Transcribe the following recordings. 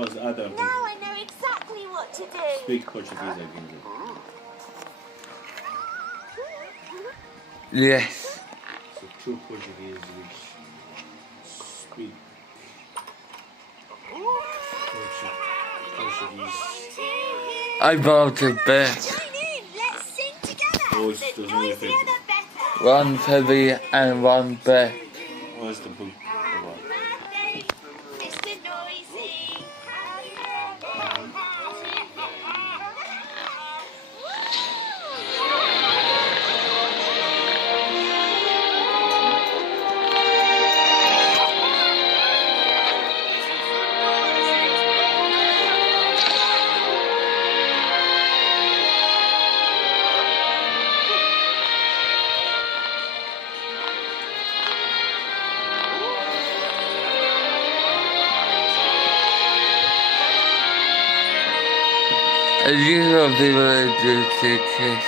was the other? Now I know exactly what to do. Speak Portuguese again. Yes. So two Portuguese which speak Portuguese. I bought a bet. Join in. Let's sing together. Oh, it's The the noisier thing. the better. One Furby and one bear. What's the book about? Birthday, Mr. Noisy. A little people do to kiss.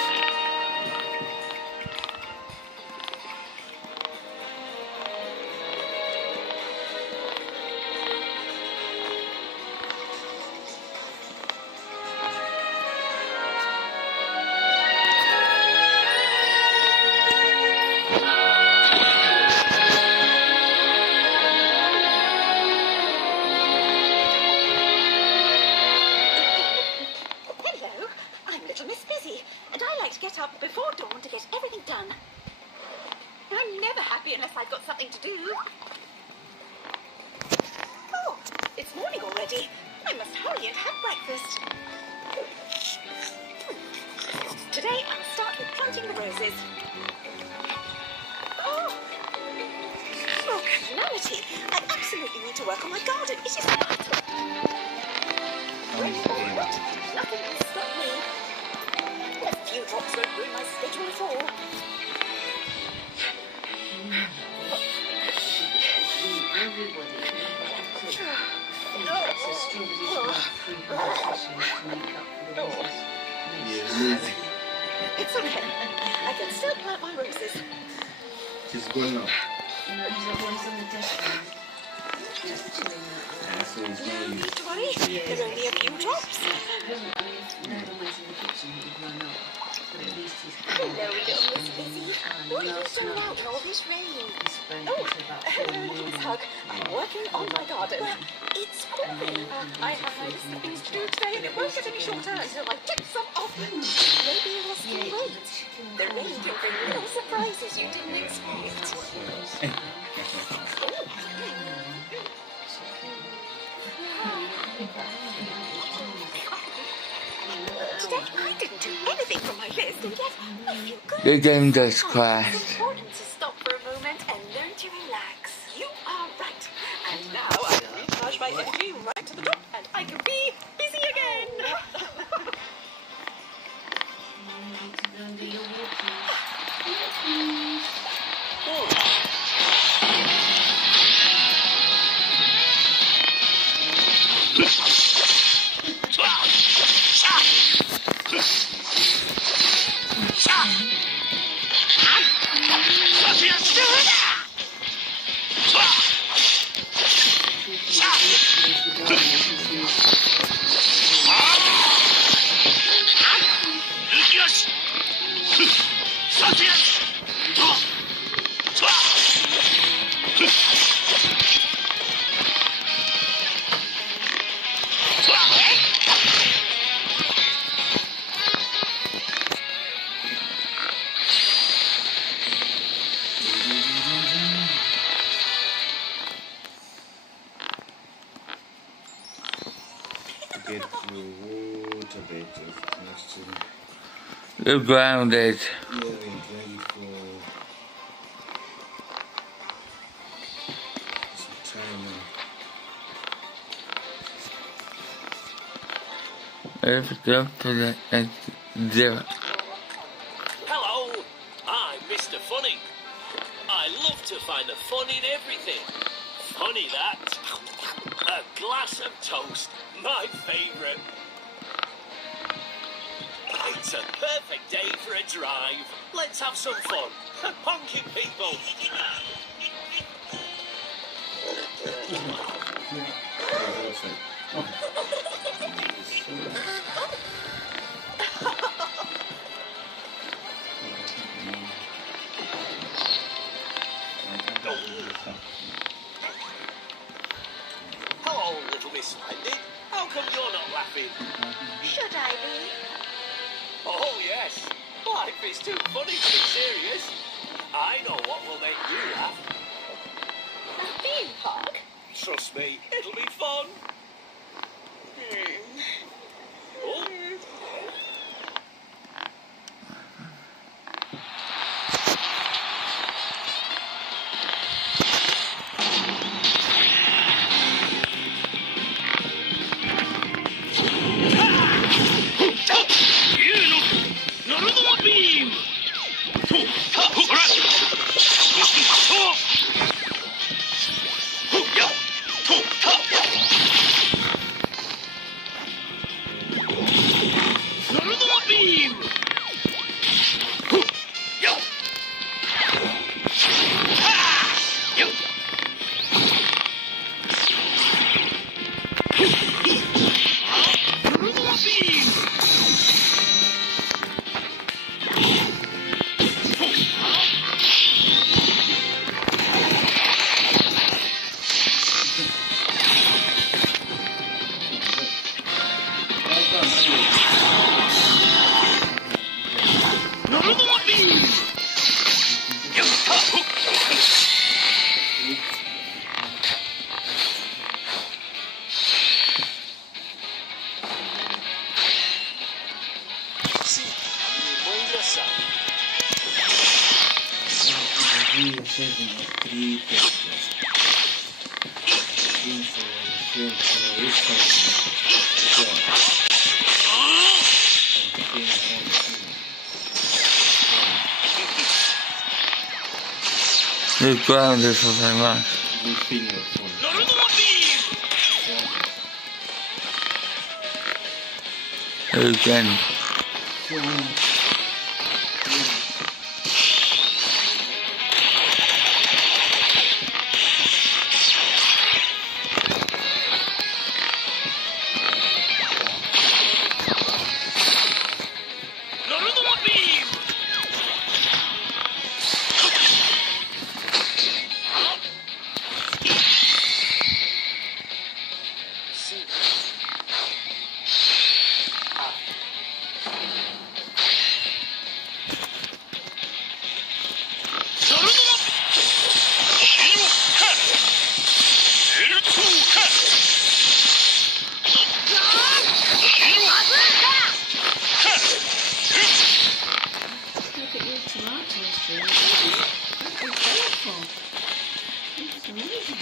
Hello, I'm Little Miss Busy, and I like to get up before dawn to get everything done. I'm never happy unless I've got something to do. Oh, it's morning already. I must hurry and have breakfast. Today I'll start with planting the roses. Oh, calamity! I absolutely need to work on my garden. It is vital. Nothing will stop me. A few drops won't ruin my schedule at all. It's okay. I can still plant my roses. She's going now. So it's No going. need to worry. There's only a few drops. Hello, little Miss Busy. What are you doing out in all this rain? Oh, hello, Miss Hug. I'm working on my garden. It's pouring. I have my list of things to do today, and it won't get any shorter until I tick some off. Maybe you'll still wait. The rain can bring little surprises you didn't expect. Today I didn't do anything from my list, and yet I feel good. The game just It's crashed. important to stop for a moment and learn to relax. You are right. And now I can recharge my energy right to the top, and I can be busy again. Get your water bed next to The ground is. yeah, ready for some time. Let's go to the zero. Hello, I'm Mr. Funny. I love to find the fun in everything. Funny that. A glass of toast, my favourite. It's a perfect day for a drive. Let's have some fun. Honking people. Yeah, that's it. Should I be? Oh, yes. Life is too funny to be serious. I know what will make you laugh. A theme park? Trust me, it'll be fun. Oh, sim, a minha irmã engraçada. The ground is very much. Again. Sim. Look at your tomatoes, Jim. That's beautiful. That's amazing.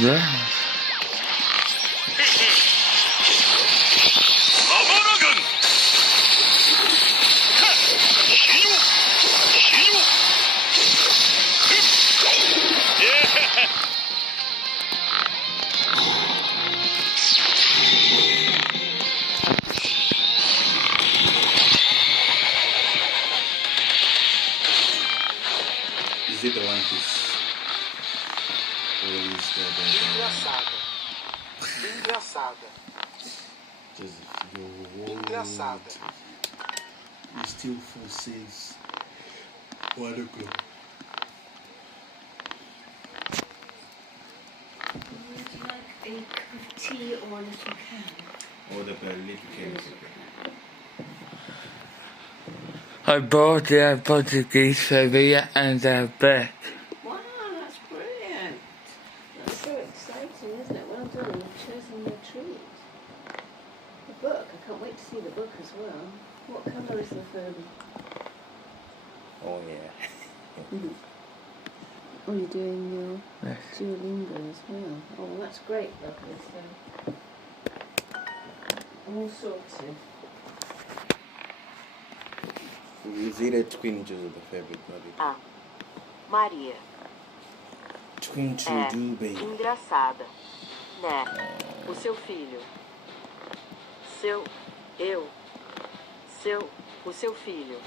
There. Is it the One Piece? Or is Engraçada. Engraçada. just your Engraçada. You still for 6 1 o'clock. Would you like a cup of tea or a little can? Or the little cans. I bought a Portuguese Furby and a book. Wow, that's brilliant. That's so exciting, isn't it? Well done. You've chosen your treat. The book. I can't wait to see the book as well. What colour is the Furby? Oh yeah. Oh, you're doing Yes. Duolingo as well. Oh, well, that's great, lovely. So, all sorted. Is it a twin Joseph the fabric baby? A. Maria. Twin to É do baby. engraçada, né? O seu filho. O seu filho.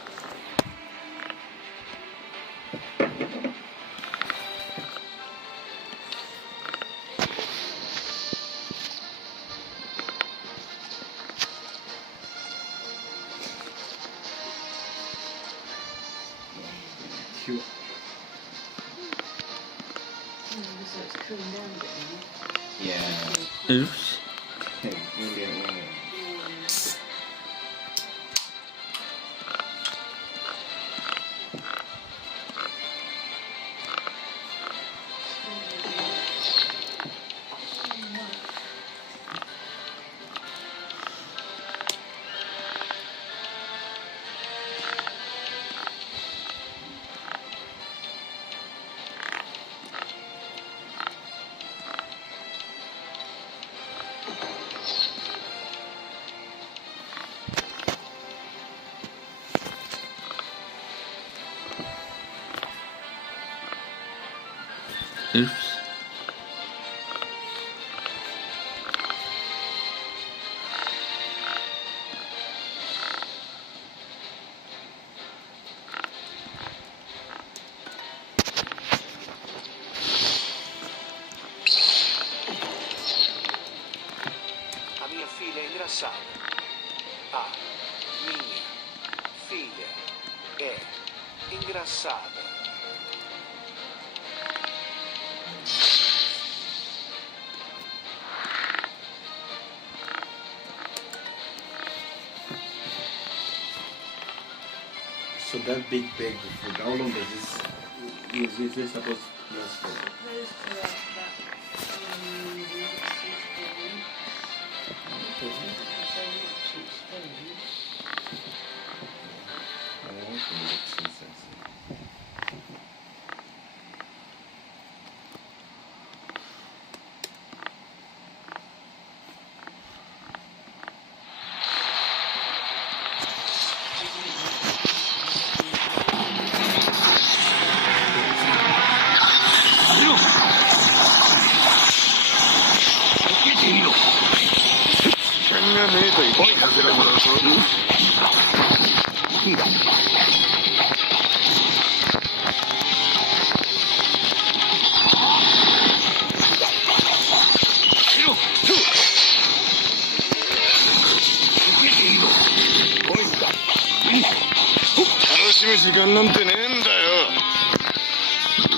cute. So it's cooling down a bit now. Yeah. Oops. Hey, Indian woman. Oops. A minha filha é engraçada. A minha filha é engraçada. So that big bag of food, how long does this is this supposed to last for? Those two are about 3 weeks, 4 weeks. So much each day. I want to look since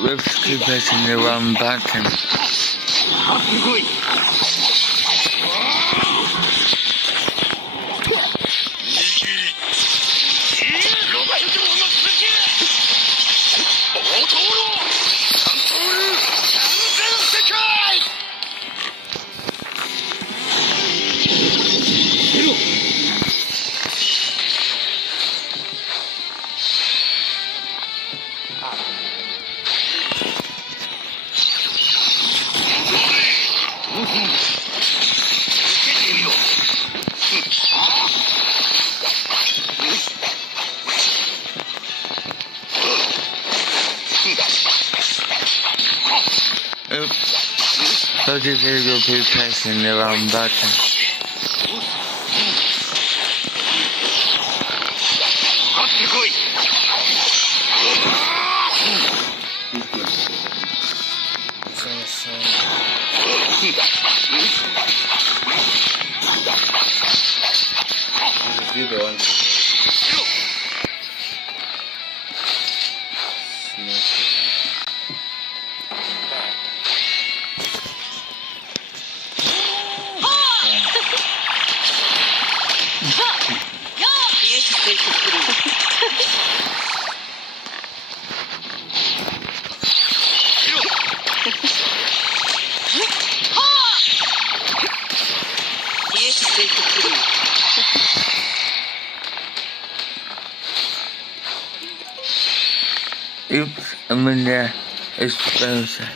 Let's keep pressing the wrong button. Oops. So this is will be pressing the wrong button. you the one. Oops, I'm in the exposure.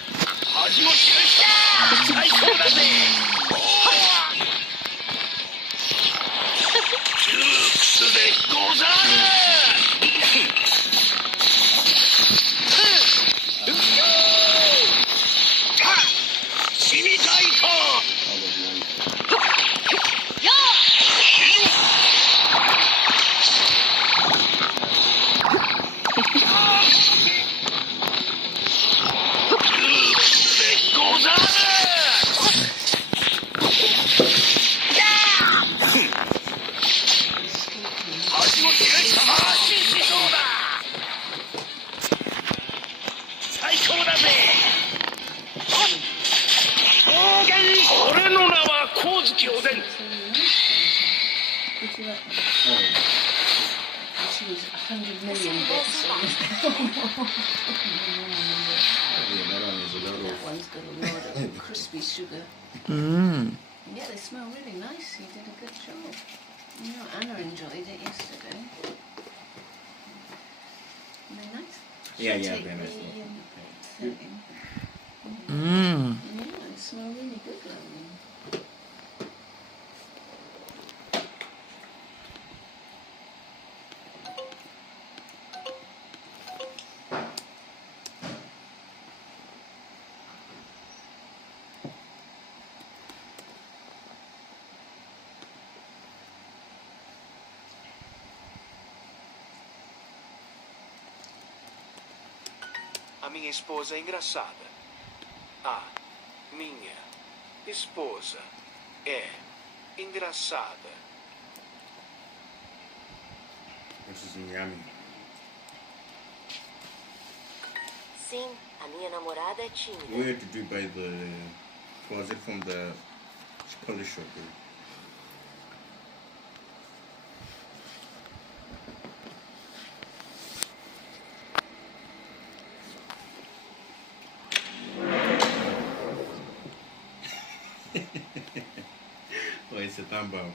100 million bits on it. Yeah, that one is a lot That of. one's got a lot of crispy sugar. Mmm. Yeah, they smell really nice. You did a good job. You know, Anna enjoyed it yesterday. Are they nice? Yeah, Should I yeah, take very nice. the, thing? Mmm. Yeah, they smell really good, lovely. A minha esposa é engraçada. A minha esposa é engraçada. Which is yummy. Sim, a minha namorada é tímida. Where did you buy the? Was it from the Polish shop? Oh, it's a thumb bomb.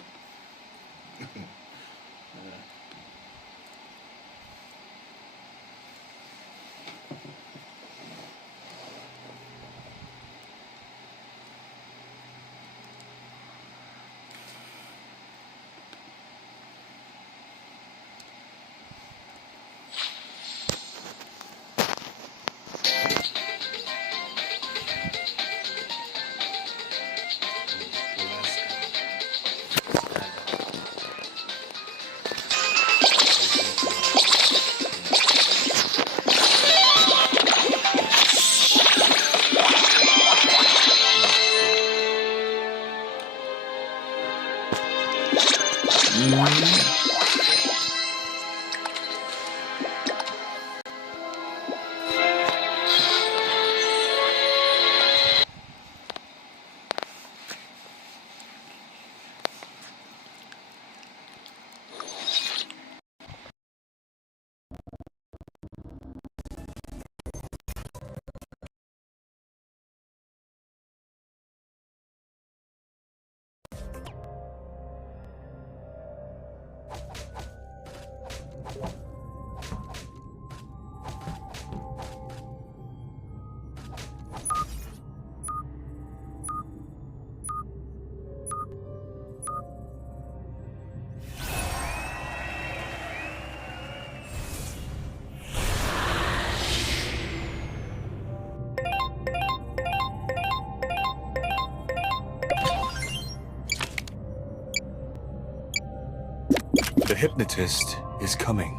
The hypnotist is coming.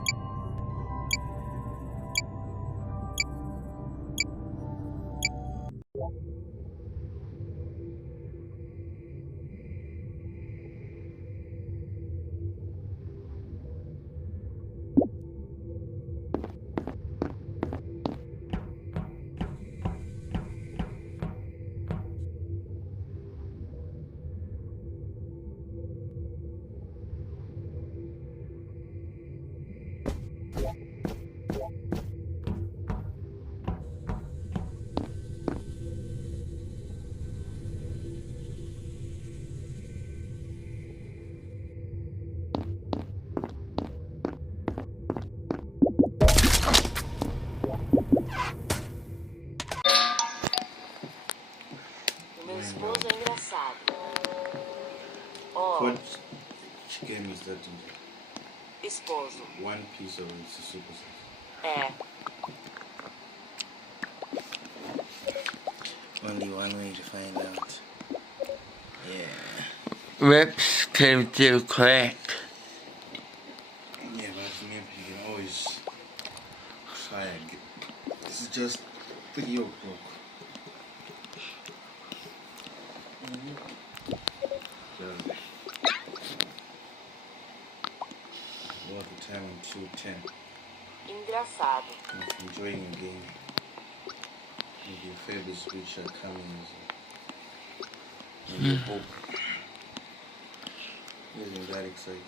O meu esposo é engraçado. Oh, What game is that? esposo. One piece or it's a superset? É. Only one way to find out. Yeah. Rips came to collect. Yeah, but maybe you can always try and get. This is just 3 o'clock. What the time on 2:10. Engraçado. Enjoying a game. Maybe your favorites which are coming as you hope. Isn't that exciting?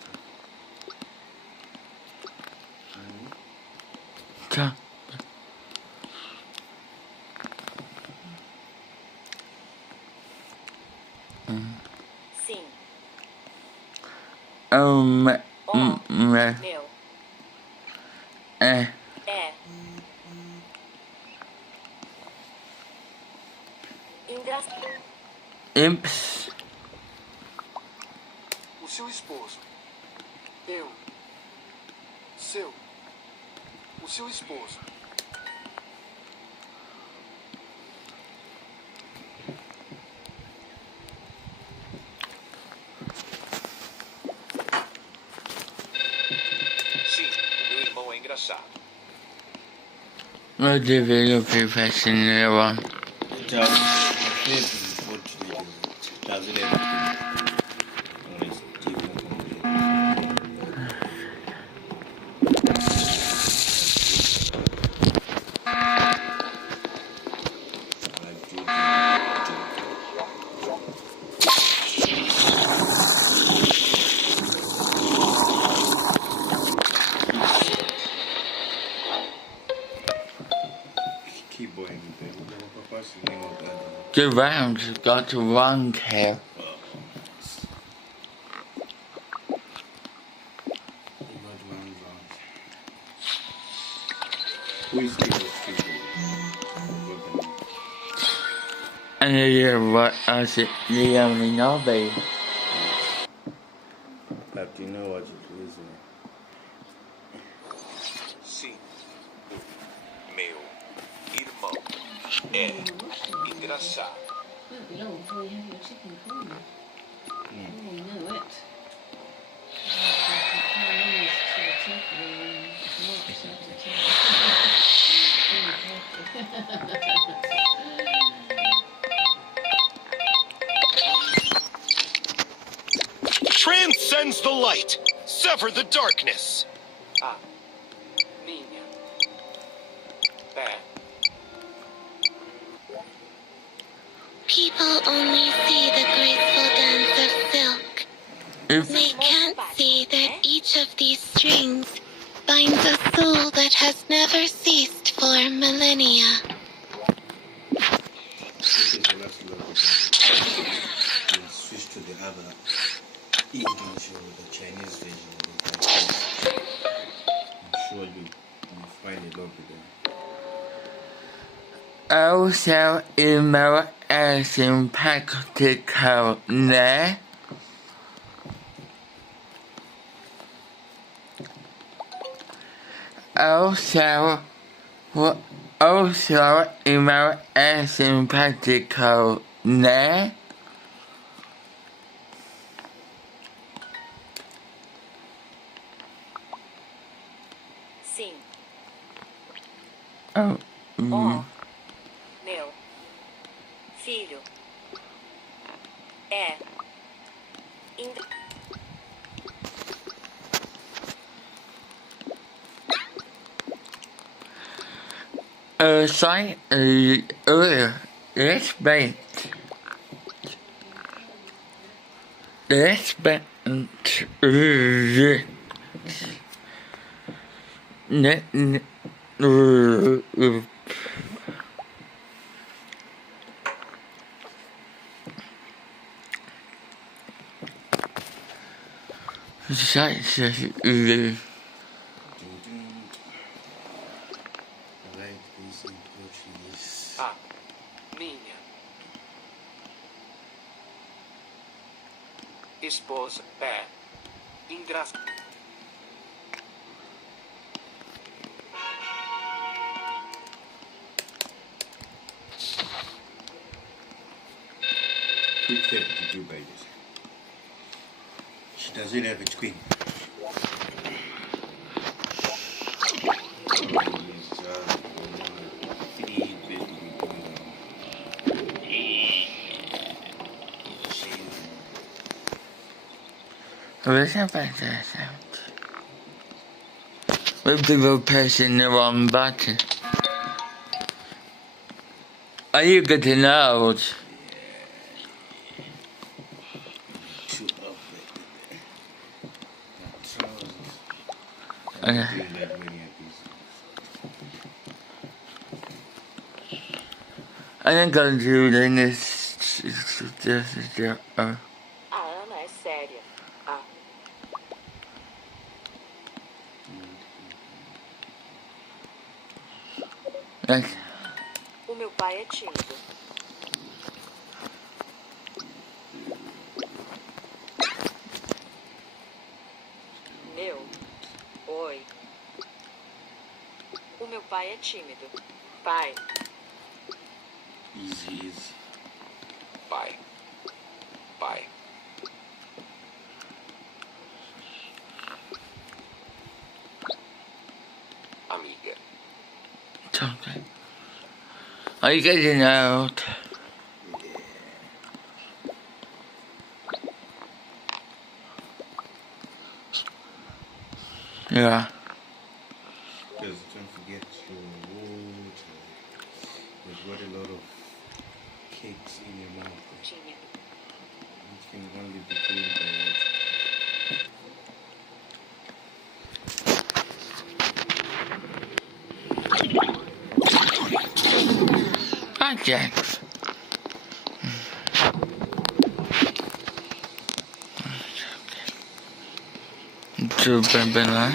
É. É. Imps. O seu esposo. Eu. Seu. O seu esposo. Sim, meu irmão é engraçado. Meu deveria professional. Just what does it everything. Honest, keyboard everything. The rounds got wrong here. And what else the only nobody. But you know what it is. Sim, meu irmão é engraçado. Won't be long before you have your chicken corner. Oh, you know it. Transcends the light. Sever the darkness. Ah, minha. Pé. People only see the graceful dance of silk. They can't see that each of these strings binds a soul that has never ceased for millennia. We'll switch to the other English or the Chinese version. I'm sure you'll find a lot with them. Also, email as impractical there. Also, email as impractical there. Sim. Oh. Ó. Meu. Filho. É. Sorry, earlier, let's bait. Ah, minha. Esposa, pé. Engraçado. Quick 32 pages. She doesn't have a twin. Where's that back there sound? With the little pressing the wrong button. Are you getting old? Too up Okay. that many of these. I think I'll do this. A Ana é séria. Ah. Yes. O meu pai é tímido. Meu. Oi. O meu pai é tímido. Pai. Easy, easy. Pai. Pai. Amiga. It's okay. Are you getting out? Yeah. Because don't forget your water. You've got a lot of cakes in your mouth, Tinha. which can only be cleaned by water. Hi, Jax. Super banana.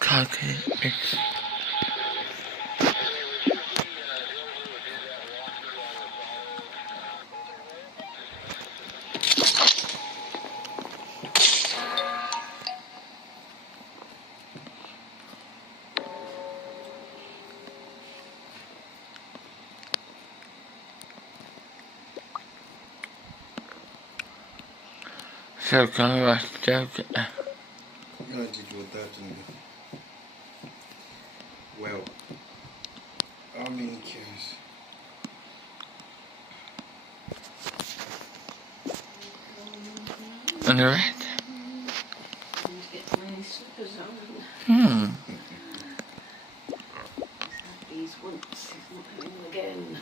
Cocky. So can I rush joke? No, I did with that. Well, how many cares? On the right? And get my slippers on. These once, he's not having them again.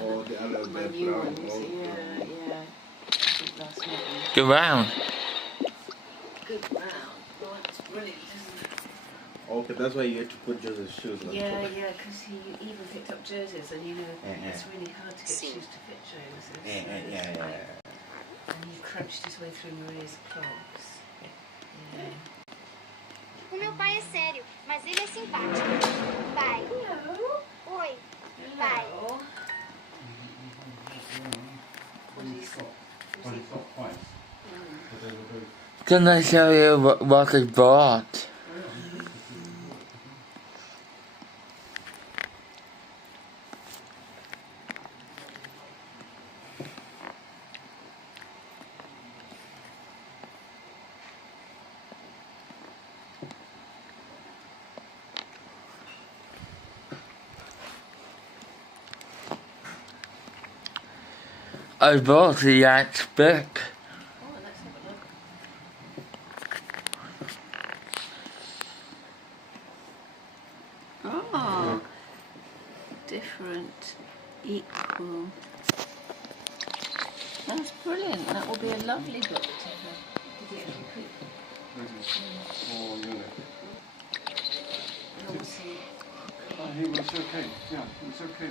Oh, the other My bed new brown. ones, Oh, yeah. I think last night. Go round. Good round. Oh, that's brilliant, isn't it? okay, that's why you had to put Joseph's shoes on Yeah, top. because he even picked up jerseys, and you know, it's really hard to get Sim. shoes to fit Joseph's. Yeah. And he crunched his way through Maria's clogs. Yeah. O meu pai é sério, mas ele é simpático. Pai. Hello. Oi. Pai. Hello. What do you say? Can I show you what I bought? I bought the Yacht book. Oh, let's have a look. Oh, different, equal. That's brilliant. That will be a lovely book to have. Did it complete? And obviously, He was okay. Yeah, he was okay.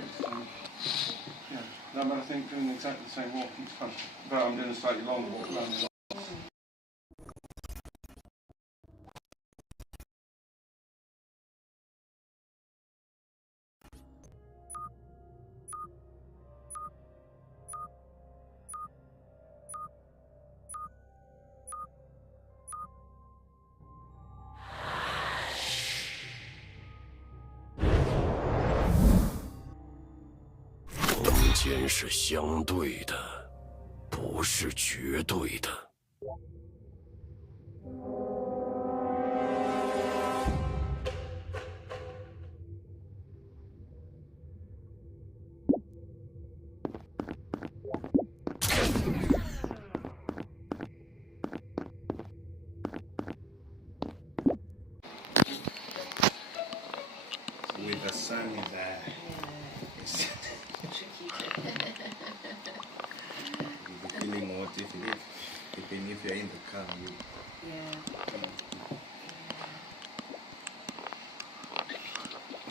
Yeah. No, but I think doing exactly the same walk each time. But I'm doing a slightly longer walk around the lot.间是相对的，不是绝对的。With the sun in there. tricky to... You'll be feeling what if even if you're in the car, you. Yeah.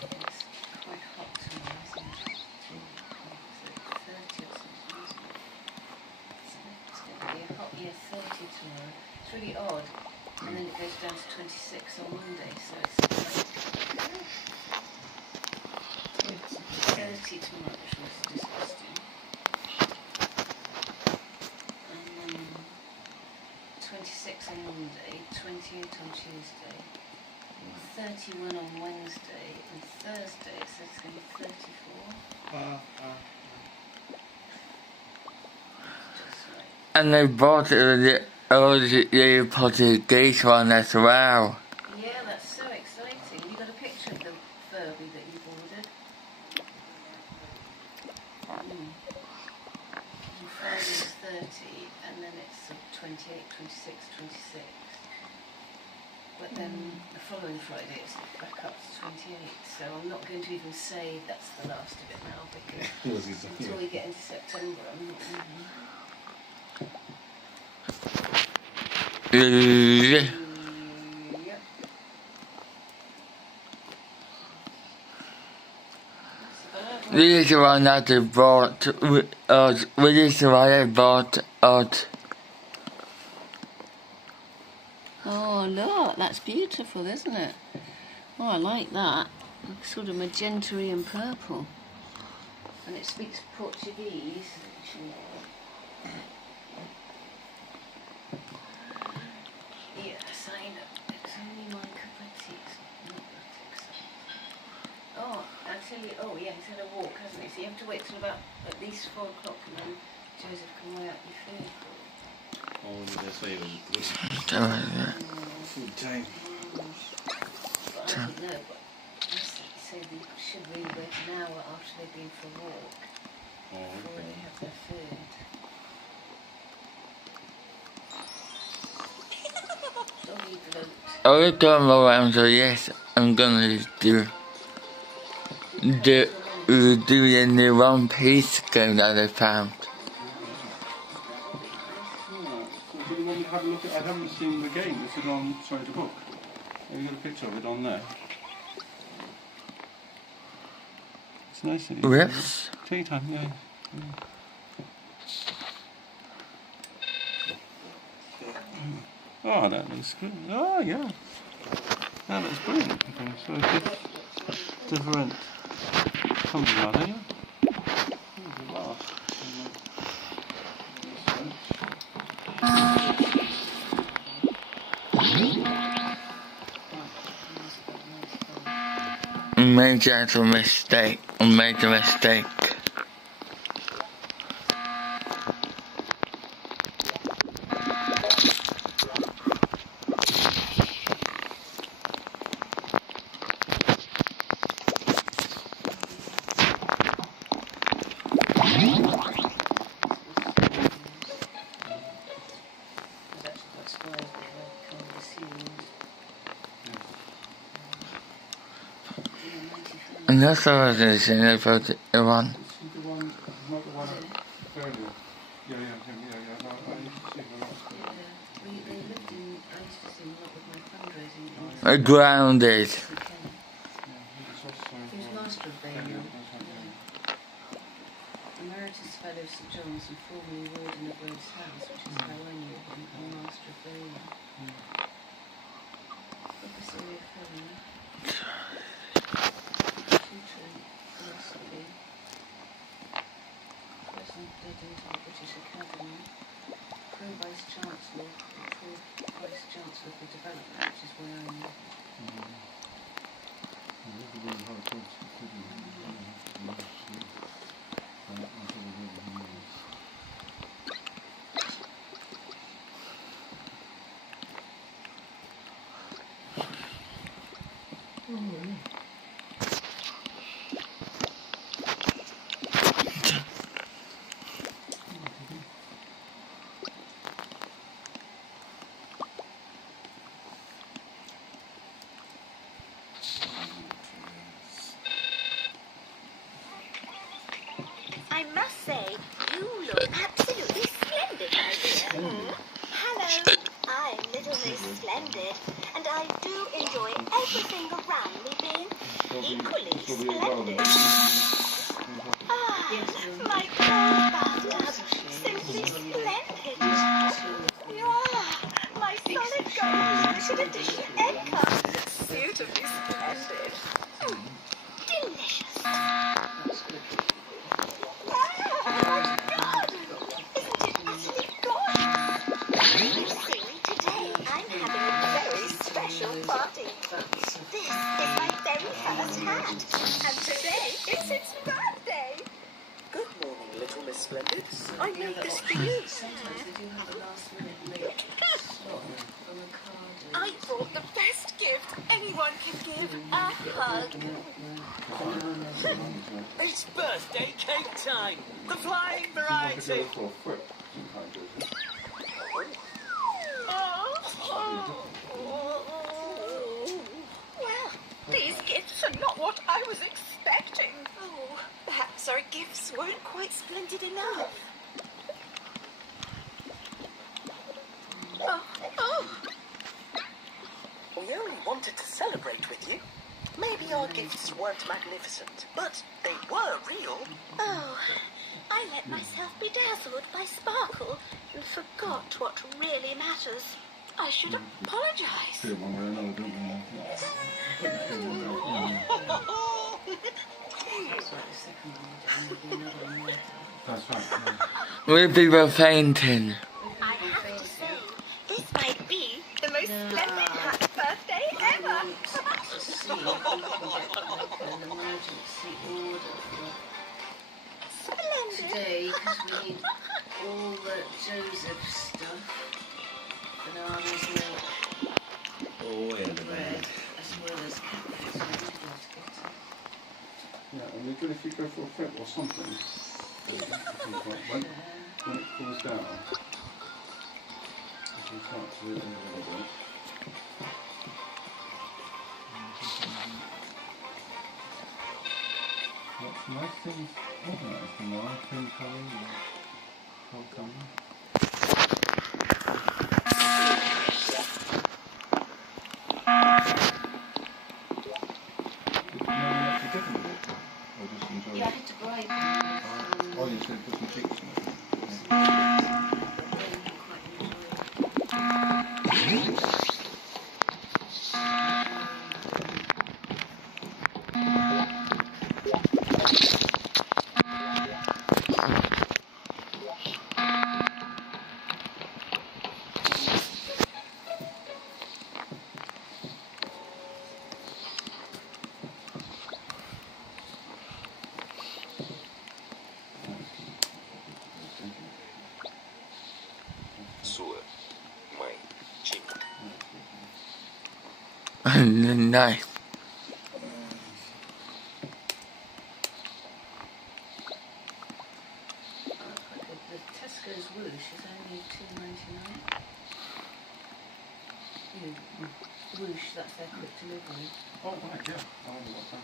It's quite hot tomorrow, isn't it? Is it 30 or something, isn't it? It's going to be a hot, 30 tomorrow. It's really odd. And then it goes down to 26 on Monday, so it's like 30 tomorrow, which was disgusting. And then 26 on Monday, 28 on Tuesday, 31 on Wednesday, and Thursday it says it's going to be 34. Just like, And they bought the Portuguese one as well. yeah, that's so exciting. You got a picture of the Furby that you've ordered? And Friday is 30, and then it's 28, 26, 26. But then the following Friday it's back up to 28. So I'm not going to even say that's the last of it now, because until we get into September, I'm not even... Yeah. Yep. This is the one that they bought us. This is the one they bought us. Oh look, that's beautiful, isn't it? Oh, I like that. Sort of magenta-y and purple. And it speaks Portuguese. Yes, I know. It's only my cup of tea. It's not that exciting. Oh, actually, he's had a walk, hasn't he? So you have to wait till about at least 4 o'clock, and then Joseph can weigh up your food. Oh, that's why you're good. Food time. But I don't know, but I say they should really wait an hour after they've been for a walk before they have their food. Doggy bloat. I will come around, so yes, I'm gonna do the new One Piece game that I found. So you want me to have a look at? I haven't seen the game. This is on. Sorry, the book. Have you got a picture of it on there? It's nice that you. Yes. Take your time. Yeah. Oh, that looks good. Oh, yeah. That looks brilliant. Okay, so different something like that, yeah. Major mistake. And that's what I was going to say about the one. Grounded. He was Master of Balliol. Emeritus Fellow of St John's and formerly Warden of Rhodes House, which is how I knew him, and Master of Balliol. Professor of Fellow. Tutor in Philosophy. President Dedent of the British Academy. Pro-Vice Chancellor, Pro-Vice Chancellor for Development, which is where I am. I must say, you look absolutely splendid, my dear. Hello, I'm Little Miss Splendid, and I do enjoy everything around me being equally splendid. Ah, my cold bathtub, simply splendid. Ah, my solid gold limited edition egg cup, suitably splendid. Delicious. Oh, God! Isn't it utterly gorgeous? See, today I'm having a very special party. This is my very first hat, and today is its birthday. Good morning, Little Miss Splendid. I made this for you. Sometimes they do have a last minute late slot on a card. I brought the best gift anyone can give, a hug. It's birthday cake time. The flying variety. Well, these gifts are not what I was expecting. Oh, perhaps our gifts weren't quite splendid enough. Oh. We only wanted to celebrate with you. Maybe our gifts weren't magnificent, but they were real. Oh, I let myself be dazzled by sparkle and forgot what really matters. I should apologize. We'll be fainting. I have to say, this might be the most splendid hat birthday ever. An emergency order for today because we need all the Joseph stuff, bananas, milk, bread, as well as cakes. Yeah, and we're good if you go for a fit or something. When it cools down, you can start to do it a little bit. Lots of nice things organised tomorrow, cream colours and cold colour. Yeah, I had to bribe them. Oh, you said put some cheeks in it. Sua mãe tinha. Nice. The Tesco's whoosh is only $2.99. Whoosh, that's their quick delivery. Oh, right, yeah. I wonder what that.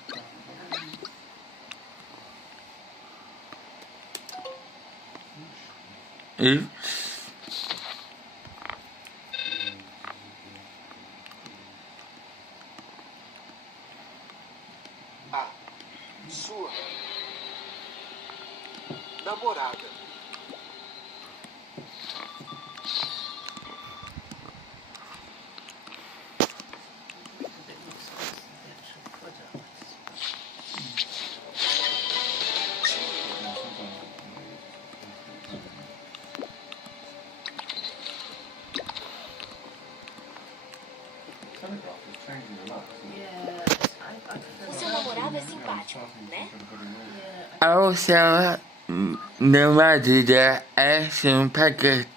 Oops. A sua namorada. Sua namorada é simpática, né? Also, namorada é simpática,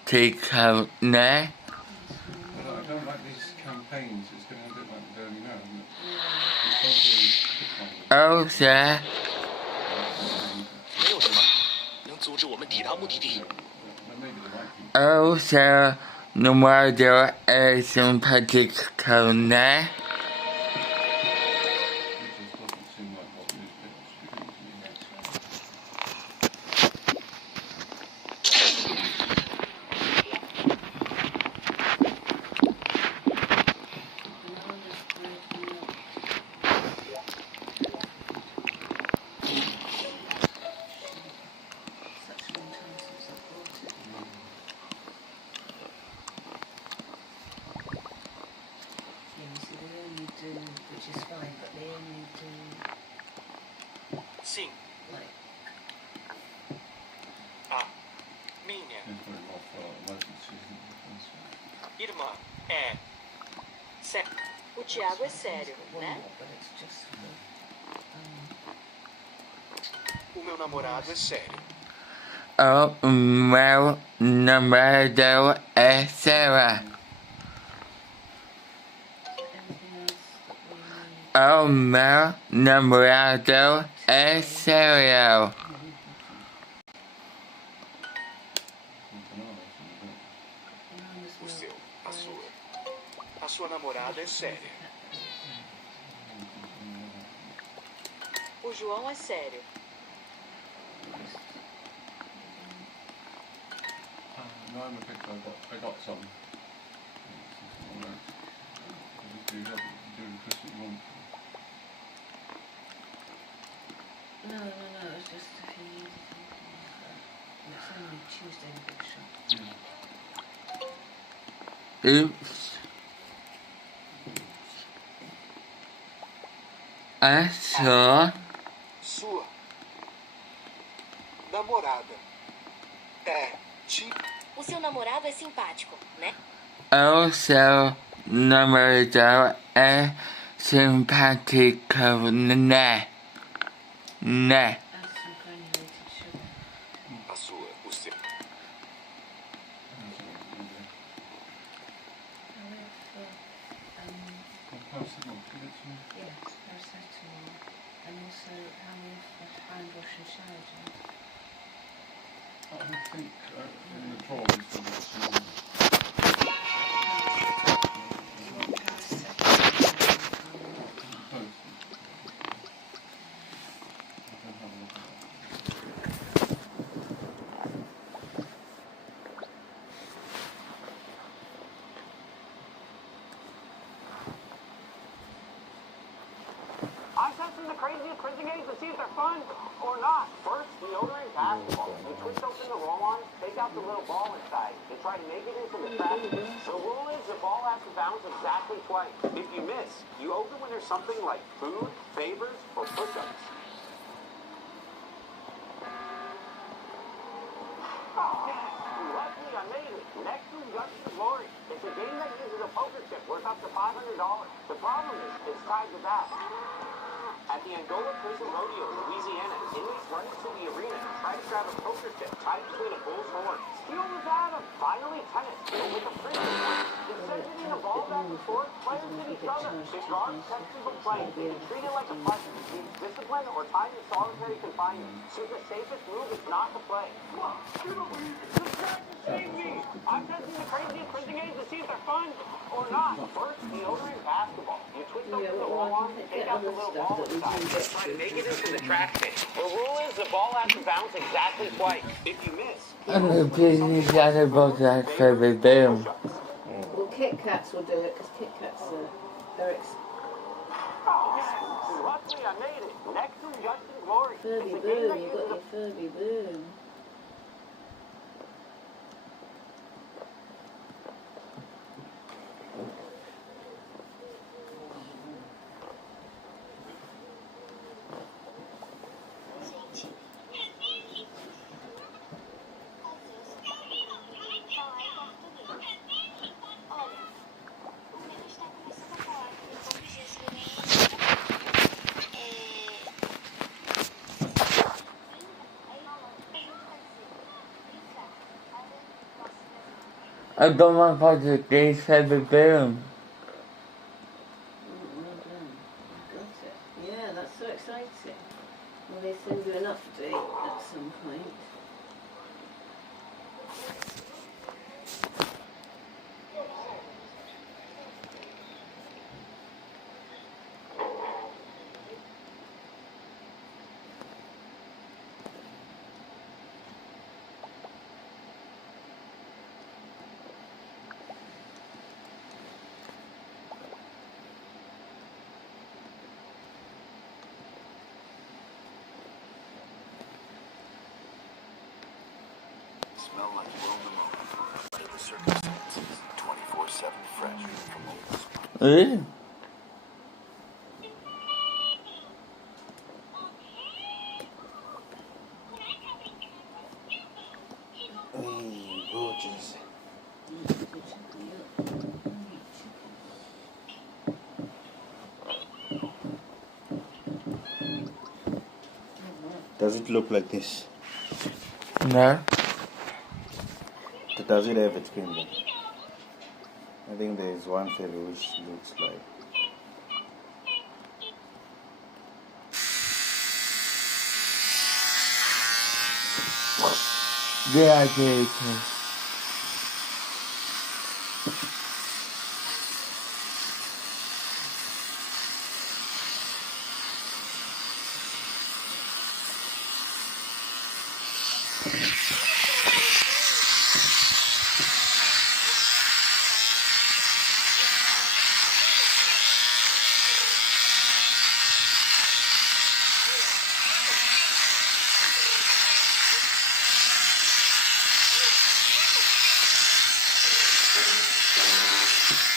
né? I don't like these campaigns. It's getting a bit like the Daily Mail, isn't it? Also, 没有什么能阻止我们抵达目的地。 also, namorada é simpática, né? It just doesn't seem like what newspapers should be doing to me. Sim. Like, A minha irmã é séria. O Thiago é sério, né? but it's just for, O meu namorado é sério. O meu namorado é Sarah. anything else that we need. O meu namorado é sério. O seu, a sua. A sua namorada é séria. O João é sério. No, I'm a picture. I got some. Do you have Chris that you want? No, it's just if you need anything. And it's only Tuesday in the big shop. Oops. I saw Sua namorada é O seu namorado é simpático, né? o seu namorado é simpático, né? Né? Add some granulated sugar. a sua, o seu. Paracetamol, give it to me. Yes, paracetamol. And also, how many hand wash and shower gels? I think in the drawer we've still got some more. Do you want paracetamol? Both. I can have a look at that. I'm testing the craziest quizzing aids to see if they're fun or not. First, deodorant basketball. You twist open the roll-on, take out the little ball inside, and try to make it into the basket. The rule is the ball has to bounce exactly twice. If you miss, you open when there's something like food, favors, or push-ups. Luckily, I made it. Next to Justin Glory. It's a game that uses a poker chip worth up to $500. The problem is, it's tied to that. At the Angola Prison Rodeo in Louisiana, inmates run into the arena and try to grab a poker chip tied between a bull's horn. Steal was at him. Finally, tennis, but with a prison one. Instead of hitting the ball back and forth, players hit each other. The guards texted them playing. They treat it like a fight. Use discipline or time to solitary confinement. So the safest move is not to play. Look, you tried to save me. I'm testing the craziest quizzing aids to see if they're fun or not. First, deodorant basketball. You twist open the roll-on, take out the little ball inside, and try to make it into the trash bin. The rule is the ball has to bounce exactly twice. If you miss, I'm a busy guy about that Furby boom. Well, Kit Kats will do it because Kit Kats are luckily I made it. Next to Justin Glory. Furby It's a game boom, that you uses got a your Furby boom. I don't want to put the gay Furby boom. Well done. Got it. Yeah, that's so exciting. Will they send you an update at some point? Smell like Wilma under the circumstances. 24/7 fresh from Old Does it look like this? No. Does it have a screen then? I think there is one fairy which looks like. Yeah, I did.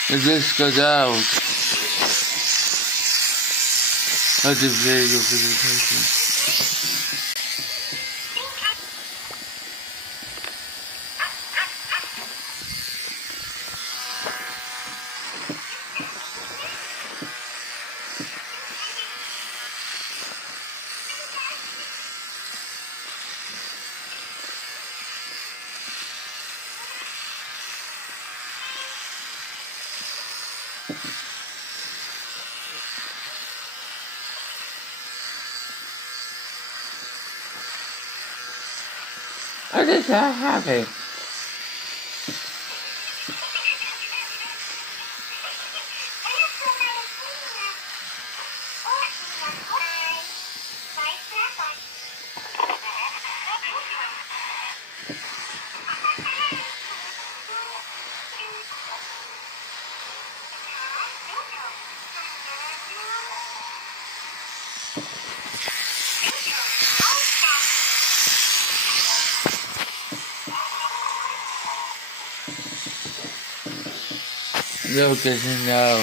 This goes out of the video presentation. I just not happy. No, doesn't know.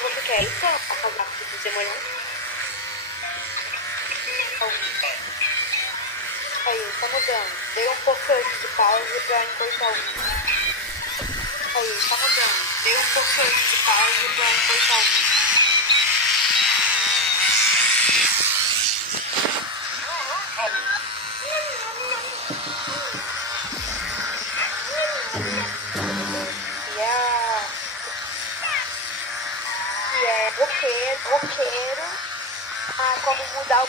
Você quer isso? A casaco de demolhar? Aí, tá mudando. Dei um pouco de pausa pra encontrar o. Aí, tá mudando. Dei um pouco de pausa pra encontrar o. Roqueiro, como mudar o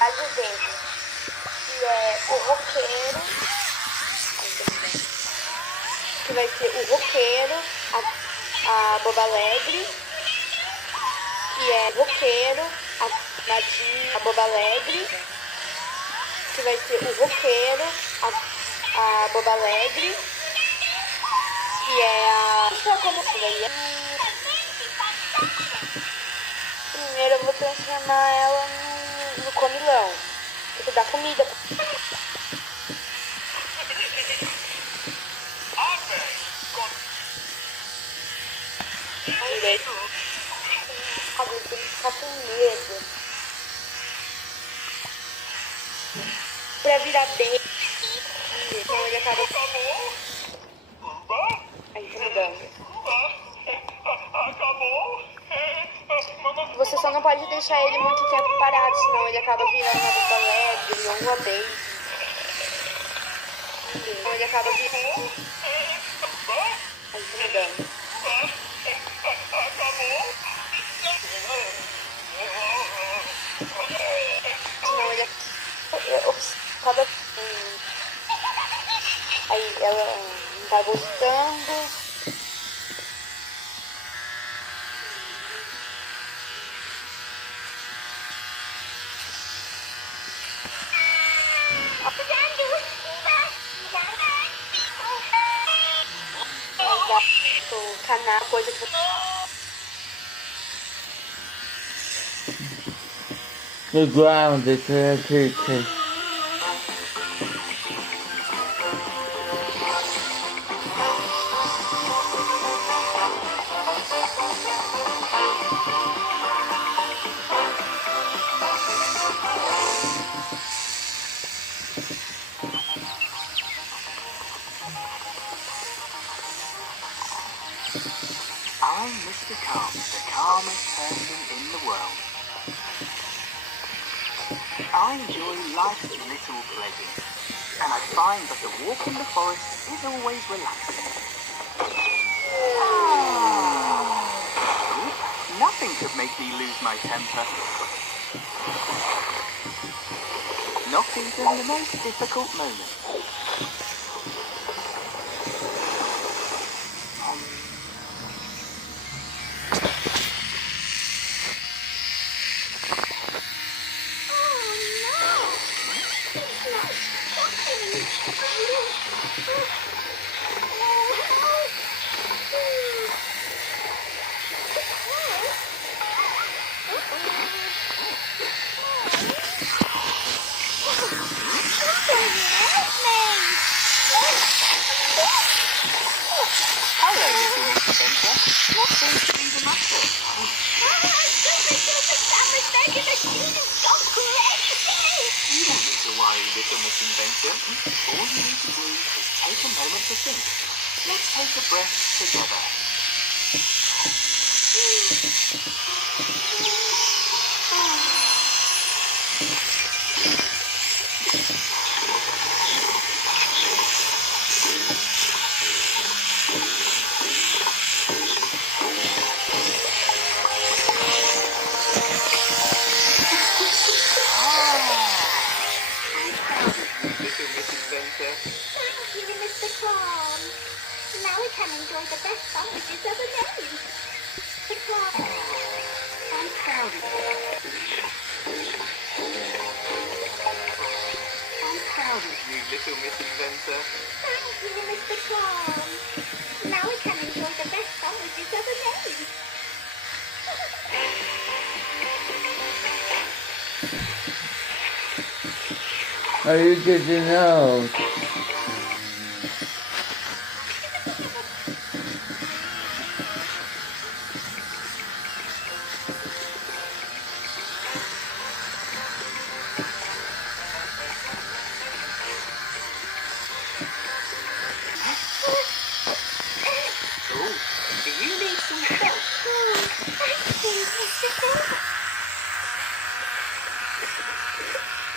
adjetivo, que é o roqueiro, que vai ser o roqueiro, a boba alegre, que é roqueiro, a nadinha, a boba alegre, que vai ser o roqueiro, a boba alegre, que é a... como primeiro eu vou transformar ela no comilão. Tem que dar comida. vez. Sabe, tem que ficar com medo. Pra virar bem. Senão ele acaba. Aí tá mudando. Você só não pode deixar ele muito tempo parado, senão ele acaba virando uma boba alegre ou uma baby. Então ele acaba virando. Aí tá mudando. Senão ele acaba. Aí ela não tá gostando. Canal, coisa que The ground is created. I'm Mr. Calm, the calmest person in the world. I enjoy life's little pleasures, and I find that the walk in the forest is always relaxing. Nothing could make me lose my temper. Not even the most difficult moments. Hello, little Miss Adventure. What seems to be the matter? You don't need to worry, little Miss Inventor. All you need to do is take a moment to think. Let's take a breath together. Little Miss Inventor. Thank you, Mr. Clown. Now we can enjoy the best sandwiches ever made. The clown. I'm proud of you. I'm proud of you, little Miss Inventor. Thank you, Mr. Clown. Now we can enjoy the best sandwiches ever made. Are you getting out? Oh, do you need some help? Thank you, Mr. Clown.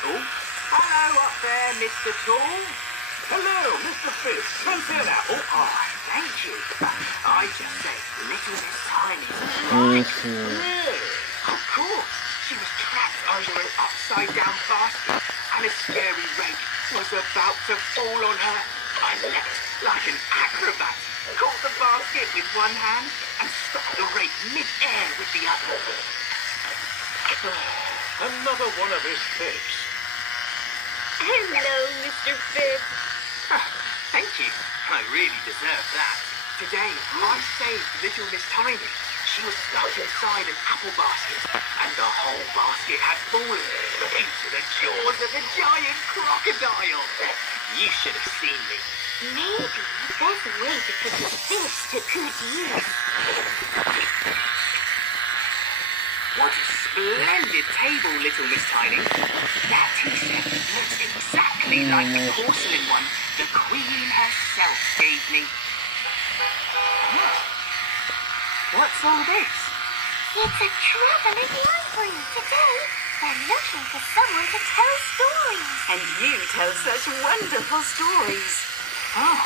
Oh, hello up there, Mr. Tall. Hello, Mr. Fish. Come here now. Oh, thank you. I just said little Miss Tiny. Of course, she was trapped under an upside-down basket, and a scary rake was about to fall on her. I leapt like an acrobat, caught the basket with one hand, and stopped the rake mid-air with the other. Another one of his fibs. Hello, Mr. Fib. Thank you. I really deserve that. Today, I saved little Miss Tiny. She was stuck inside an apple basket, and the whole basket had fallen into the jaws of a giant crocodile. You should have seen me. Maybe there's a way to put this fish to good use. What a splendid table, little Miss Tiny. That tea-set looks exactly like the porcelain one the Queen herself gave me. Huh. What's all this? It's a traveling library. Today, we're looking for someone to tell stories. And you tell such wonderful stories. Oh.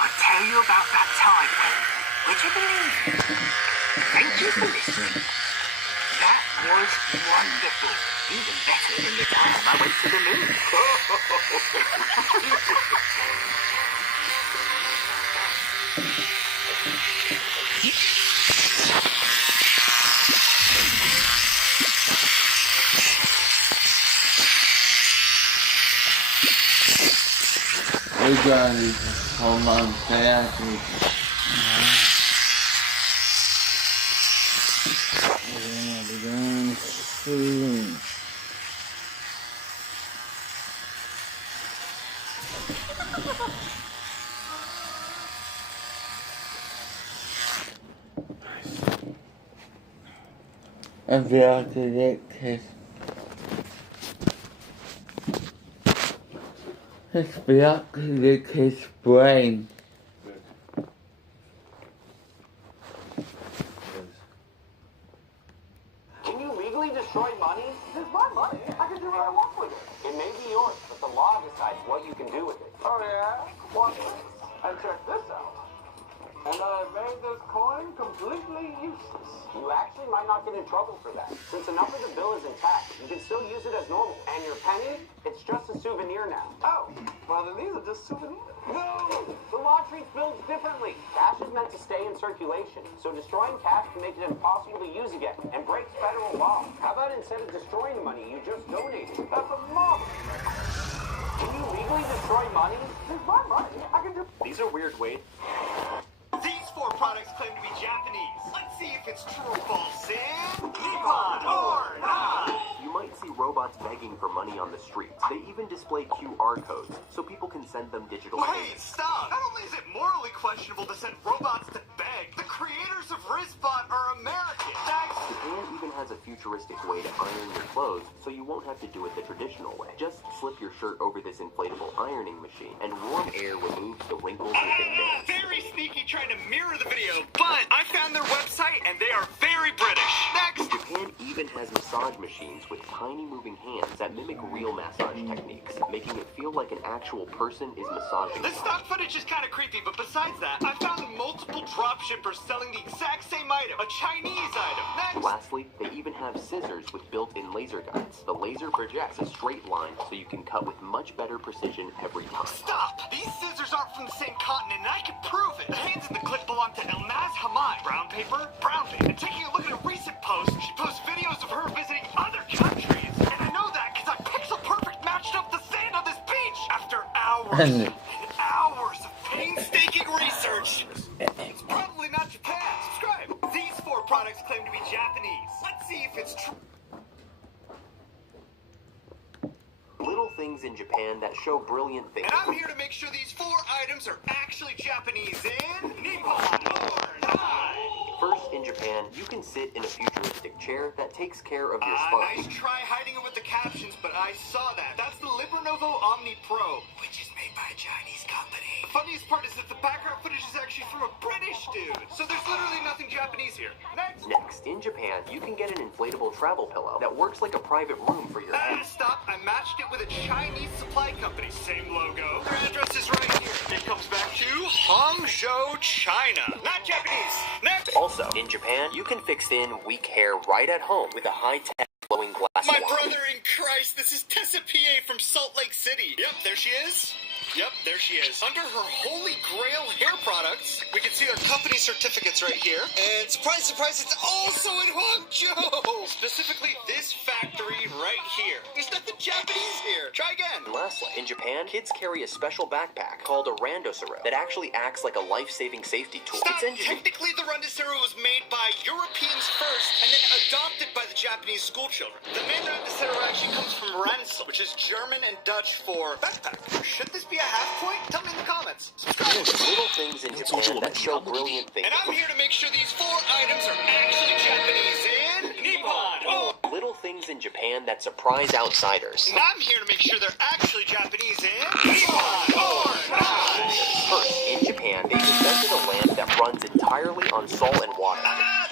I'll tell you about that time when, would you believe it? Thank you for listening. That was wonderful. Even better than the time I went to the moon. We gotta hold on fast. We're gonna be done soon. And we have to get his block to lick his brain. Can you legally destroy money? It's my money. I can do what I want with it. It may be yours, but the law decides what you can do with it. Oh yeah? Watch this. And check this out. And I made this coin completely useless. You actually might not get in trouble for that. Since enough of the bill is intact, you can still use it as normal. And your penny, it's just a souvenir now. Oh, well then these are just souvenirs. No! The law treats bills differently. Cash is meant to stay in circulation, so destroying cash can make it impossible to use again and breaks federal law. How about instead of destroying the money, you just donate it? That's a marvel. Can you legally destroy money? It's my money. I can do. These are weird ways. These 4 products claim to be Japanese. Let's see if it's true or false. Nippon or not. You might see robots begging for money on the streets. They even display QR codes so people can send them digital Wait, payments. stop! Not only is it morally questionable to send robots to beg, the creators of Rizbot are American. Japan even has a futuristic way to iron your clothes so you won't have to do it the traditional way. Just slip your shirt over this inflatable ironing machine and warm air removes the wrinkles within it. Very sneaky trying to mirror the video, but I found their website and they are very British. Next! Japan even has massage machines with tiny moving hands that mimic real massage techniques, making it feel like an actual person is massaging. The stock footage is kind of creepy, but besides that, I found multiple dropshippers selling the exact same item, a Chinese item. Next! Lastly, they even have scissors with built-in laser guides. The laser projects a straight line so you can cut with much better precision every time. Stop! These scissors aren't from the same continent, and I can prove it. The hands in the clip belong to Elnaz Hamad. Brown paper, brown paper. And taking a look at a recent post, she posts videos of her visiting other countries. And I know that because I pixel perfect matched up the sand on this beach. After hours and hours of painstaking research. It's probably not Japan. Subscribe. These 4 products claim to be Japanese. Let's see if it's true. Little things in Japan that show brilliant things. And I'm here to make sure these 4 items are actually Japanese in Nippon or not. First, in Japan, you can sit in a futuristic chair that takes care of your spine. Nice try hiding it with the captions, but I saw that. That's the Libranovo Omni Pro, which is made by a Chinese company. The funniest part is that the background footage is actually from a British dude, so there's literally nothing Japanese here. Next, in Japan, you can get an inflatable travel pillow that works like a private room for your head. Stop. I matched it with a Chinese supply company. Same logo. Their address is right here. It comes back to Hangzhou, China. Not Japanese. Next. Also, in Japan, you can fix in weak hair right at home with a high-tech glowing glass My wand. brother in Christ, this is Tessa P.A. from Salt Lake City. Yep, there she is. Yep, there she is. Under her Holy Grail hair products, we can see their company certificates right here. And surprise, surprise, it's also in Hangzhou! Specifically this factory right here. There's nothing Japanese here. Try again. And lastly, in Japan, kids carry a special backpack called a randosero that actually acts like a life-saving safety tool. Stop! Technically, the Randosero was made by Europeans first and then adopted by the Japanese schoolchildren. The name Randosero actually comes from Ransel, which is German and Dutch for backpack. Should this be half point? Tell me in the comments. Subscribe. Little things in Japan that show brilliant thinking. And I'm here to make sure these 4 items are actually Japanese and Nippon. Oh. Little things in Japan that surprise outsiders. And I'm here to make sure they're actually Japanese and Nippon or not. First, in Japan, they've invented a lamp that runs entirely on salt and water.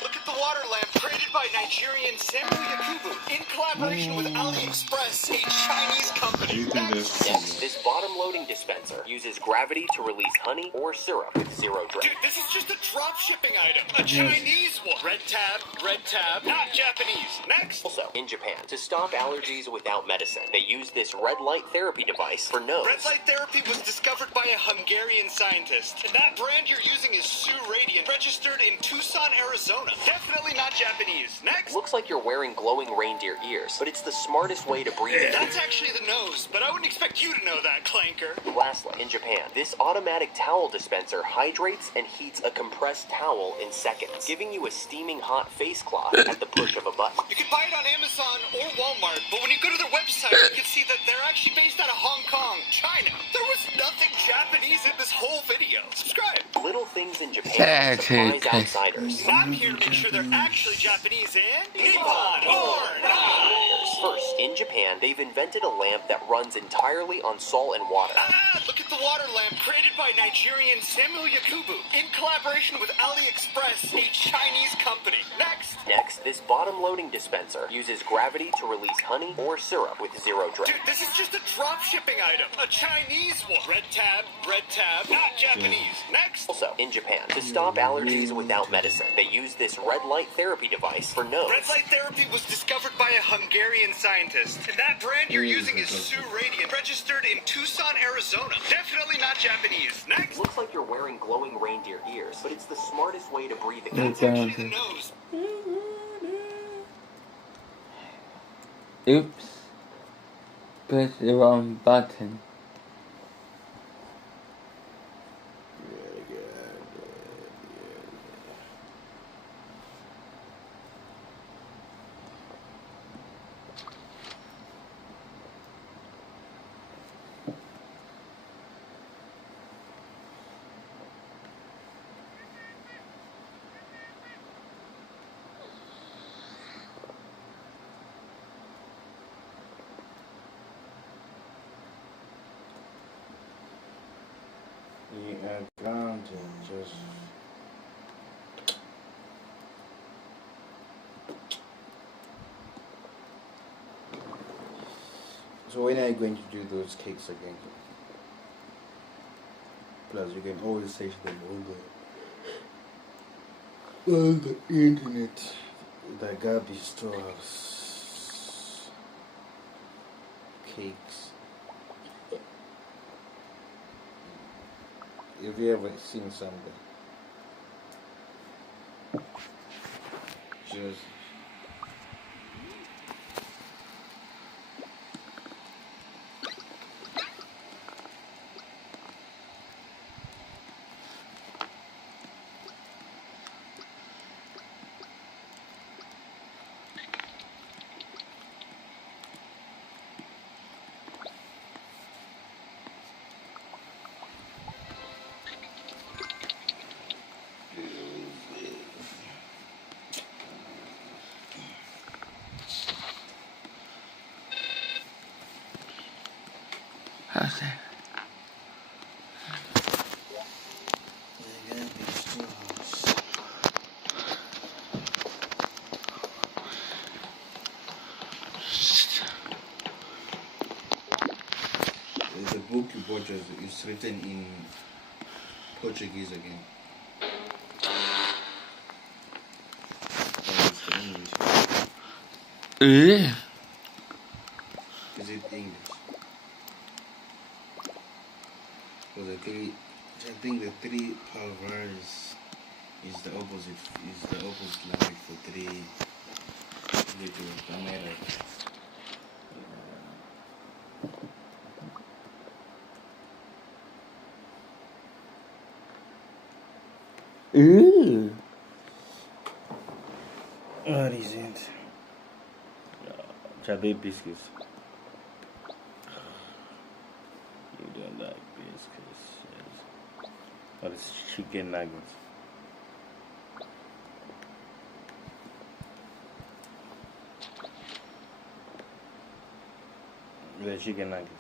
Look at the water lamp created by Nigerian Samu Yakubu in collaboration with AliExpress, a Chinese company. Next, this bottom-loading dispenser uses gravity to release honey or syrup with zero drip. Dude, this is just a drop shipping item. A Chinese one. Red tab, not Japanese. Next. Also, in Japan, to stop allergies without medicine, they use this red light therapy device for nose. Red light therapy was discovered by a Hungarian scientist. And that brand you're using is Sue Radiant, registered in Tucson, Arizona. Definitely not Japanese. Next. Looks like you're wearing glowing reindeer ears, but it's the smartest way to breathe in. That's actually the nose, but I wouldn't expect you to know that, Clanker. Lastly, in Japan, this automatic towel dispenser hydrates and heats a compressed towel in seconds, giving you a steaming hot face cloth at the push of a button. You can buy it on Amazon or Walmart, but when you go to their website, you can see that they're actually based out of Hong Kong, China. There was nothing Japanese in this whole video. Subscribe. Little things in Japan surprise outsiders. I'm here to make sure they're actually Japanese and Nippon or not. First, in Japan, they've invented a lamp that runs entirely on salt and water. Look at the water lamp created by Nigerian Samu Yakubu in collaboration with AliExpress, a Chinese company. Next, this bottom-loading dispenser uses gravity to release honey or syrup with zero drip. Dude, this is just a drop shipping item. A Chinese one. Red tab, not Japanese. Next. Also, in Japan, to stop allergies without medicine, they use this red light therapy device for nose. Red light therapy was discovered by a Hungarian scientist. And that brand you're using is Sue Radiant, registered in Tucson, Arizona. Definitely not Japanese. Next. Looks like you're wearing glowing reindeer ears, but it's the smartest way to breathe in. That's actually the nose. Oops. Press the wrong button. Yeah, grounded, just. So when are you going to do those cakes again? Plus, you can always search them on the internet. The Gabi stores cakes. Have you ever seen something? Just How's that? the book you bought is written in Portuguese again. That is the English. Is it English? Because I think the three proverbs is the opposite language for three little. Am I right? What is it? Chubby biscuits. You don't like biscuits. Yes. But it's chicken nuggets. The chicken nuggets.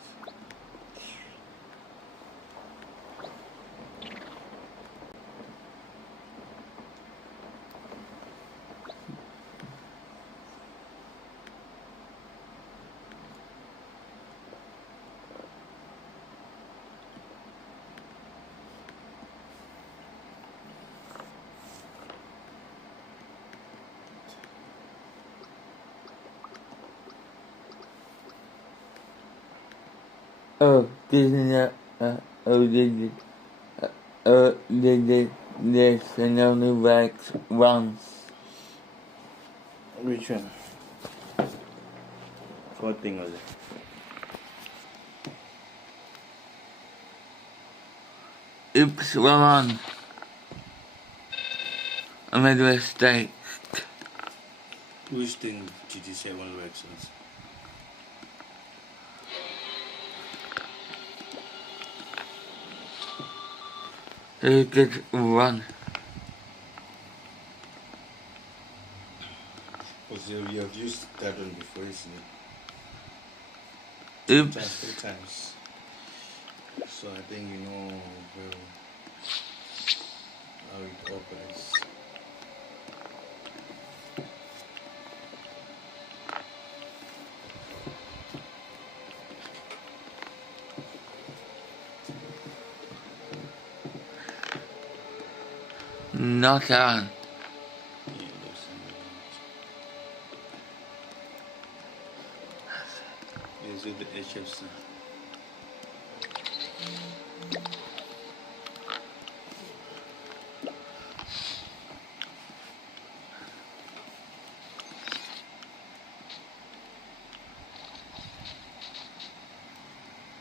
Oh, there's only like once. Which one? What thing was it? Oops, wrong one. I made a mistake. Which thing did you say one of the actions? You could run. Because you have used that one before, isn't it? Oops. Just 3 times. So I think you know how it operates. Not on. Is it the HFC?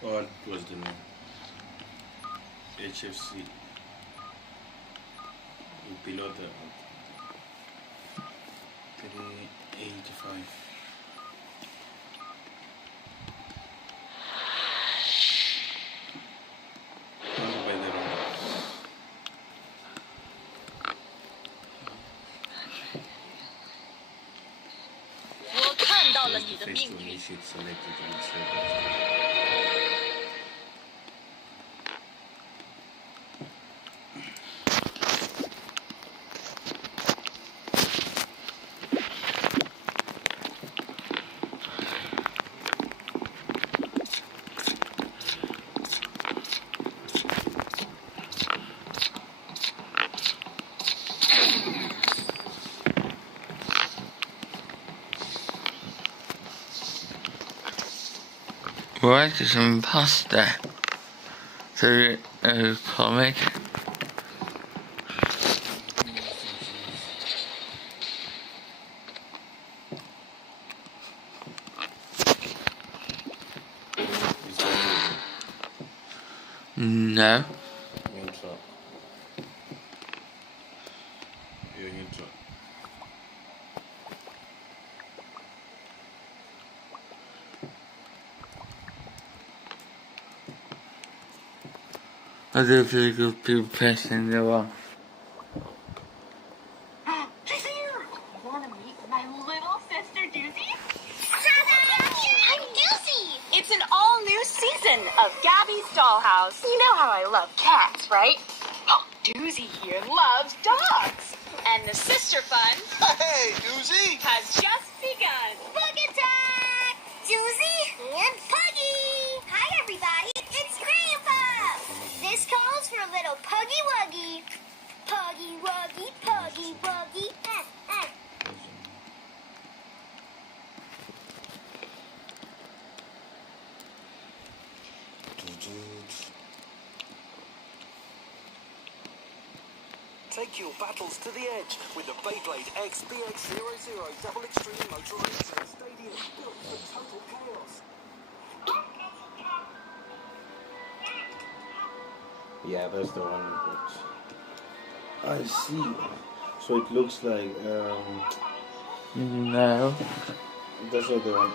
What was the name? HFC. Below the 385. What is some pasta? So, comic. No. Neutral. You're neutral. I do feel good people pressing the one. She's here! Wanna meet my little sister Doozy? I'm Doozy! It's an all-new season of Gabby's Dollhouse. You know how I love cats, right? Doozy here loves dogs. And the sister fun... Hey, Doozy! ...has just begun. Boogie time! Doozy and Puggy! Hi, everybody. It's Grandpa! This calls for a little Puggy Wuggy. Puggy Wuggy, Puggy Wuggy. Take your battles to the edge with the Beyblade XBX00 Double Extreme Motor Racer Stadium built for total chaos. Yeah, that's the one you put. I see. So it looks like No. that's not the one.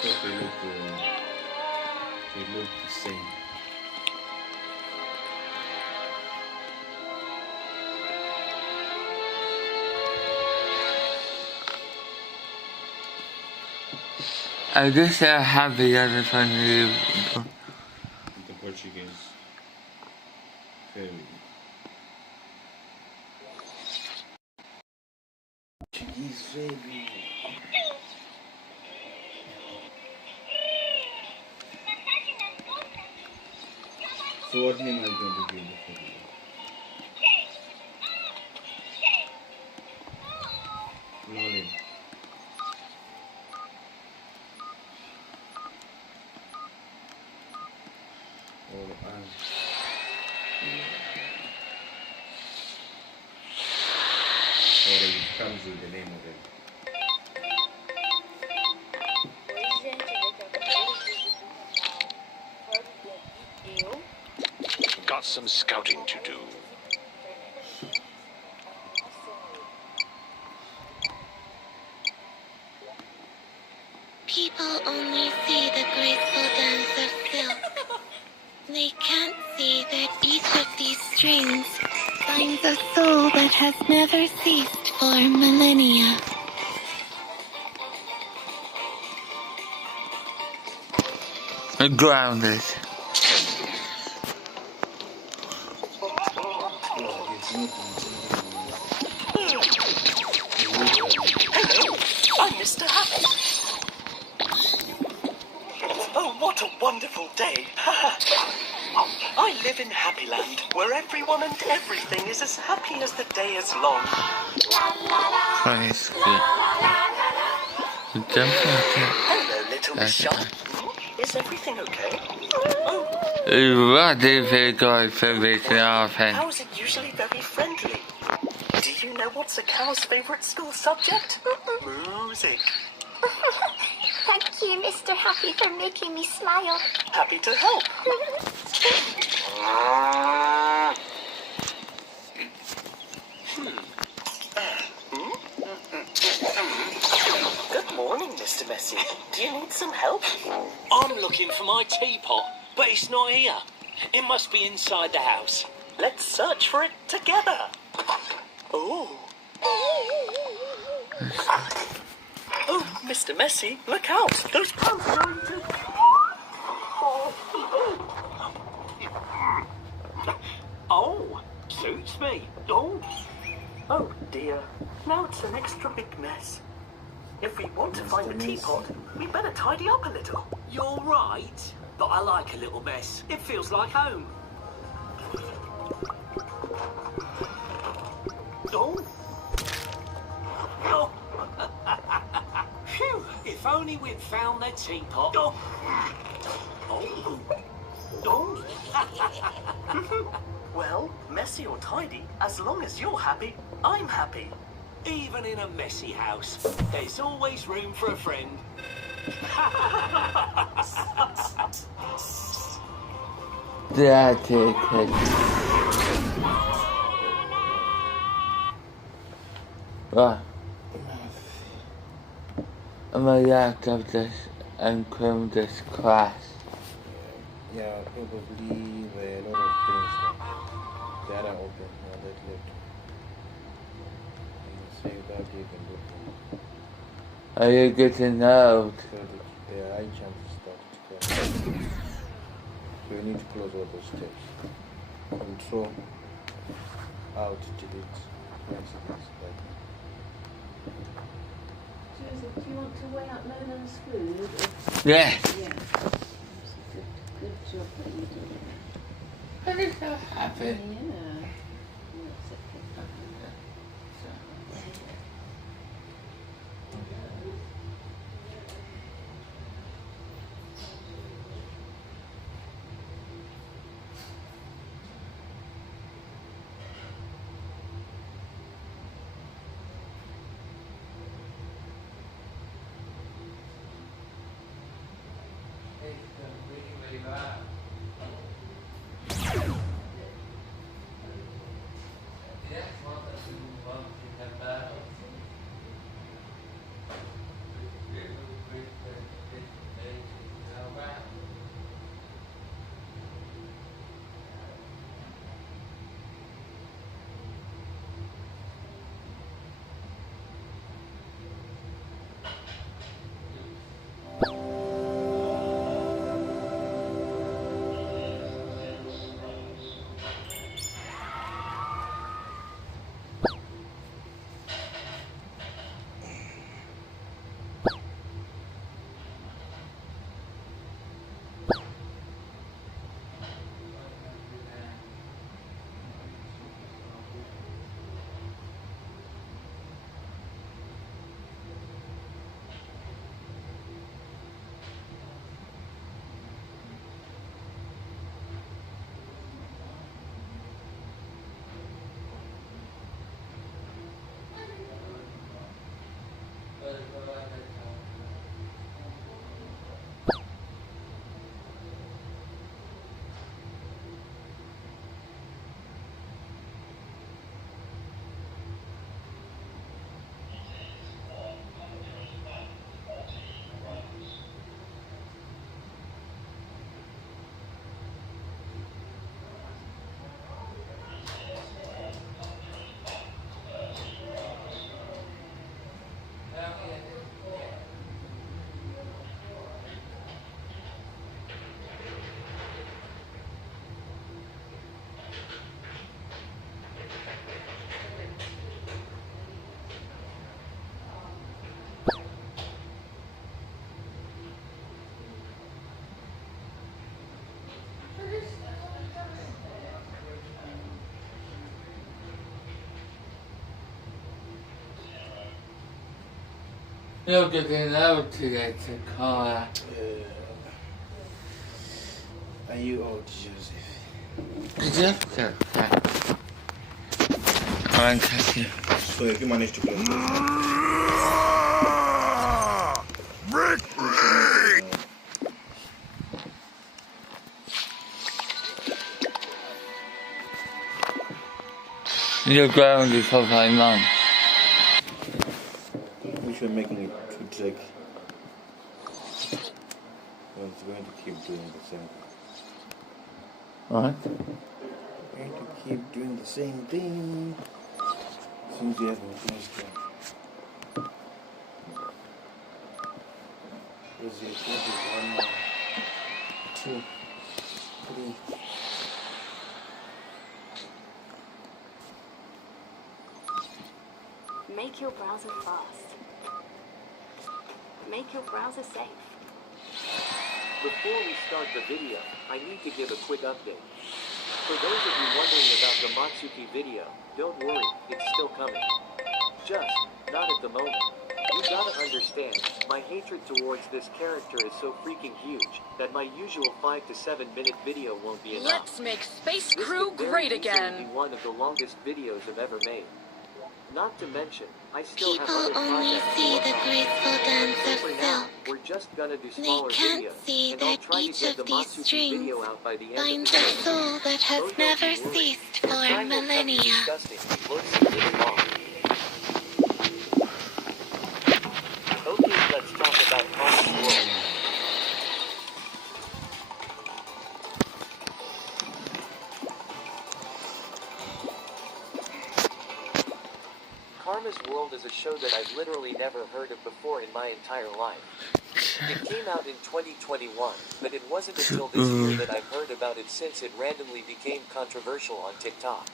thought they look the same. I guess I have the other funny. The Portuguese fairy. Portuguese fairy. So what name are you going to give the fairy? Nolan. Or Anne. Or it comes with the name of it. Got some scouting to do. People only see the graceful dance of silk. They can't see that each of these strings binds a soul that has never ceased for millennia. Grounded. Hello, I'm Mr. Happy. Oh, what a wonderful day. I live in Happyland, where everyone and everything is as happy as the day is long. Praise God. Hello, little Miss Sharp. Is everything okay? What if it goes for this often? Cows are usually very friendly. Do you know what's a cow's favorite school subject? Music. Thank you, Mr. Happy, for making me smile. Happy to help. Good morning, Mr. Messi. Do you need some help? I'm looking for my teapot, but it's not here. It must be inside the house. Let's search for it together. Oh. Oh, Mr. Messi, look out. Those plants are going to... Oh, suits me. Oh. Oh, dear. Now it's an extra big mess. If we want to find the teapot, we better tidy up a little. You're right, but I like a little mess. It feels like home. Oh. Oh. Phew, if only we'd found the teapot. Oh. Oh. Oh. Well, messy or tidy, as long as you're happy, I'm happy. Even in a messy house, there's always room for a friend. That's it. Right. I'm a lack of this and crim this class. Yeah, probably there are a lot of things that are open now that left. So you can't even look. Are you getting out? So there are high chances that it crashes. So you need to close all those steps. Control, out, delete, messages. Joseph, do you want to weigh up Lola's food? Yes. Yeah. Good job that you did. I'm so happy. Yeah. You're getting out to get the car. Are you old, Joseph? Joseph. I'm catching. So if you manage to close this. Break! You're going to talk my mom. Which we're making it too thick. Well, it's going to keep doing the same. What? Going to keep doing the same thing. Since we have a nice job. Is it 1 more? 2, 3. Make your browser fast. Make your browser safe. Before we start the video, I need to give a quick update. For those of you wondering about the Matsuki video, don't worry, it's still coming. Just, not at the moment. You gotta understand, my hatred towards this character is so freaking huge, that my usual 5 to 7 minute video won't be enough. Let's make Space This Crew could very great easily again. be one of the longest videos I've ever made. Not to mention, I still have People other only projects see to the work on. graceful dance So of for now, silk. we're just gonna do They smaller can't videos, see and I'll that try to each get of the these Matsuki strings video out by the end of binds the a day. soul that has Oh, don't never you worry. ceased The for time will come millennia. disgusting. Looks a little long. Okay, let's talk about Karma's World. Karma's World is a show that I've literally never heard of before in my entire life. It came out in 2021, but it wasn't until this year that I've heard about it since it randomly became controversial on TikTok.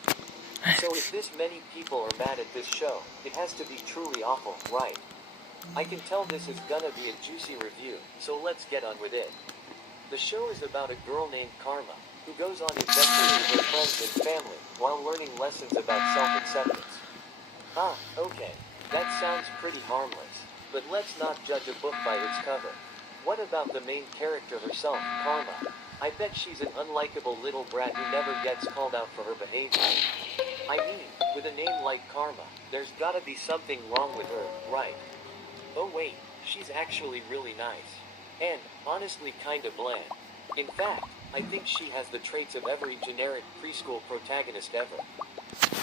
So if this many people are mad at this show, it has to be truly awful, right? I can tell this is gonna be a juicy review, so let's get on with it. The show is about a girl named Karma, who goes on adventures with her friends and family, while learning lessons about self-acceptance. Okay, that sounds pretty harmless, but let's not judge a book by its cover. What about the main character herself, Karma? I bet she's an unlikable little brat who never gets called out for her behavior. I mean, with a name like Karma, there's gotta be something wrong with her, right? Oh wait, she's actually really nice. And, honestly kinda bland. In fact, I think she has the traits of every generic preschool protagonist ever.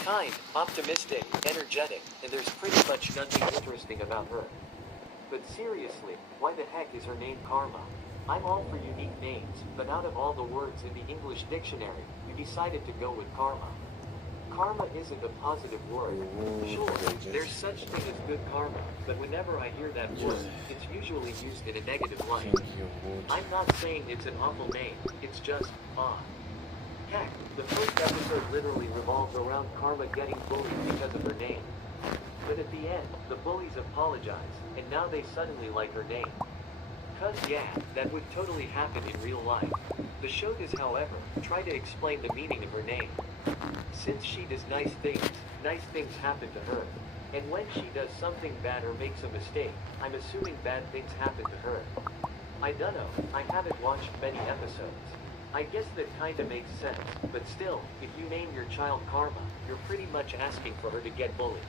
Kind, optimistic, energetic, and there's pretty much nothing interesting about her. But seriously, why the heck is her name Karma? I'm all for unique names, but out of all the words in the English dictionary, we decided to go with karma. Karma isn't a positive word. Sure, there's such thing as good karma, but whenever I hear that word, it's usually used in a negative light. I'm not saying it's an awful name, it's just odd. Heck, the first episode literally revolves around Karma getting bullied because of her name. But at the end, the bullies apologize, and now they suddenly like her name. Cause yeah, that would totally happen in real life. The show does, however, try to explain the meaning of her name. Since she does nice things happen to her. And when she does something bad or makes a mistake, I'm assuming bad things happen to her. I dunno, I haven't watched many episodes. I guess that kinda makes sense, but still, if you name your child Karma, you're pretty much asking for her to get bullied.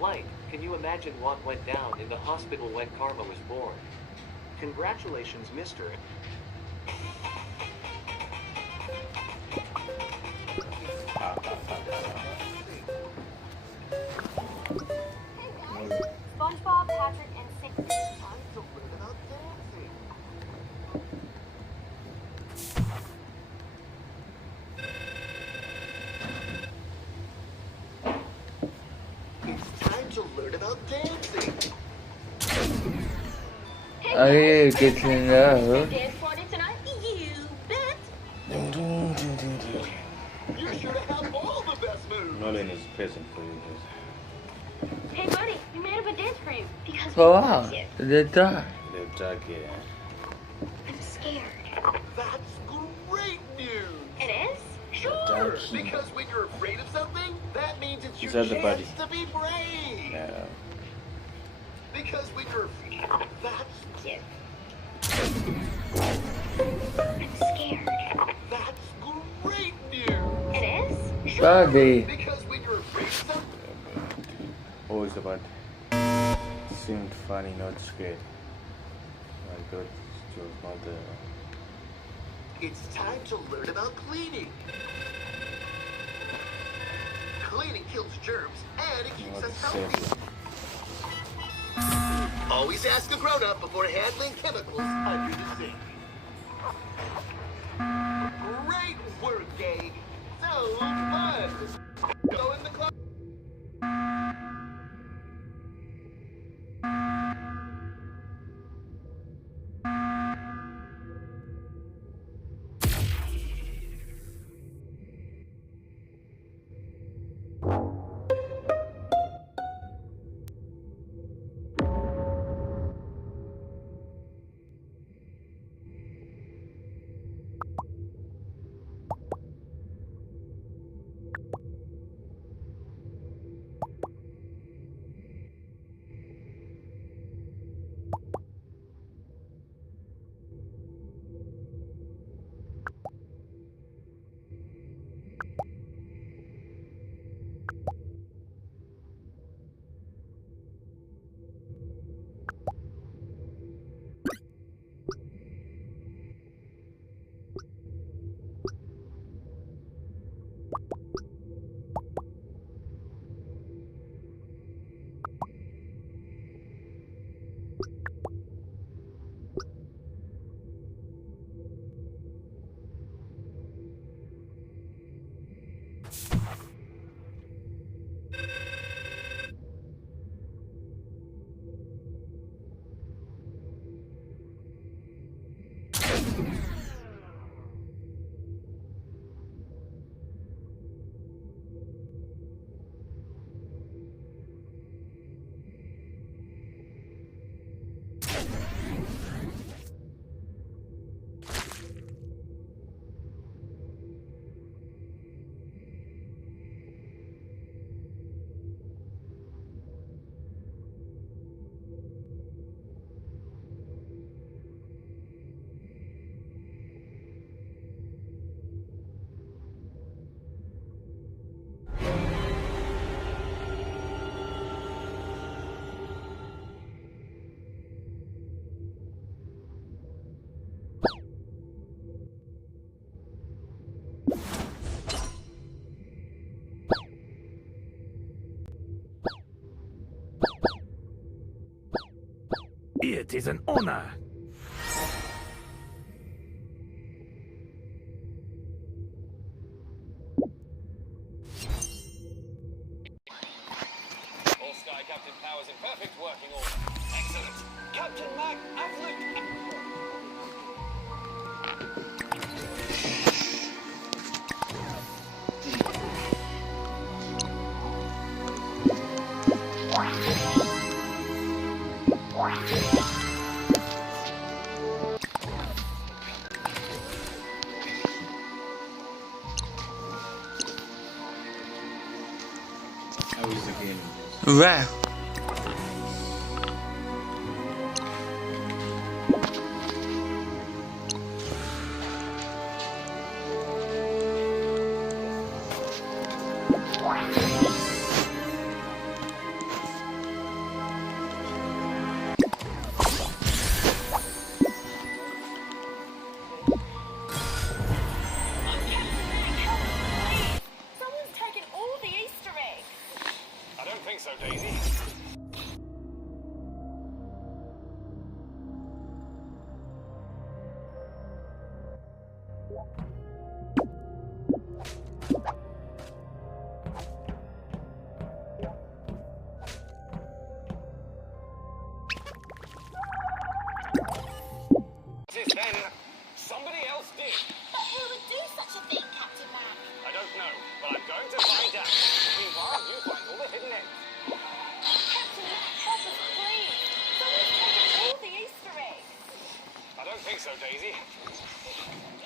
Like, can you imagine what went down in the hospital when Karma was born? Congratulations, Mr. SpongeBob, Patrick, and Sam. It's time to learn about dancing. Are you getting out? Dance party tonight? You bet. You're sure to have all the best moves. Nolan is present for you. Hey, buddy, we made up a dance for you because For we what? love you. The dog. The dog, yeah. I'm scared. That's great news. It is? Sure, because when you're afraid of something, that means it's your Is that the chance buddy? to be brave. No. Because when you're... That's... I'm scared. That's great news! It is? Furby. Because when you're afraid of something... Always about seemed funny, not scared. My God, it was not It's time to learn about cleaning. Cleaning kills germs and it keeps us healthy. Always ask a grown-up before handling chemicals under the sink. Great work, gang! So fun! Go in the club. It is an honor. All Sky Captain Powers in perfect working order. Excellent. Captain Mac, How is the game? Where? Someone's taken all the Easter eggs. I don't think so, Daisy. Then somebody else did. But who would do such a thing, Captain Mac? I don't know, but I'm going to find out. Meanwhile, you find all the hidden eggs. Captain Mac, help us, please. Someone's taken all the Easter eggs. I don't think so, Daisy.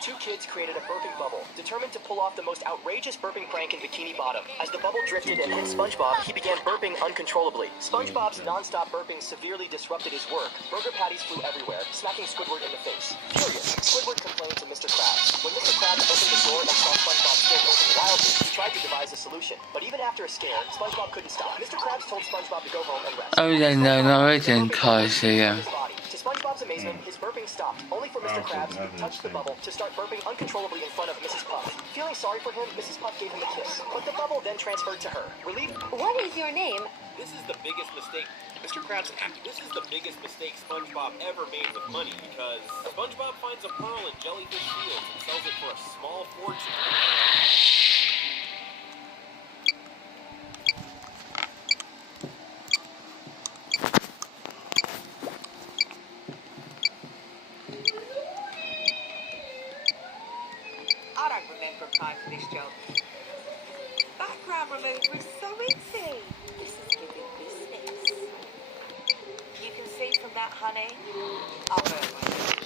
two kids created a burping bubble, determined to pull off the most outrageous burping prank in Bikini Bottom. As the bubble drifted and hit SpongeBob, he began burping uncontrollably. SpongeBob's non-stop burping severely disrupted his work. Burger patties flew everywhere, smacking Squidward in the face. Furious, Squidward complained to Mr. Krabs. When Mr. Krabs opened the door and saw SpongeBob still burping wildly, he tried to devise a solution. But even after a scare, SpongeBob couldn't stop. Mr. Krabs told SpongeBob to go home and rest. Oh yeah, no, I didn't cause it. To SpongeBob's amazement, his burping stopped, only for Mr. Krabs, who touched the bubble, to start burping uncontrollably in front of Mrs. Puff. Feeling sorry for him, Mrs. Puff gave him a kiss, but the bubble then transferred to her. Relieved? What is your name? This is the biggest mistake. Mr. Krabs, this is the biggest mistake SpongeBob ever made with money because SpongeBob finds a pearl in Jellyfish Fields and sells it for a small fortune. I don't remember applying for this job. Background remover is so easy. This is giving business. You can see from that, honey, I'll burn myself.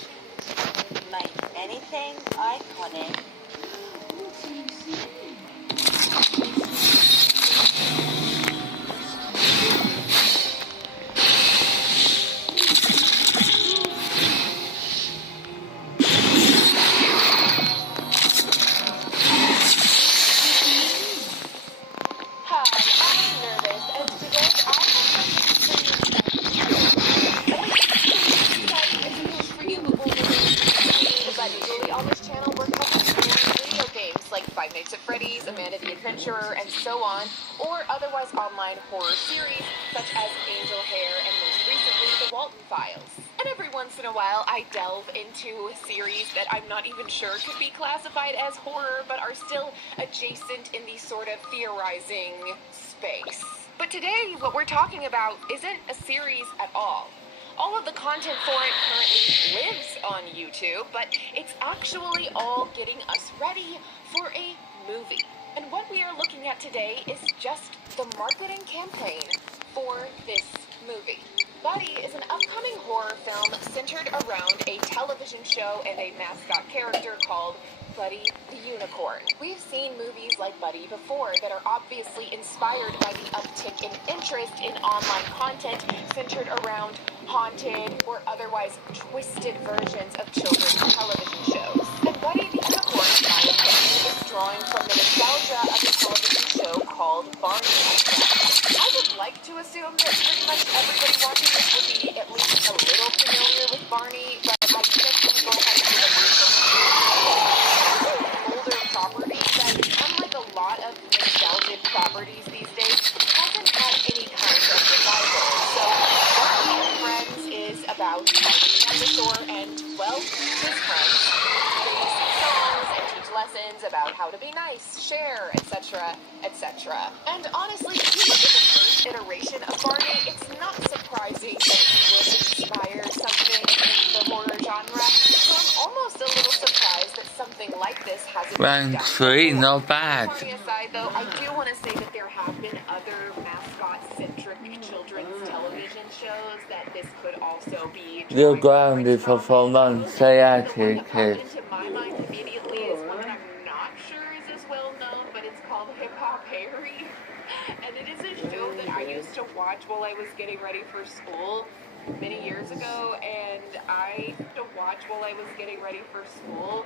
Make anything iconic. And so on, or otherwise online horror series such as Angel Hair and most recently The Walton Files. And every once in a while I delve into series that I'm not even sure could be classified as horror but are still adjacent in the sort of theorizing space. But today what we're talking about isn't a series at all. All of the content for it currently lives on YouTube, but it's actually all getting us ready for a movie. And what we are looking at today is just the marketing campaign for this movie. Buddy is an upcoming horror film centered around a television show and a mascot character called Buddy the Unicorn. We've seen movies like Buddy before that are obviously inspired by the uptick in interest in online content centered around haunted or otherwise twisted versions of children's television shows. And Buddy the Unicorn, in my opinion, is drawing from the nostalgia of a television show called Barney and Friends. I would like to assume that pretty much everybody watching this would be at least a little familiar with Barney, but I just want to go ahead and give a older property that, unlike a lot of nostalgic properties these days, hasn't had any kind of revival. So, Barney and Friends is about Barney the dinosaur and, well, his friends. They sing songs and teach lessons about how to be nice, share, etc., etc. And honestly, if you look at the first iteration of Barney, it's not surprising that he would inspire something in the horror genre. So I'm almost a little surprised that something like this hasn't been done. 3, not bad. Funny aside, though, I do want to say that there have been other mascot-centric children's television shows that this could also be. The grounded performance, they actually kids. To my mind immediately is one that I'm not sure is as well known, but it's called Hip Hop Harry. And it is a show that I used to watch while I was getting ready for school many years ago, and I used to watch while I was getting ready for school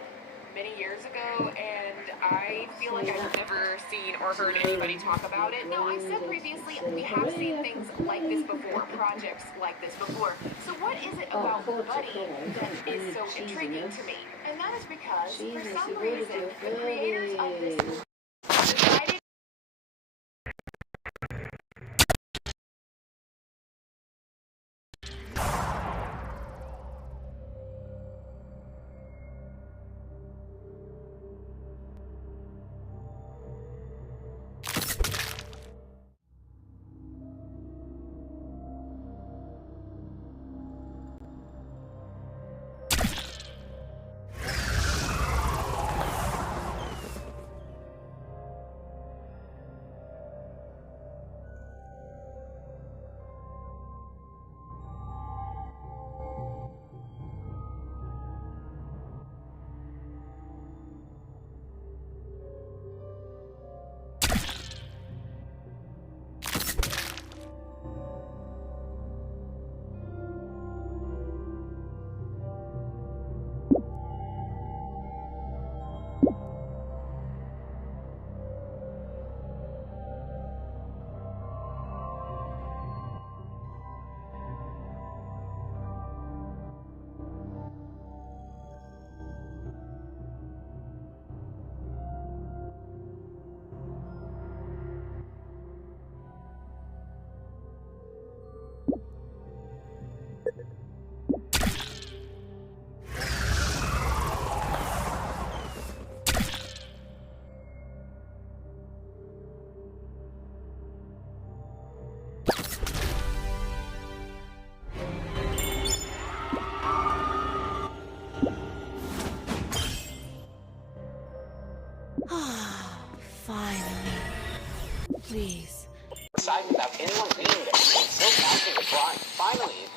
many years ago, and I feel like I've never seen or heard anybody talk about it. Now, I said previously, we have seen things like this before, projects like this before. So what is it about Buddy that is so intriguing to me? And that is because, for some reason, the creators of this decided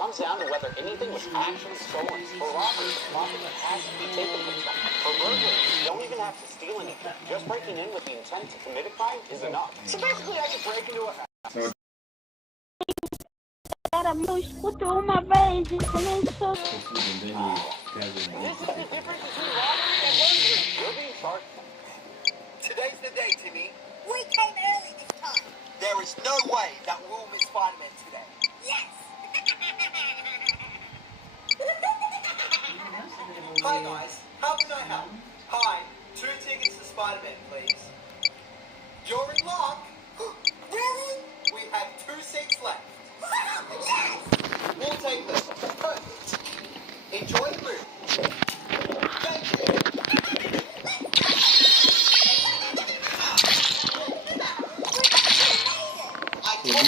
comes down to whether anything was actually stolen. For robbery, property has to be taken from someone. For burglary, you don't even have to steal anything. Just breaking in with the intent to commit a crime is enough. So basically, I could break into a house. Cara, eu escuto uma vez e começou. This is the difference between robbery and burglary. You're being charged. Today's the day, Timmy. We came early this time. There is no way that we'll miss Spider-Man today. Yes! Hi guys, how can I help? Hi, 2 tickets to Spider-Man, please. You're in luck. Really? We have 2 seats left. Yes! We'll take them. Perfect. Enjoy the movie. Thank you.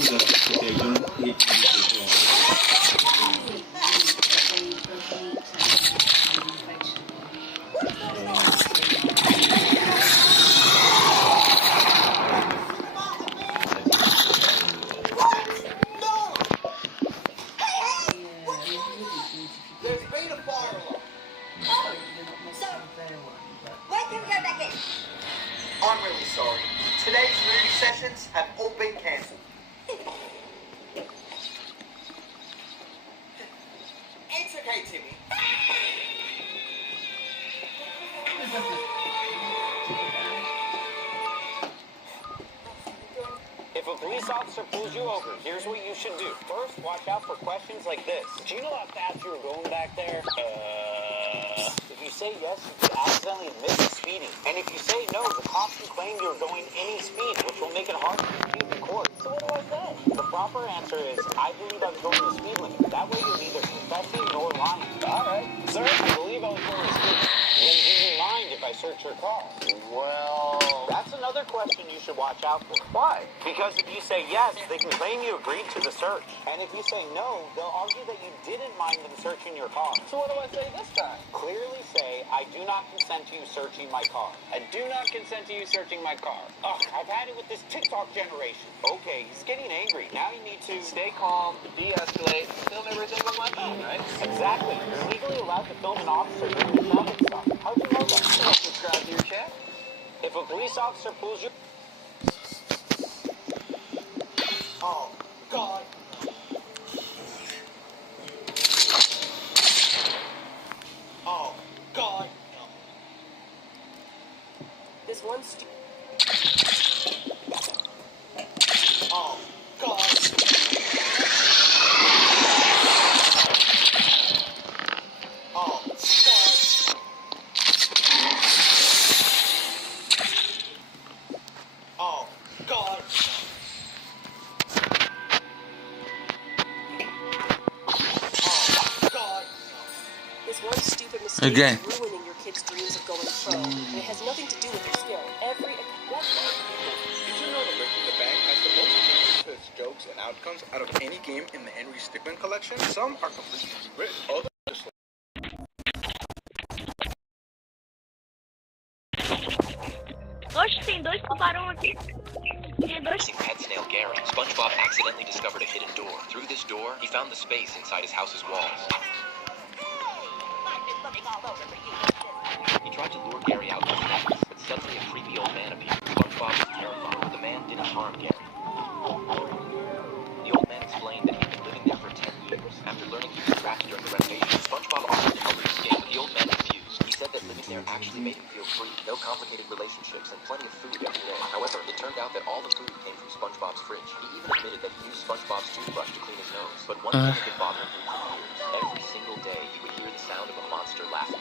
There's been a fire alarm. Oh, so, when can we go back in? I'm really sorry. Today's movie sessions have all been cancelled. It's okay, Timmy. If a police officer pulls you over, here's what you should do. First, watch out for questions like this. Do you know how fast you were going back there? If you say yes, you could accidentally admit to speeding. And if you say no, the cops can claim you're going any speed, which will make it hard to dispute in court. So what do I say? The proper answer is, I believe I was going the speed limit. That way you're neither confessing nor lying. All right. Sir, I believe I was going the speed limit. Then do you mind if I search your car? Well, that's another question you should watch out for. Why? Because if you say yes, they can claim you agreed to the search. And if you say no, they'll argue that you didn't mind them searching your car. So what do I say this time? Clearly say, I do not consent to you searching my car. I do not consent to you searching my car. Ugh, I've had it with this TikTok generation. Okay, he's getting angry. Now you need to stay calm, de-escalate, film everything on my phone, right? Exactly. You're legally allowed to film an officer doing the traffic stop. How'd you know that? I'll subscribe to your channel. If a police officer pulls you... Oh, God. Oh, God. This one Oh, God. Oh, God. Oh, God. This one stupid mistake Again. is ruining your kid's dreams of going pro. And it has nothing to do with your skill. Did you know the Rick in the Bank has the most changes to its jokes and outcomes out of any game in the Henry Stickmin collection? Some are completely rewritten, others just Oxe, tem 2 tubarão aqui. Tem 2. Pet snail Gary, SpongeBob accidentally discovered a hidden door. Through this door, he found the space inside his house's walls. He tried to lure Gary out with his nets, but suddenly a creepy old man appeared. SpongeBob was terrified, but the man didn't harm Gary. The old man explained that he'd been living there for 10 years. After learning he was trapped during the renovation, SpongeBob offered to help him escape, but the old man refused. He said that living there actually made him feel free, no complicated relationships, and plenty of food every day. However, it turned out that all the food came from SpongeBob's fridge. He even admitted that he used SpongeBob's toothbrush to clean his nose. But one thing had been bothering him for years. Every single day, he would hear the sound of a monster laughing.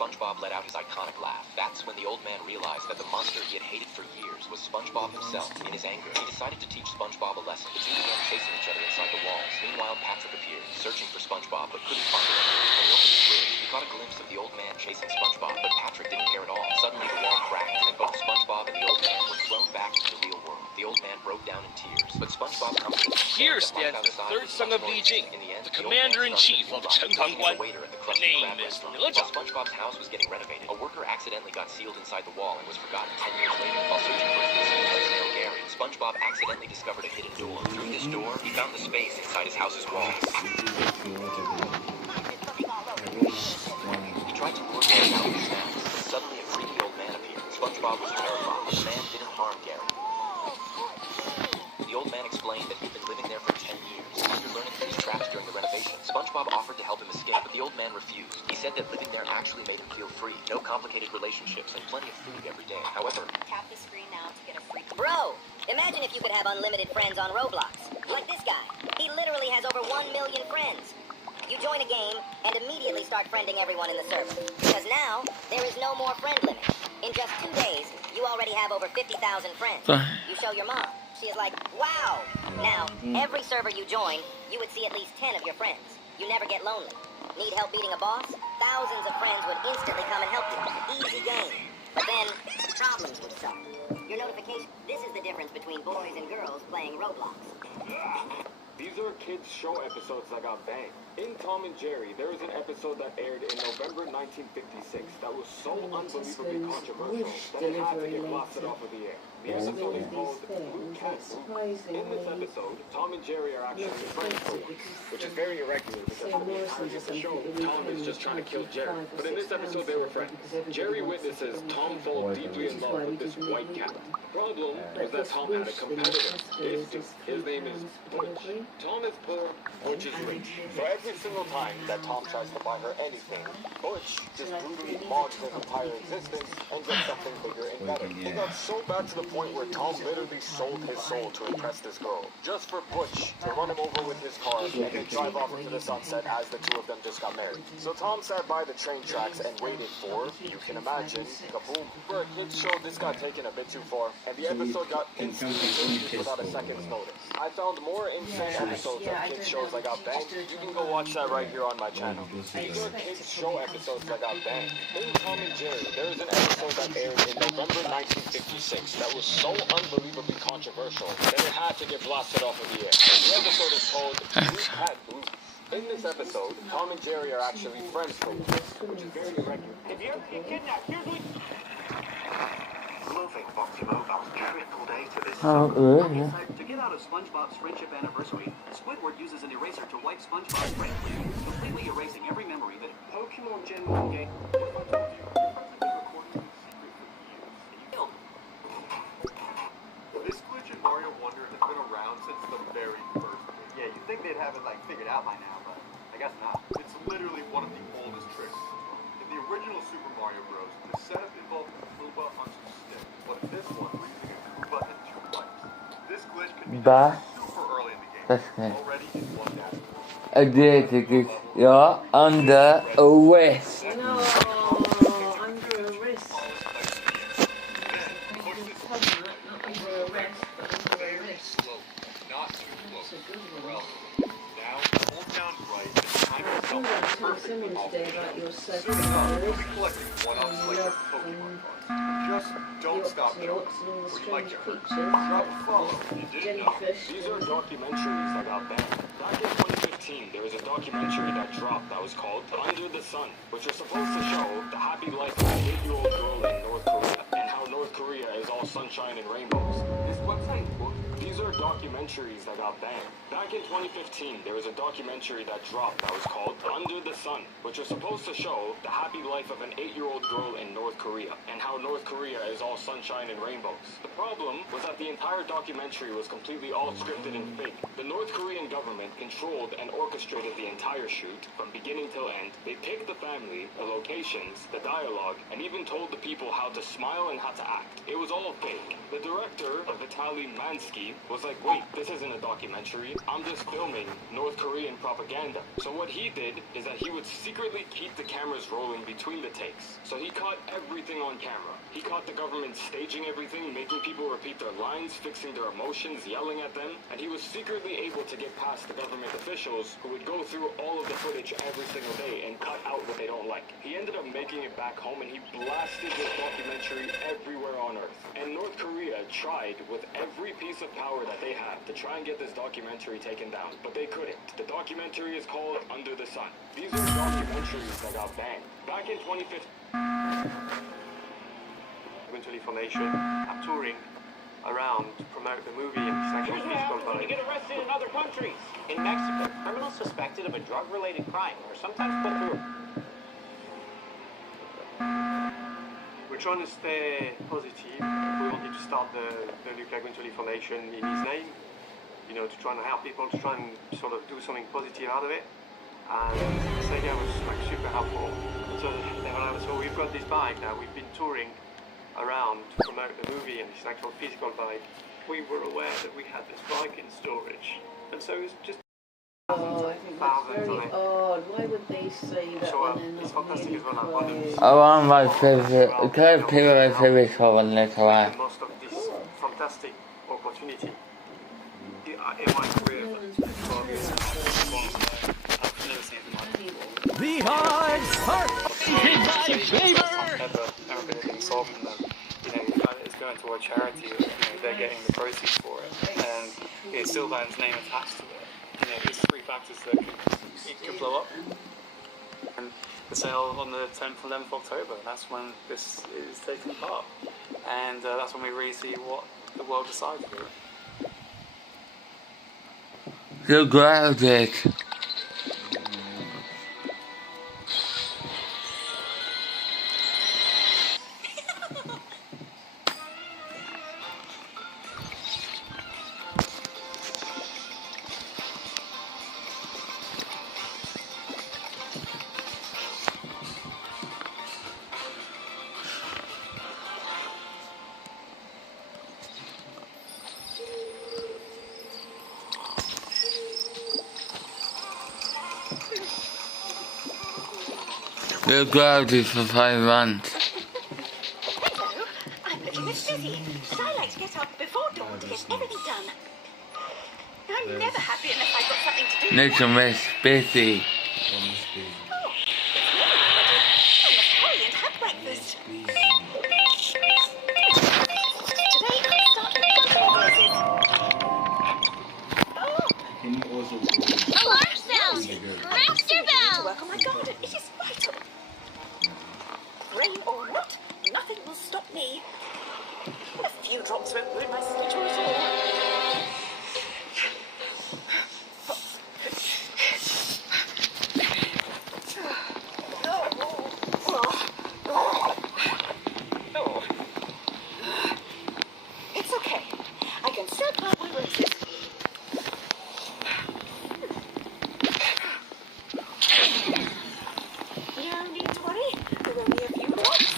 SpongeBob let out his iconic laugh. That's when the old man realized that the monster he had hated for years was SpongeBob himself. In his anger, he decided to teach SpongeBob a lesson. The two began chasing each other inside the walls. Meanwhile, Patrick appeared, searching for SpongeBob, but couldn't find him. When he opened his fridge, he caught a glimpse of the old man chasing SpongeBob, but Patrick didn't care at all. Suddenly, the wall cracked, and both SpongeBob and the old man were thrown back into the real world. The old man broke down in tears, but SpongeBob comforted him. Here stands the third son of Beijing. In the end, hand, the commander-in-chief of Chenkangguan. The name is While SpongeBob's house was getting renovated, a worker accidentally got sealed inside the wall and was forgotten. 10 years later, while searching for his missing pet snail Gary, SpongeBob accidentally discovered a hidden door. Through this door, he found the space inside his house's walls. He tried to lure Gary out with snacks, but suddenly a creepy old man appeared. SpongeBob was terrified, but the man didn't harm Gary. The old man explained that he'd been living there for 10 years. After learning through his traps during the renovation, SpongeBob offered to help him escape, but the old man refused. He said that living there actually made him feel free, no complicated relationships, and plenty of food every day. However, Tap the screen now to get a free... Bro, imagine if you could have unlimited friends on Roblox. Like this guy. He literally has over 1 million friends. You join a game and immediately start friending everyone in the server. Because now, there is no more friend limit. In just 2 days, you already have over 50,000 friends. You show your mom. She is like, wow. Now, every server you join, you would see at least 10 of your friends. You never get lonely. Need help beating a boss? Thousands of friends would instantly come and help you. Easy game. But then, problems would start. Your notification. This is the difference between boys and girls playing Roblox. These are kids' show episodes that got banned. In Tom and Jerry, there was an episode that aired in November 1956 that was so unbelievably controversial that it had to get blasted off of the air. The episode is called Blue Cat Blue. In this episode, Tom and Jerry are actually friends for once, which is very irregular because for the entirety of the show, Tom is just trying to kill Jerry. But in this episode, they were friends. Jerry witnesses Tom fall deeply in love with this white cat. The problem was that Tom had a competitor, his dude. His name is Butch. Tom is poor, Butch is rich. So every single time that Tom tries to buy her anything, Butch just brutally mods his entire existence and gets something bigger and better. It got so bad to the point where Tom literally sold his soul to impress this girl, just for Butch to run him over with his car and then drive off into the sunset as the two of them just got married. So Tom sat by the train tracks and waited for, you can imagine, kaboom. For a kid's show, this got taken a bit too far, and the episode got instantly finished without a second's notice. I found more insane episodes of kids shows that got banned. You can go watch that right here on my channel. These are kids show episodes that got banned. In Tom and Jerry, there is an episode that aired in November 1956 that was so unbelievably controversial that it had to get blasted off of the air. The episode is called Blue Cat Blue. In this episode, Tom and Jerry are actually friends for once, which is very irregular. If you ever get kidnapped, here's what... Loving Boxy Mobile's dreadful day to this To get out of SpongeBob's friendship anniversary, Squidward uses an eraser to wipe SpongeBob's brain clear, completely erasing every memory that Pokemon Gen 1 game. This glitch in Mario Wonder has been around since the very first game. Yeah, you'd think they'd have it figured out by now, but I guess not. It's literally one of the oldest tricks. In the original Super Mario Bros., the setup involved a Koopa on some stick, but in this one, we're using a Koopa and 2 pipes. This glitch can be super early in the game. Already in one dash. I did it. Yeah, under arrest. No, under arrest. Not under arrest, but under arrest. Not too close. Well, now hold down right and time yourself perfectly off the Super Mario will be collecting one-offs like your Pokemon cards. Just don't stop joking. Or you might get hurt. Drop a follow. You didn't know. These are documentaries that got banned. Back in 2015, there was a documentary that dropped that was called Under the Sun, which was supposed to show the happy life of an 8-year-old girl in North Korea and how North Korea is all sunshine and rainbows. This website, these are documentaries that got banned. Back in 2015, there was a documentary that dropped that was called Under the Sun, which was supposed to show the happy life of an 8-year-old girl in North Korea and how North Korea is all sunshine and rainbows. The problem was that the entire documentary was completely all scripted and fake. The North Korean government controlled and orchestrated the entire shoot from beginning till end. They picked the family, the locations, the dialogue, and even told the people how to smile and how to act. It was all fake. The director, Vitaly Mansky, was like, wait, this isn't a documentary. I'm just filming North Korean propaganda. So what he did is that he would secretly keep the cameras rolling between the takes. So he caught everything on camera. He caught the government staging everything, making people repeat their lines, fixing their emotions, yelling at them, and he was secretly able to get past the government officials who would go through all of the footage every single day and cut out what they don't like. He ended up making it back home and he blasted this documentary everywhere on Earth. And North Korea tried with every piece of power that they had to try and get this documentary taken down, but they couldn't. The documentary is called Under the Sun. These are documentaries that got banned. Back in 2015. Eventually Formation, I'm touring around to promote the movie and it's actually physical When you get arrested in other countries. In Mexico, criminals suspected of a drug-related crime are sometimes put through. We're trying to stay positive. We wanted to start the nuclear eventually formation in his name, you know, to try and help people, to try and sort of do something positive out of it. And Sega was like super helpful. So they were like, so we've got this bike now, we've been touring around to promote the movie and it's an actual physical bike. We were aware that we had this bike in storage, and so it was just Oh, I think that's very odd. Why would they say that so, when they're it's not fantastic really as well. clothes? One of my favorite, kind of people my favorite show on this life. Most of this fantastic opportunity. In my career, for 12 years, I've never seen it before. The odds are in my favor! Never been anything sold from them. You know, it's going to a charity. You know, they're getting the proceeds for it, and it's Sylvan's name attached to it. You know, there's three factors that could blow up. And the sale on the 10th and 11th of October. That's when this is taking part, and that's when we really see what the world decides for it. The grounded. The grounded for 5 months. Hello, I'm looking this busy, but I like to get up before dawn to get everything done. I'm never happy unless I've got something to do. Little Miss Busy. Oh, it's me already. I must hurry and have breakfast. Today I'll start with buttermilk Can you also Alarm sound! Master to bell! work on my garden. It is vital. Rain or not, nothing will stop me. A few drops won't ruin my schedule at all. It's okay. I can still plant my roses. No need to worry. There will be a few drops.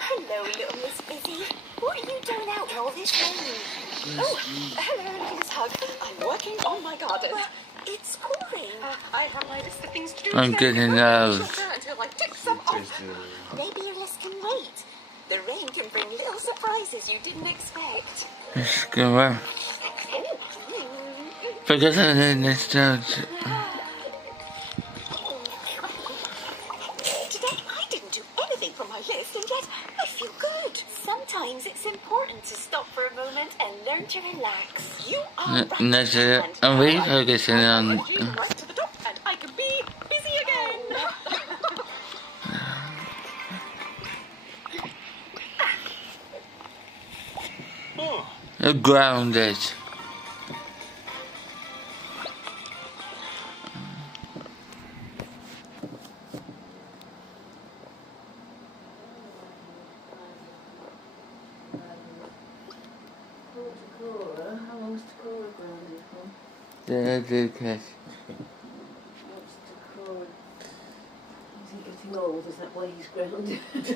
Hello, little Miss Busy. What are you doing out in all this rain? Oh, hello, Miss Hug. I'm working on my garden. Well, it's pouring. I have my list of things to do. I'm getting nervous. Until I tick some off. Maybe your list can wait. The rain can bring little surprises you didn't expect. Let's go on. Because I didn't understand. Today I didn't do anything from my list, and yet I feel good. Sometimes it's important to stop for a moment and learn to relax. You are right. I'm really focusing on. Right to the top, and I can be busy again. The grounded. How long's Takora grounded for? The education. What's Takora? Is he getting old? Is that why he's grounded? Let's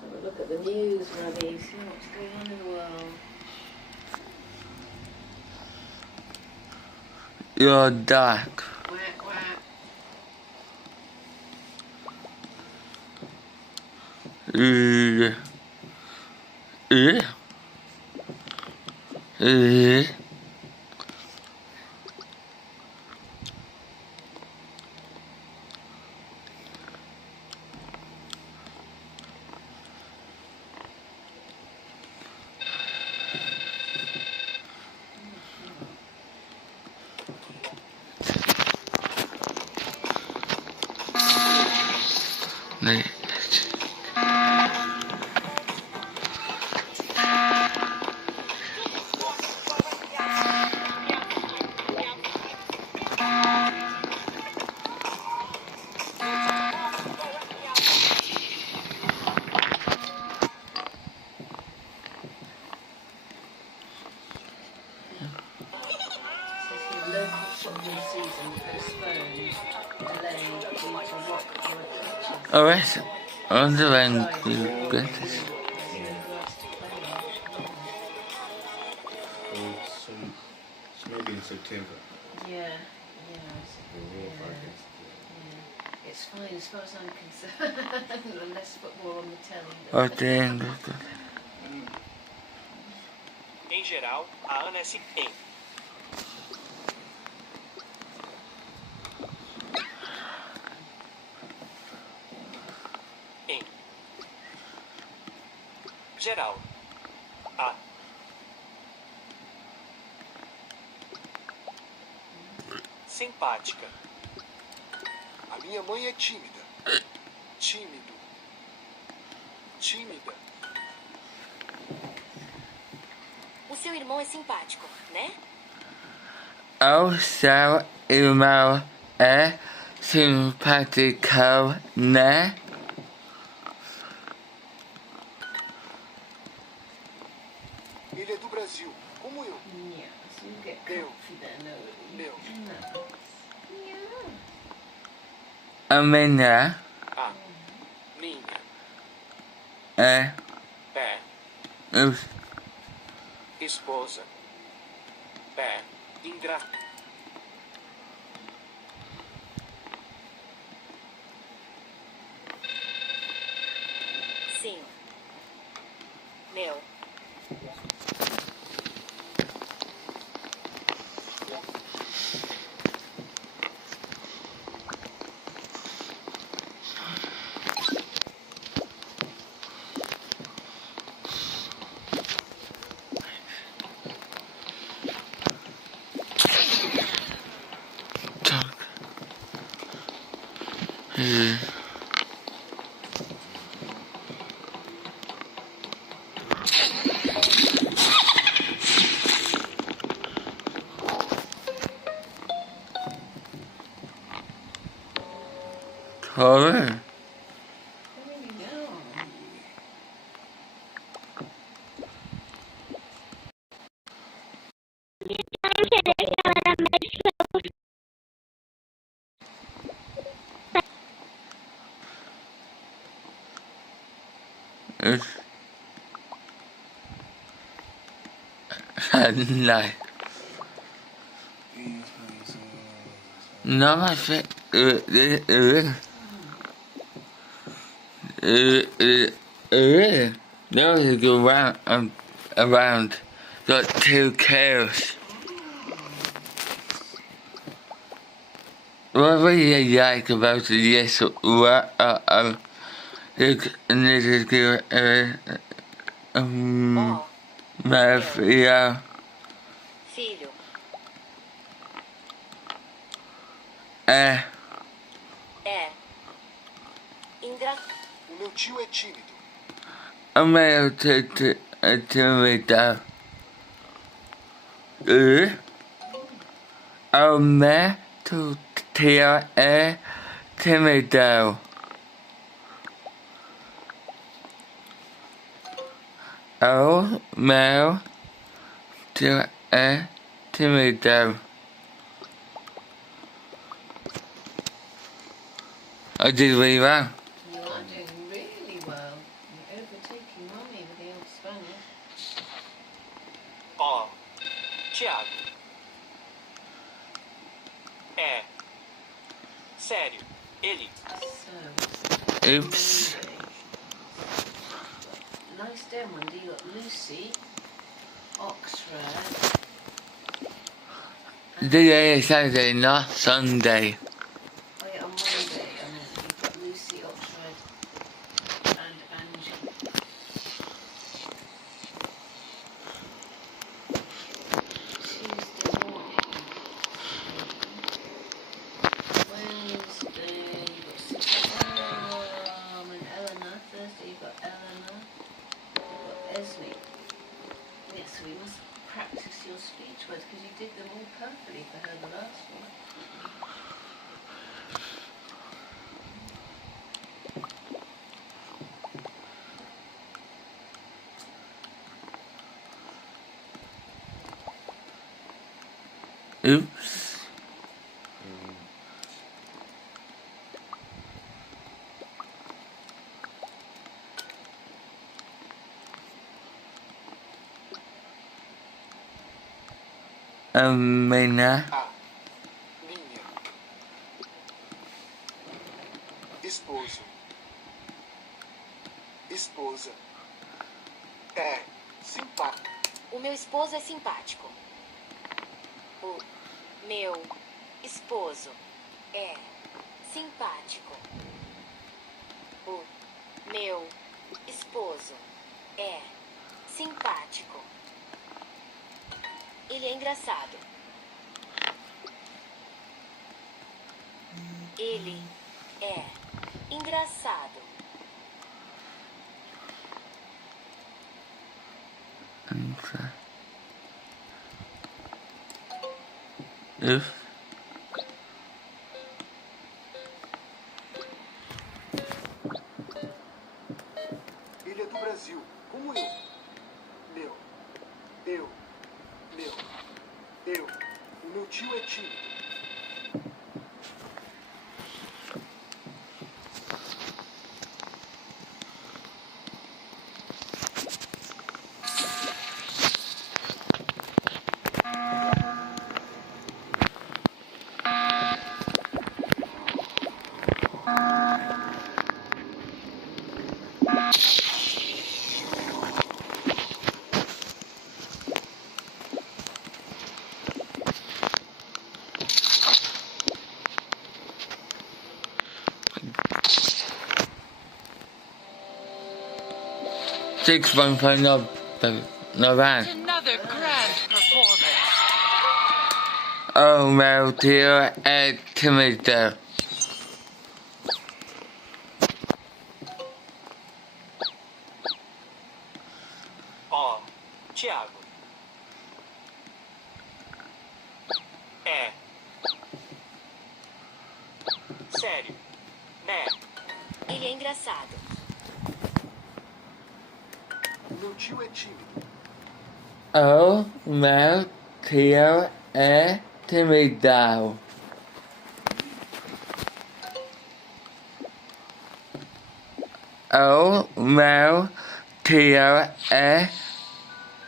have a look at the news, Robbie. See what's going on in the world. You're dark. Quack, quack. Oh, that's underlying goodness. So maybe in September. Yeah. It's fine as far as I'm concerned. Unless football on the telly. Oh, dang. Em geral, a Ana é em. Geral. A. Simpática. A minha mãe é tímida. Tímido. Tímida. O seu irmão é simpático, né? O seu irmão é simpático, né? Ele é do Brasil, como eu. Meu. A minha A. Minha. é Pé. Esposa. Pé. Ingra. Sim. Meu. Horror. No, my friend. There was a go around. Got 2 cows. What really like about it? Yes, this girl, Mafia. Filho. É. O meu tio é tímido. O meu tio é tímido. O meu tio é tímido. O meu tio é tímido. I did really well. You are doing really well. You're overtaking Mommy with the old Spanish. Ó. Tiago. É. Sério. Ele. Oops. nice day on Monday. You got Lucy, Oxford. Today is Saturday, not Sunday. Oh yeah, on Monday, and then you've got Lucy, Oxford, and Angie. Tuesday morning. Wednesday, you've got and Eleanor. Thursday, you've got Eleanor. You've got Esme. Yes, we must practice your speech words because you did them all perfectly for her the last one. Oops. Mina. Minha. Esposo. Esposa. É simpático. O meu esposo é simpático. O meu esposo é simpático. O meu esposo é simpático. Ele é engraçado. Ele é engraçado. If. Ele é do Brasil, como eu. Meu. Eu. Meu. Eu. O meu tio é tímido. Six one five no van. Another grand performance. Oh my dear Timothy. Ó, Thiago. É. Sério. Né? Ele é engraçado. O meu tio é tímido. Oh my dear Timothy. Oh my dear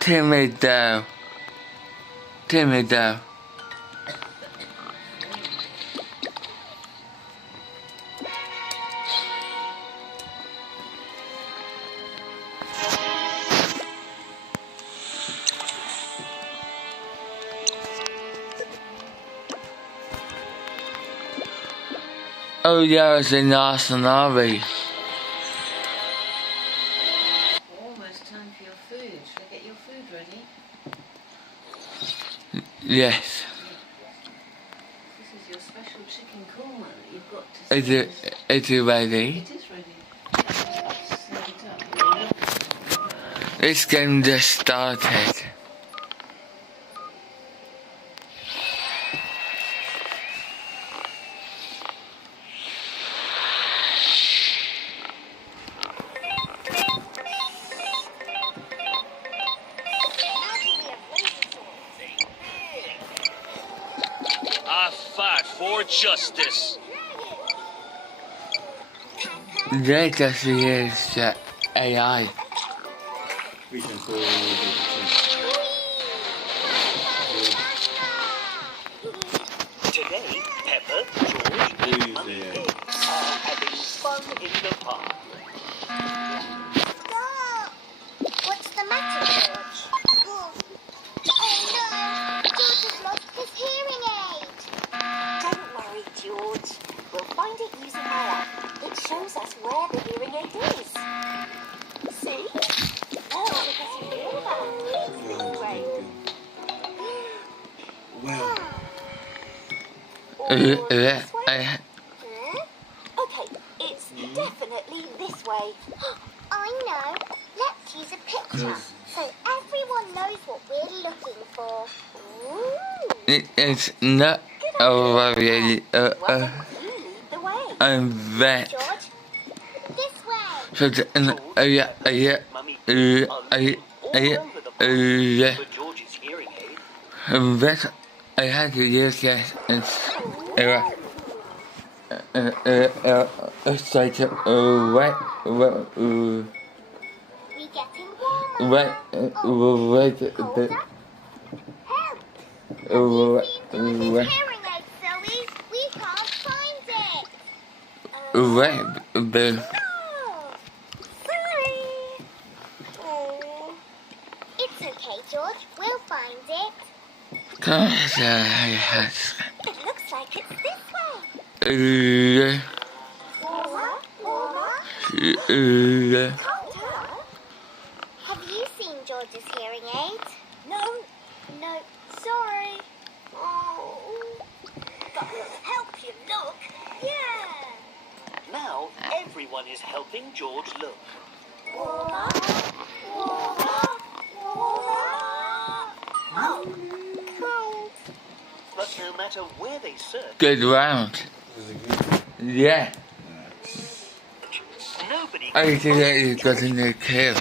Timothy. Timothy. Oh yeah, it's an Arsenal. Almost time for your food. Shall I get your food ready? Yes. This is your special chicken korma that you've got to Is it ready? It is ready. Set it up. This game just started. I fight for justice. They just use AI. We can go Today, Peppa, George, and Mummy Pig are having fun in the park. Yeah, Okay, it's definitely this way. I know. Let's use a picture so everyone knows what we're looking for. Ooh. it's not already You lead the way. I'm vet. George, this way. So For George's hearing aid. vet. I had to use this. It's like wet. We getting warmer. Wet. Help! George's hearing aid, Zoe. We can't find it. Wet. Sorry. It's okay, George. We'll find it. It looks like it's this way. Warmer? Colder? Have you seen George's hearing aid? No. No. Sorry. Oh. But we'll help you look. Yeah. Now everyone is helping George look. Warmer? Oh, cold. But no matter where they search, Good round. Yeah. nobody I think that is got in the kill.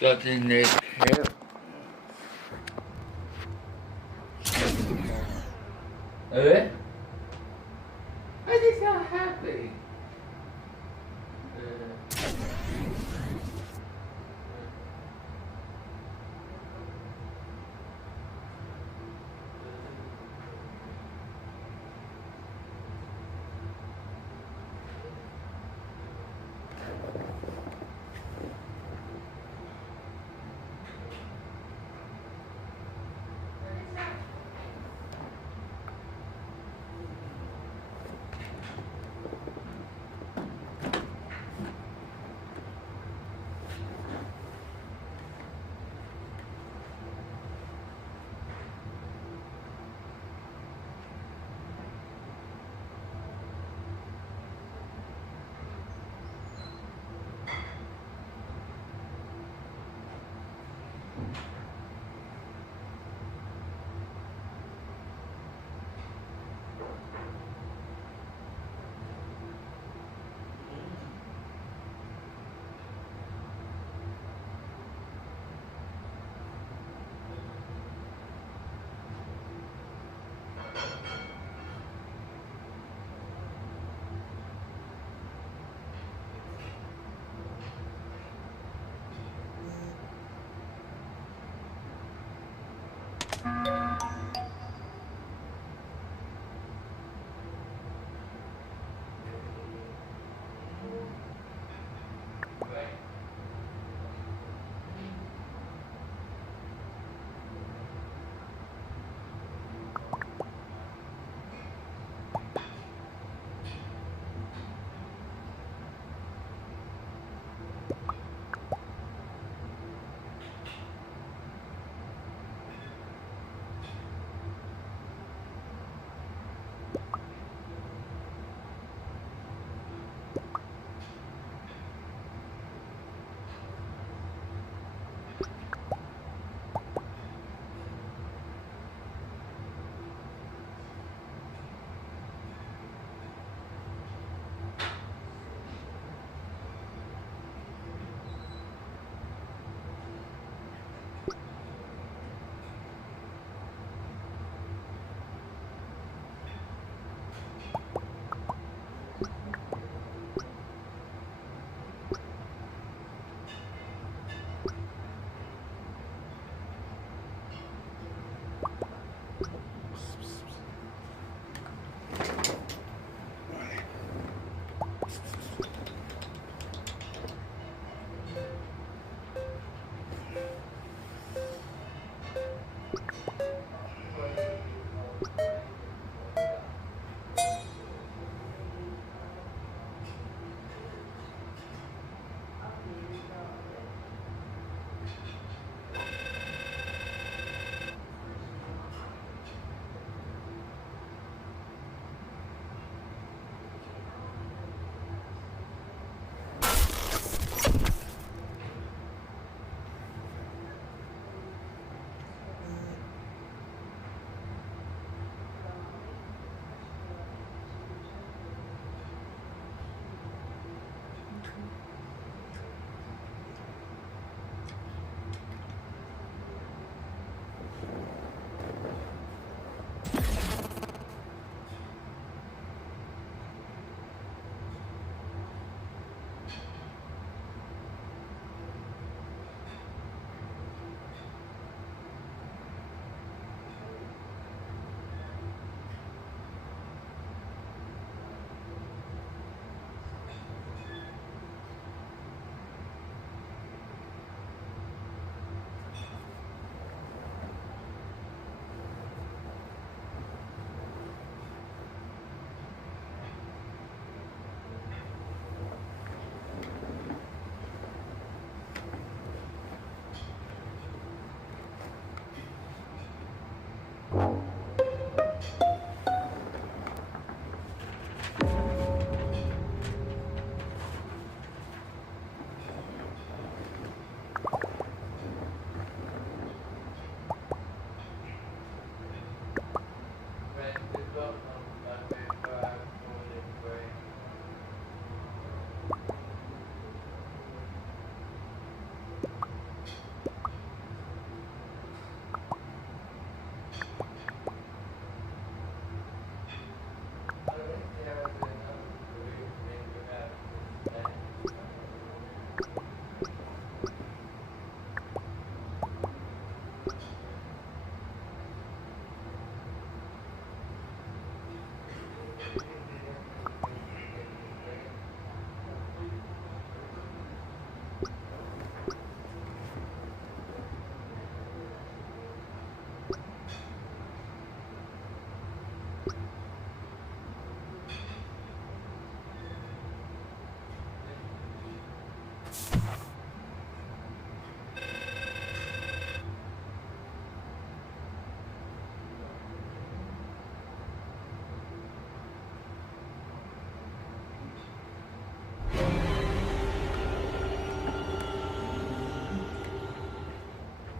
Got in the kill. Eh? I just not happy.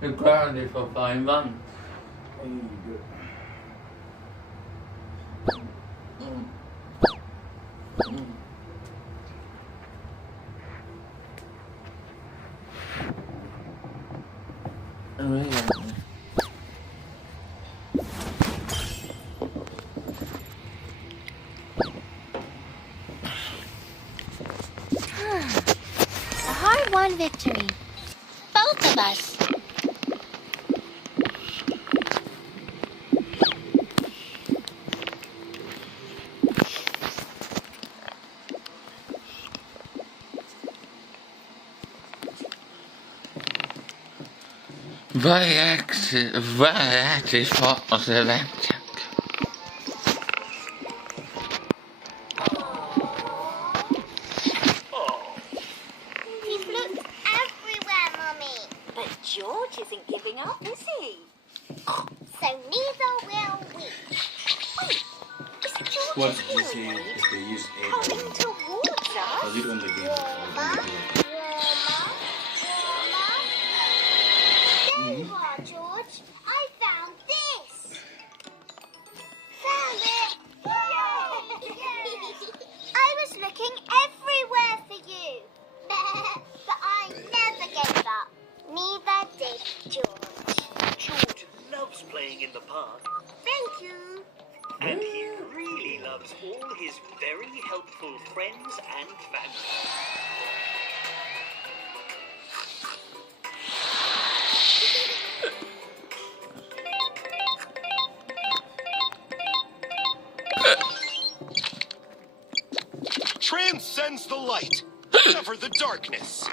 The grounded for 5 months. A hard-won victory. Both of us. Variety photos electric. He's looked everywhere, Mummy. But George isn't giving up, is he? So neither will we. Wait, is George What's easy if they use coming it? towards us? Was it on the game? There you are, George. I found this. Found it. Yay! I was looking everywhere for you. But I never gave up. Neither did George. George loves playing in the park. Thank you. And he really loves all his very helpful friends and family. Transcends the light. Cover the darkness.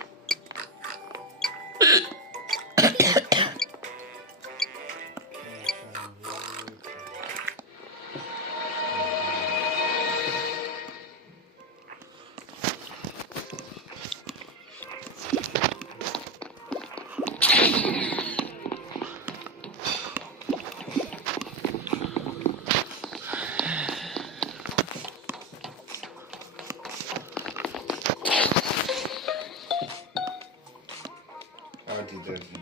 How did that do?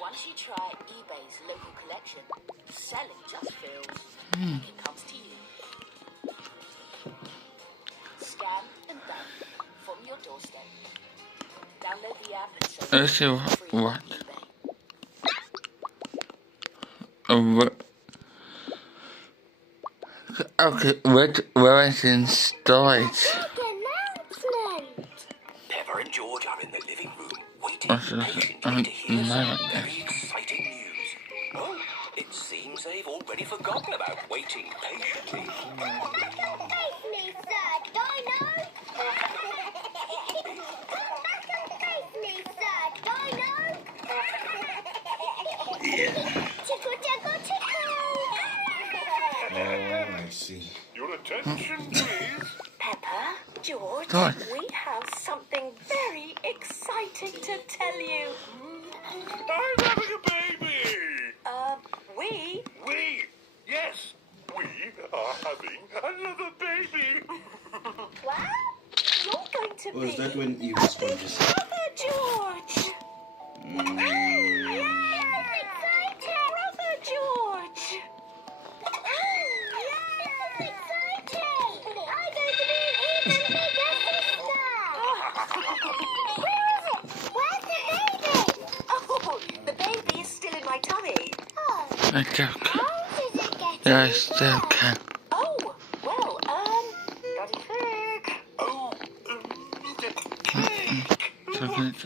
Once you try eBay's local collection, selling just feels like it comes to you. Scan and done from your doorstep. Download the app and sell Let's see what. Okay, where is it installed? Pepper and George are in the living room, waiting patiently to hear some very exciting news. Oh, it seems they've already forgotten about waiting patiently. Face me, sir. Dino. Face me, sir. Dino. Tickle, tickle, tickle. Oh, I see. Your attention, please. Pepper, George, What? we have something very exciting to tell you. I'm having a baby. We? We? Yes, we are having another baby. What? You're going to Oh, is be that when Eve was conscious? Brother George. Yay! Exciting. Brother George. Yay! Exciting. I'm going to be an even bigger sister. Where is it? Where's the baby? Oh, the baby is still in my tummy. Oh, I still can. how did it get Yeah, I in still there? can. Oh, well, Daddy Pig. Oh,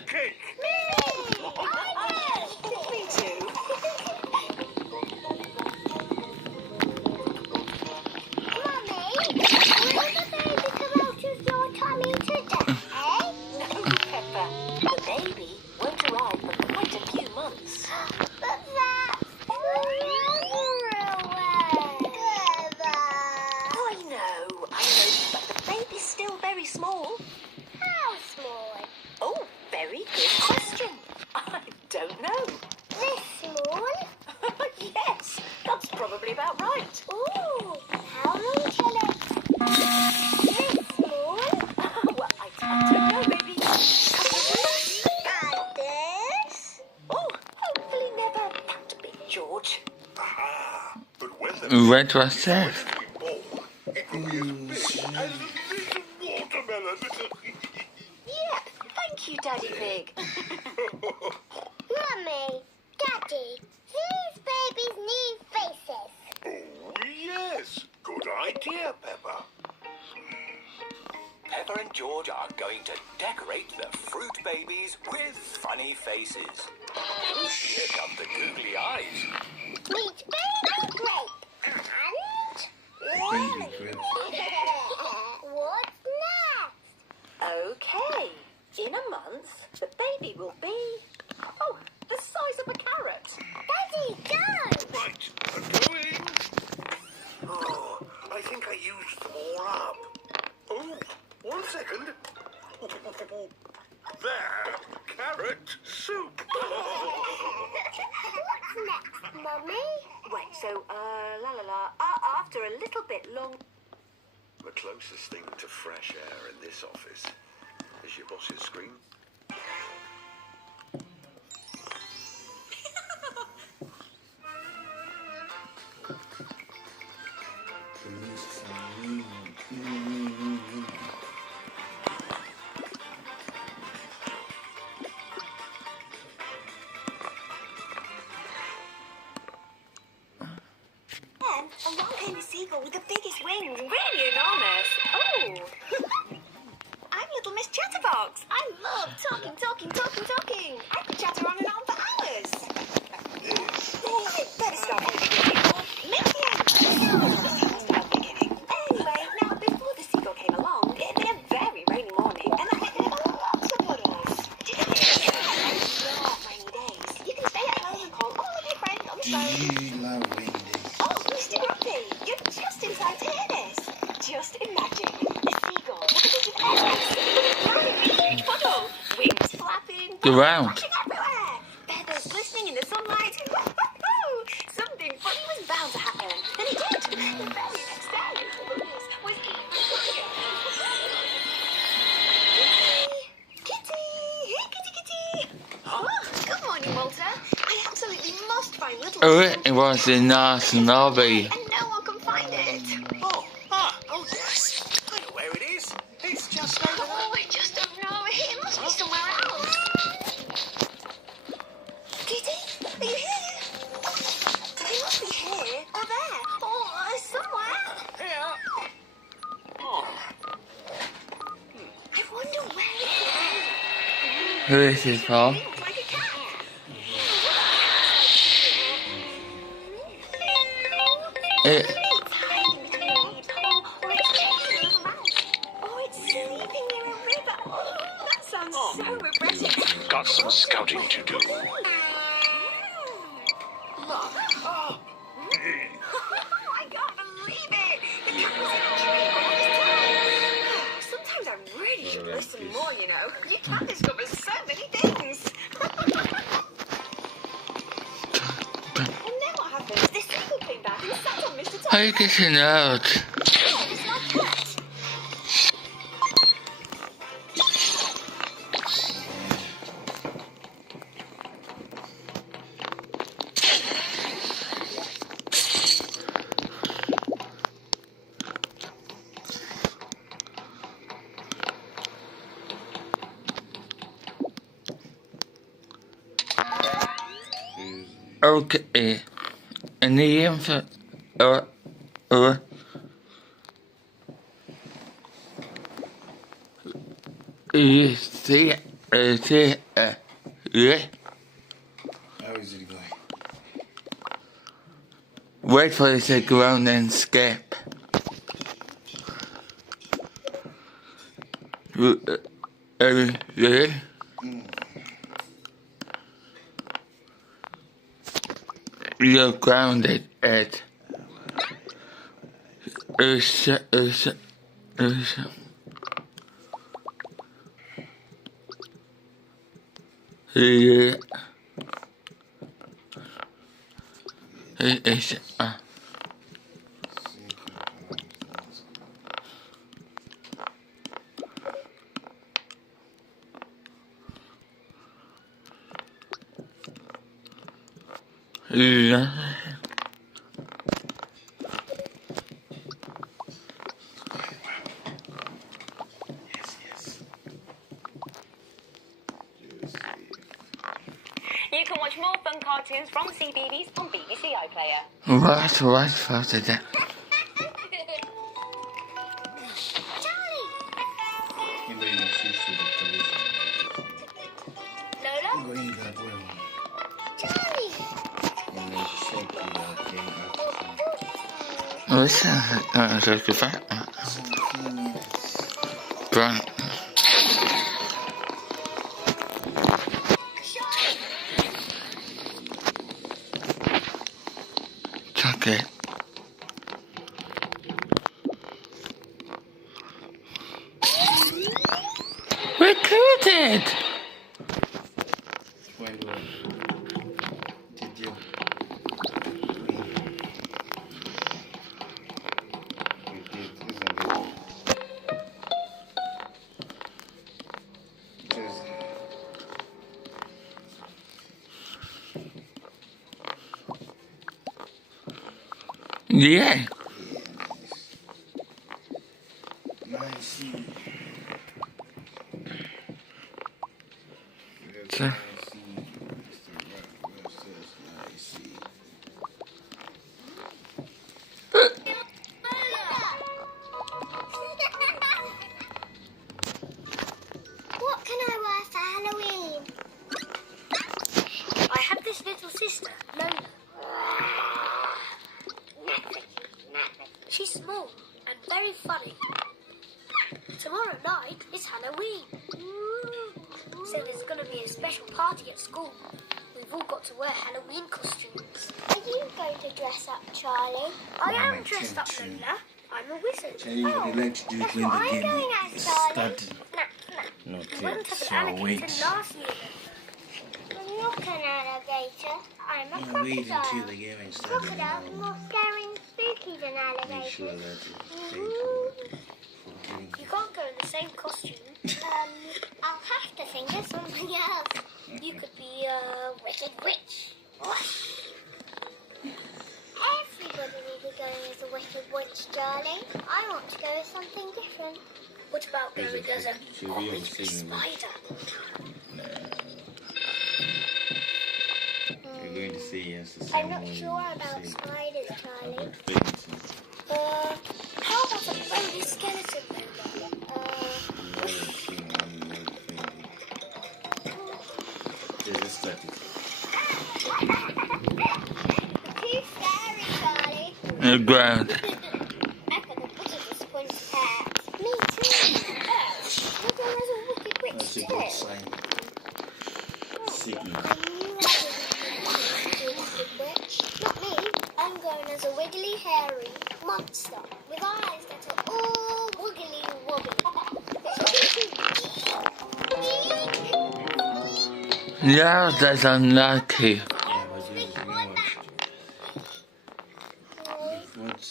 cake. Me too. Mummy, will the baby come out of your tummy today? No, Pepper. The baby won't arrive for quite a few months. But that's forever away. I know, but the baby's still very small. How small? Oh, very This moon? Yes, that's probably about right. Ooh, how long till it's this moon? Well, I don't know, maybe a couple of weeks. And this? Oh, hopefully never that big, George. Ah, but when the Red was safe. it will be as big as this watermelon. Yeah, thank you, Daddy Pig. Mummy, Daddy, these babies need faces. Oh, yes. Good idea, Peppa. Peppa and George are going to decorate the fruit babies with funny faces. Oh, here come the googly eyes. Meet baby grape and Baby grapes. what's next? Okay, in a month, the baby will be, oh, the size of a carrot. Daddy, go! Right, I'm going. Oh, I think I used them all up. Oh, 1 second. There, carrot soup. What's next, Mummy? Wait, so, after a little bit long... The closest thing to fresh air in this office is your boss's scream. Then, along came a seagull with the biggest wings, really enormous. Oh! I'm Little Miss Chatterbox. I love talking. I could chatter on and on for hours. I better stop Anyway, now before the seagull came along, it had been a very rainy morning, and I had lots of puddles. Rainy days. You can stay at home and call all of your friends on the phone. You love rainy days. Oh, Mr. Grumpy, you're just in time to hear this. Just imagine a seagull with a huge puddle, wings flapping, Ground. flashing everywhere, feathers glistening in the sunlight. Something funny was bound to happen, and it did. The very next day, the news was even funnier. Kitty! Hey, kitty! Oh, good morning, Walter. I absolutely must find Little It was a nice lobby. and no one can find it. Oh yes. I know where it is. It's just over there. Oh, I just don't know. It must be somewhere else. Kitty, are you here? It must be here, or there, or somewhere. Here. Oh. I wonder where it Who is it from? looks like a cat. It, It's hiding between the leaves, or it's chasing a little mouse. Oh, it's sleeping near a river. Oh, that sounds so refreshing. Got some scouting to do. Look. Oh. I can't believe it! The cat was in a tree all this time. Sometimes I really should listen more, you know. You can discover so many things. And then what happened? The seagull came back and sat on Mr. Tom. how you getting out? Yeah, it's like that. Okay. And the info. You see, yeah. How is it going? Wait for it to ground and skip. Yeah. You're grounded, Ed. Yeah. It is You can watch more fun cartoons from CBeebies on BBC iPlayer. What was that? What's that? Brian. Chocolate. Recruited! Yeah. So. What can I wear for Halloween? I have this little sister, Lola. She's small and very funny. Tomorrow night is Halloween. So there's going to be a special party at school. We've all got to wear Halloween costumes. Are you going to dress up, Charlie? I am dressed up, Lola. I'm a wizard. Charlie, what do you like to do when the game is starting? You Okay, went up so an alligator wait. last year. I'm not an alligator. I'm a crocodile. Wait until the game is started. Crocodiles are more scary and spooky than alligators. Make sure that you You can't go in the same costume. I'll have to think of something else. You could be a wicked witch. Everybody will be going as a wicked witch, Charlie. I want to go as something different. What about going as a orange spider? You're going to say yes the I'm same not way sure you about say spiders, Charlie. Faces. How about a bony skeleton, Let's start it. Too scary, Charlie. The ground. I've got the bit of a sponge hat. Me too. We're going as a wicked witch That's a too. good sign. Signal. Not me. I'm going as a wiggly, hairy monster with eyes that are all wiggly wobbly. Yeah, that's unlucky.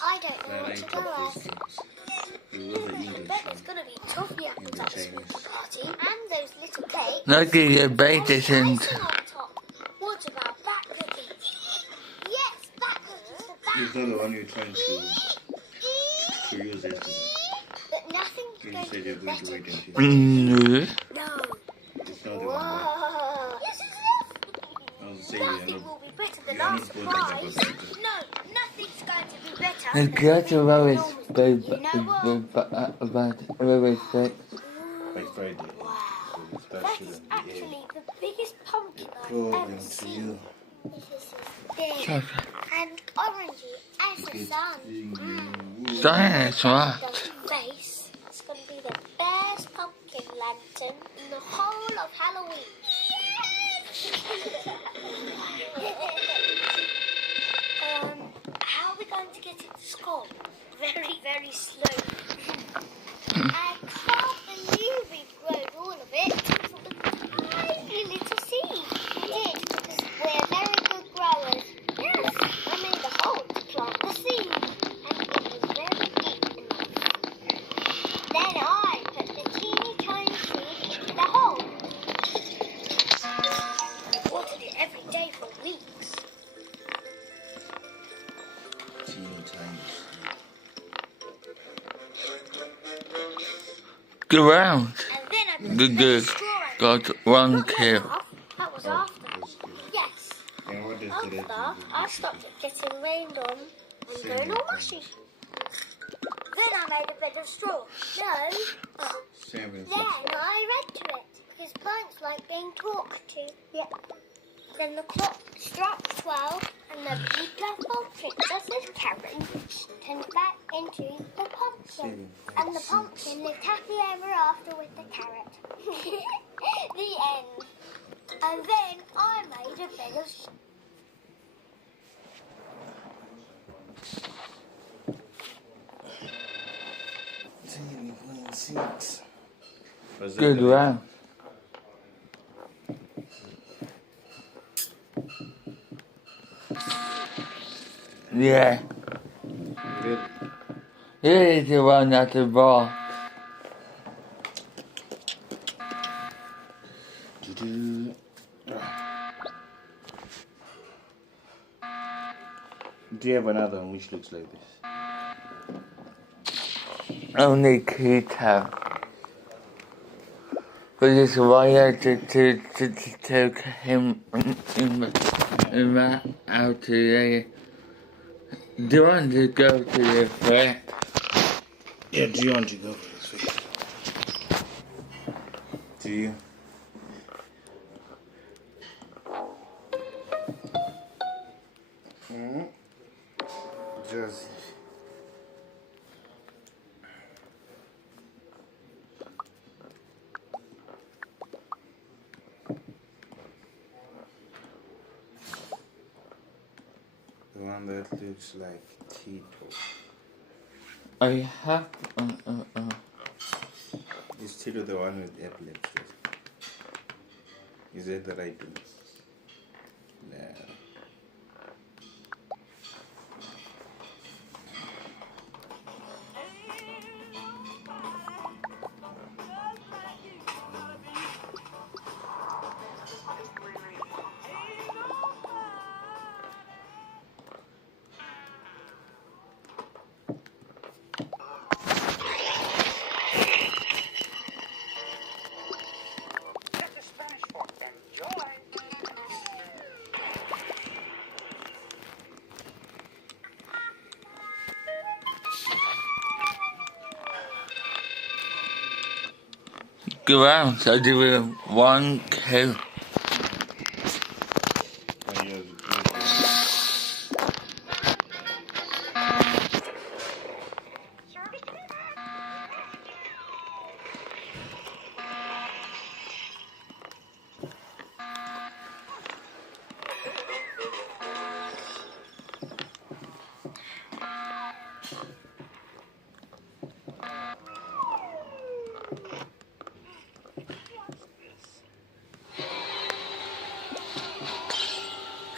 I don't know what to go as. I bet there's going to be toffee apples at the school party and those little cakes. Look at your babies and Icing on top. What about bat cookies? Yes, bat cookies for bat. It's not the one you're trying to use yesterday. But nothing's You going said to you're be going to better. wait until. No. It's not the one. Whoa. I was saying Nothing will be better than you're our not going to have a surprise. better. No, nothing's going to be better the than creator always By Friday. So that That is shouldn't be actually the biggest pumpkin I've problem ever to seen. you. This is big and orangey as the sun. That's right. The face. It's going to be the best pumpkin lantern in the whole of Halloween. How are we going to get it to school? Very, very slowly. I can't believe we've grown all of it from a tiny little seed. We did, because we're very good growers. Yes, I made a Go round. And then Good. Got one kill. That was after. Yes. And what does After that, I stopped it getting rained on and going all mushy. Then I made a bed of straw. No. Then I read to it because plants like being talked to. Yeah. Then the clock struck 12 and the beautiful princess's carriage turned back into the pumpkin. And the pumpkin lived happy ever after with the carrot. The end. And then I made a bed of Good round. Yeah. Here is the one at the ball. Do you have another one which looks like this? Only Keto. But it's wire to take him out today. Do you want to go to the fair? Yeah, do you want to go for this week? Do you? Just the one that looks like Tito. I have Is Tito the one with epilepsy? Is that the right one? No. 2 rounds. I do 1 kill.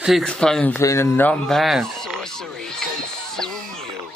$6.3, not bad. Sorcery consume you.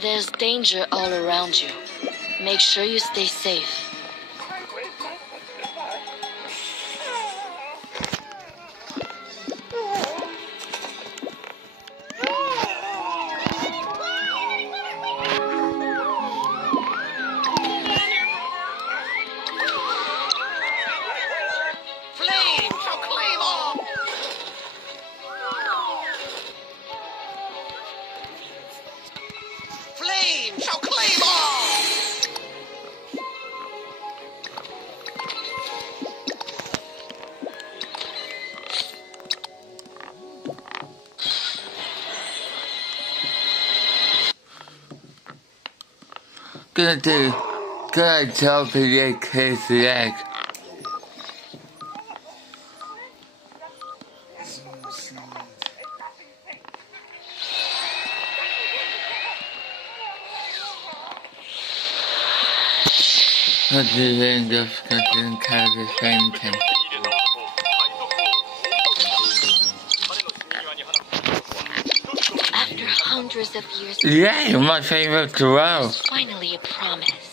There's danger all around you. Make sure you stay safe. Flame shall claim all! Flame shall claim all! Gonna chop your kid's leg. What do you think of cutting Calvin's painting? After hundreds of years, Yeah, my favorite to row. finally a promise.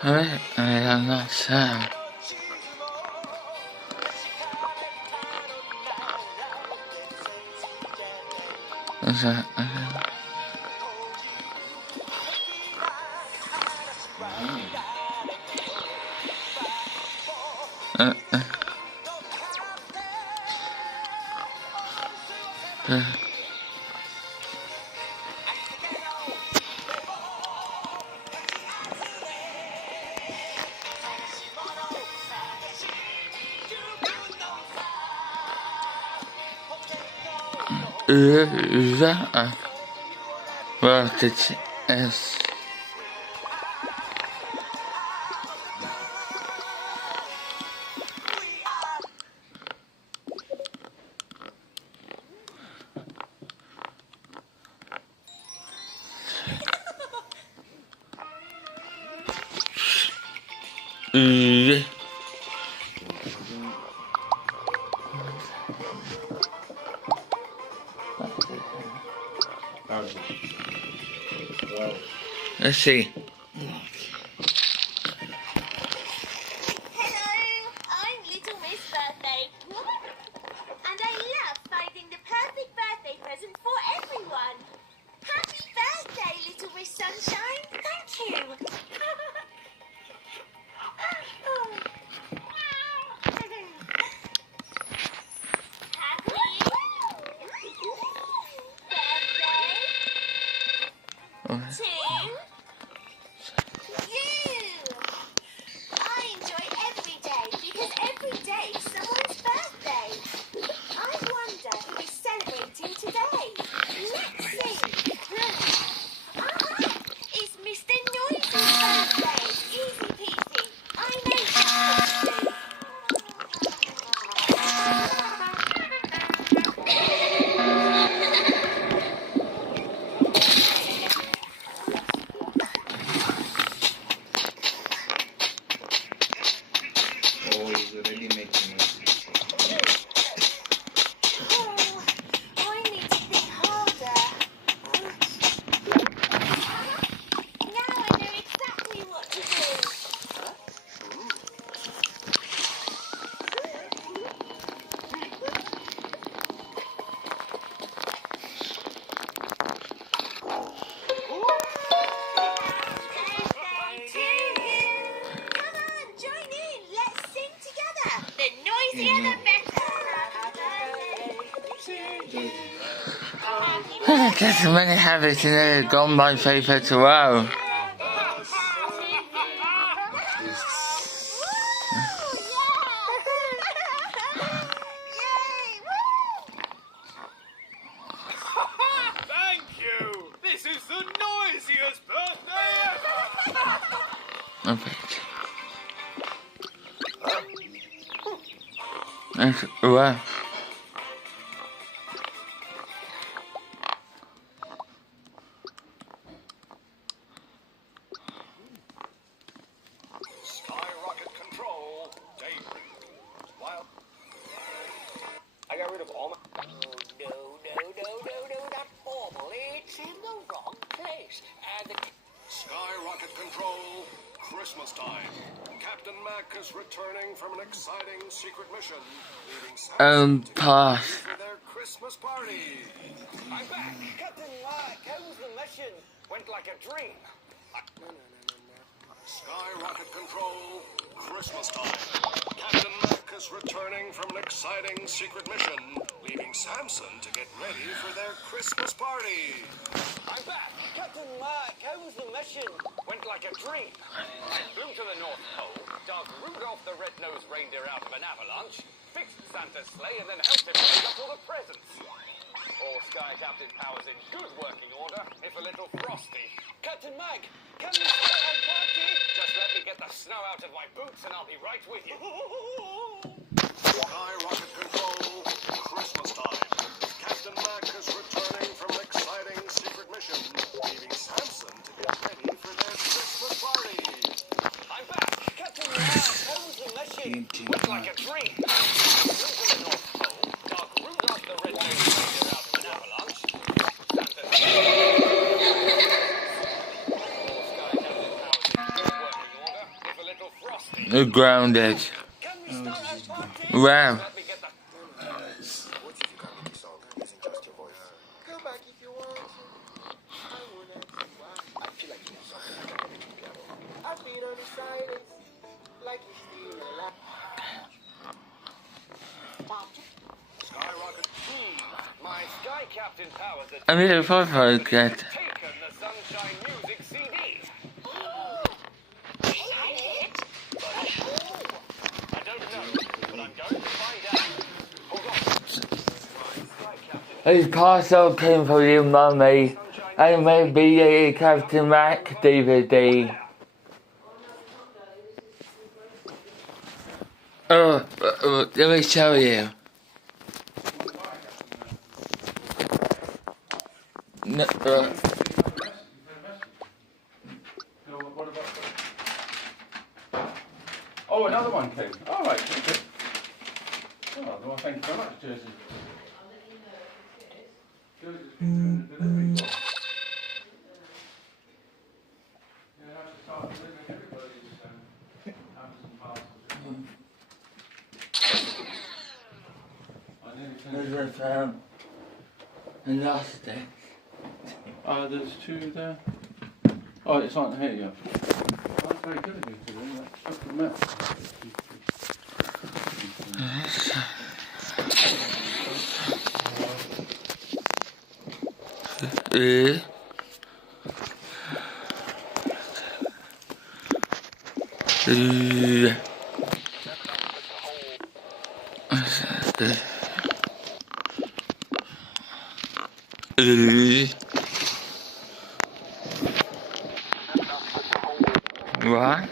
I'm not sure. Well, it's S. Let's see. Hello, I'm Little Miss Birthday. And I love finding the perfect birthday present for everyone. Happy birthday, Little Miss Sunshine. Thank you. To you. I enjoy every day because every day is someone's birthday. I wonder who is celebrating today. Let's see. It's Mr. Noisy's birthday. Easy peasy. I know There's many habits in there gone my favorite to row. Okay. That's right. Skyrocket control, daybreak. Wild. I got rid of all my. No, that bauble, it's in the wrong place. And the... Skyrocket control, Christmas time. Captain Mac is returning from an exciting secret mission, leaving Samson to get Pass. ready for their Christmas party. I'm back. Captain Mac, how was the mission? Went like a dream. Skyrocket control, Christmas time. Captain Mac is returning from an exciting secret mission, leaving Samson to get ready for their Christmas party. I'm back. Captain Mac, how was the mission? Went like a dream. Flew to the North Pole, dug Rudolph the Red-Nosed Reindeer out of an avalanche, fixed Santa's sleigh, and then helped him pick up all the presents. All Sky Captain Powers in good working order, if a little frosty. Captain Mac, can we start our party? Just let me get the snow out of my boots and I'll be right with you. Skyrocket control, Christmas time. Captain Mac is returning from an exciting secret mission, leaving Samson to get ready for their Christmas party. I'm back. Captain Mac, how was the mission? Went like a dream. Flew to the North Pole, dug Rudolph the Red-Nosed Reindeer out of an avalanche, Santa's all Sky Captain Powers in good working order, if a little frosty. The grounded. Wow. What if you can't make the song using just your voice? Come back if you want to. I won't ask you why. I feel like you have something I can make you piano. I've been on the silence, like you're still alive. Skyrocket. My Sky Captain Powers had I mean, if I forget. taken the Sunshine Music CD. I don't know, but I'm going to find out. Hold on. A parcel came for you, Mummy. And maybe a Captain Mac DVD. Let me show you. No, Oh, another one came. All right, okay. Oh, well, thank you very much, Jersey. There's and lost it. There's two there. Oh, it's on here, yeah. That's very good of you to do that. Stuff from that. What?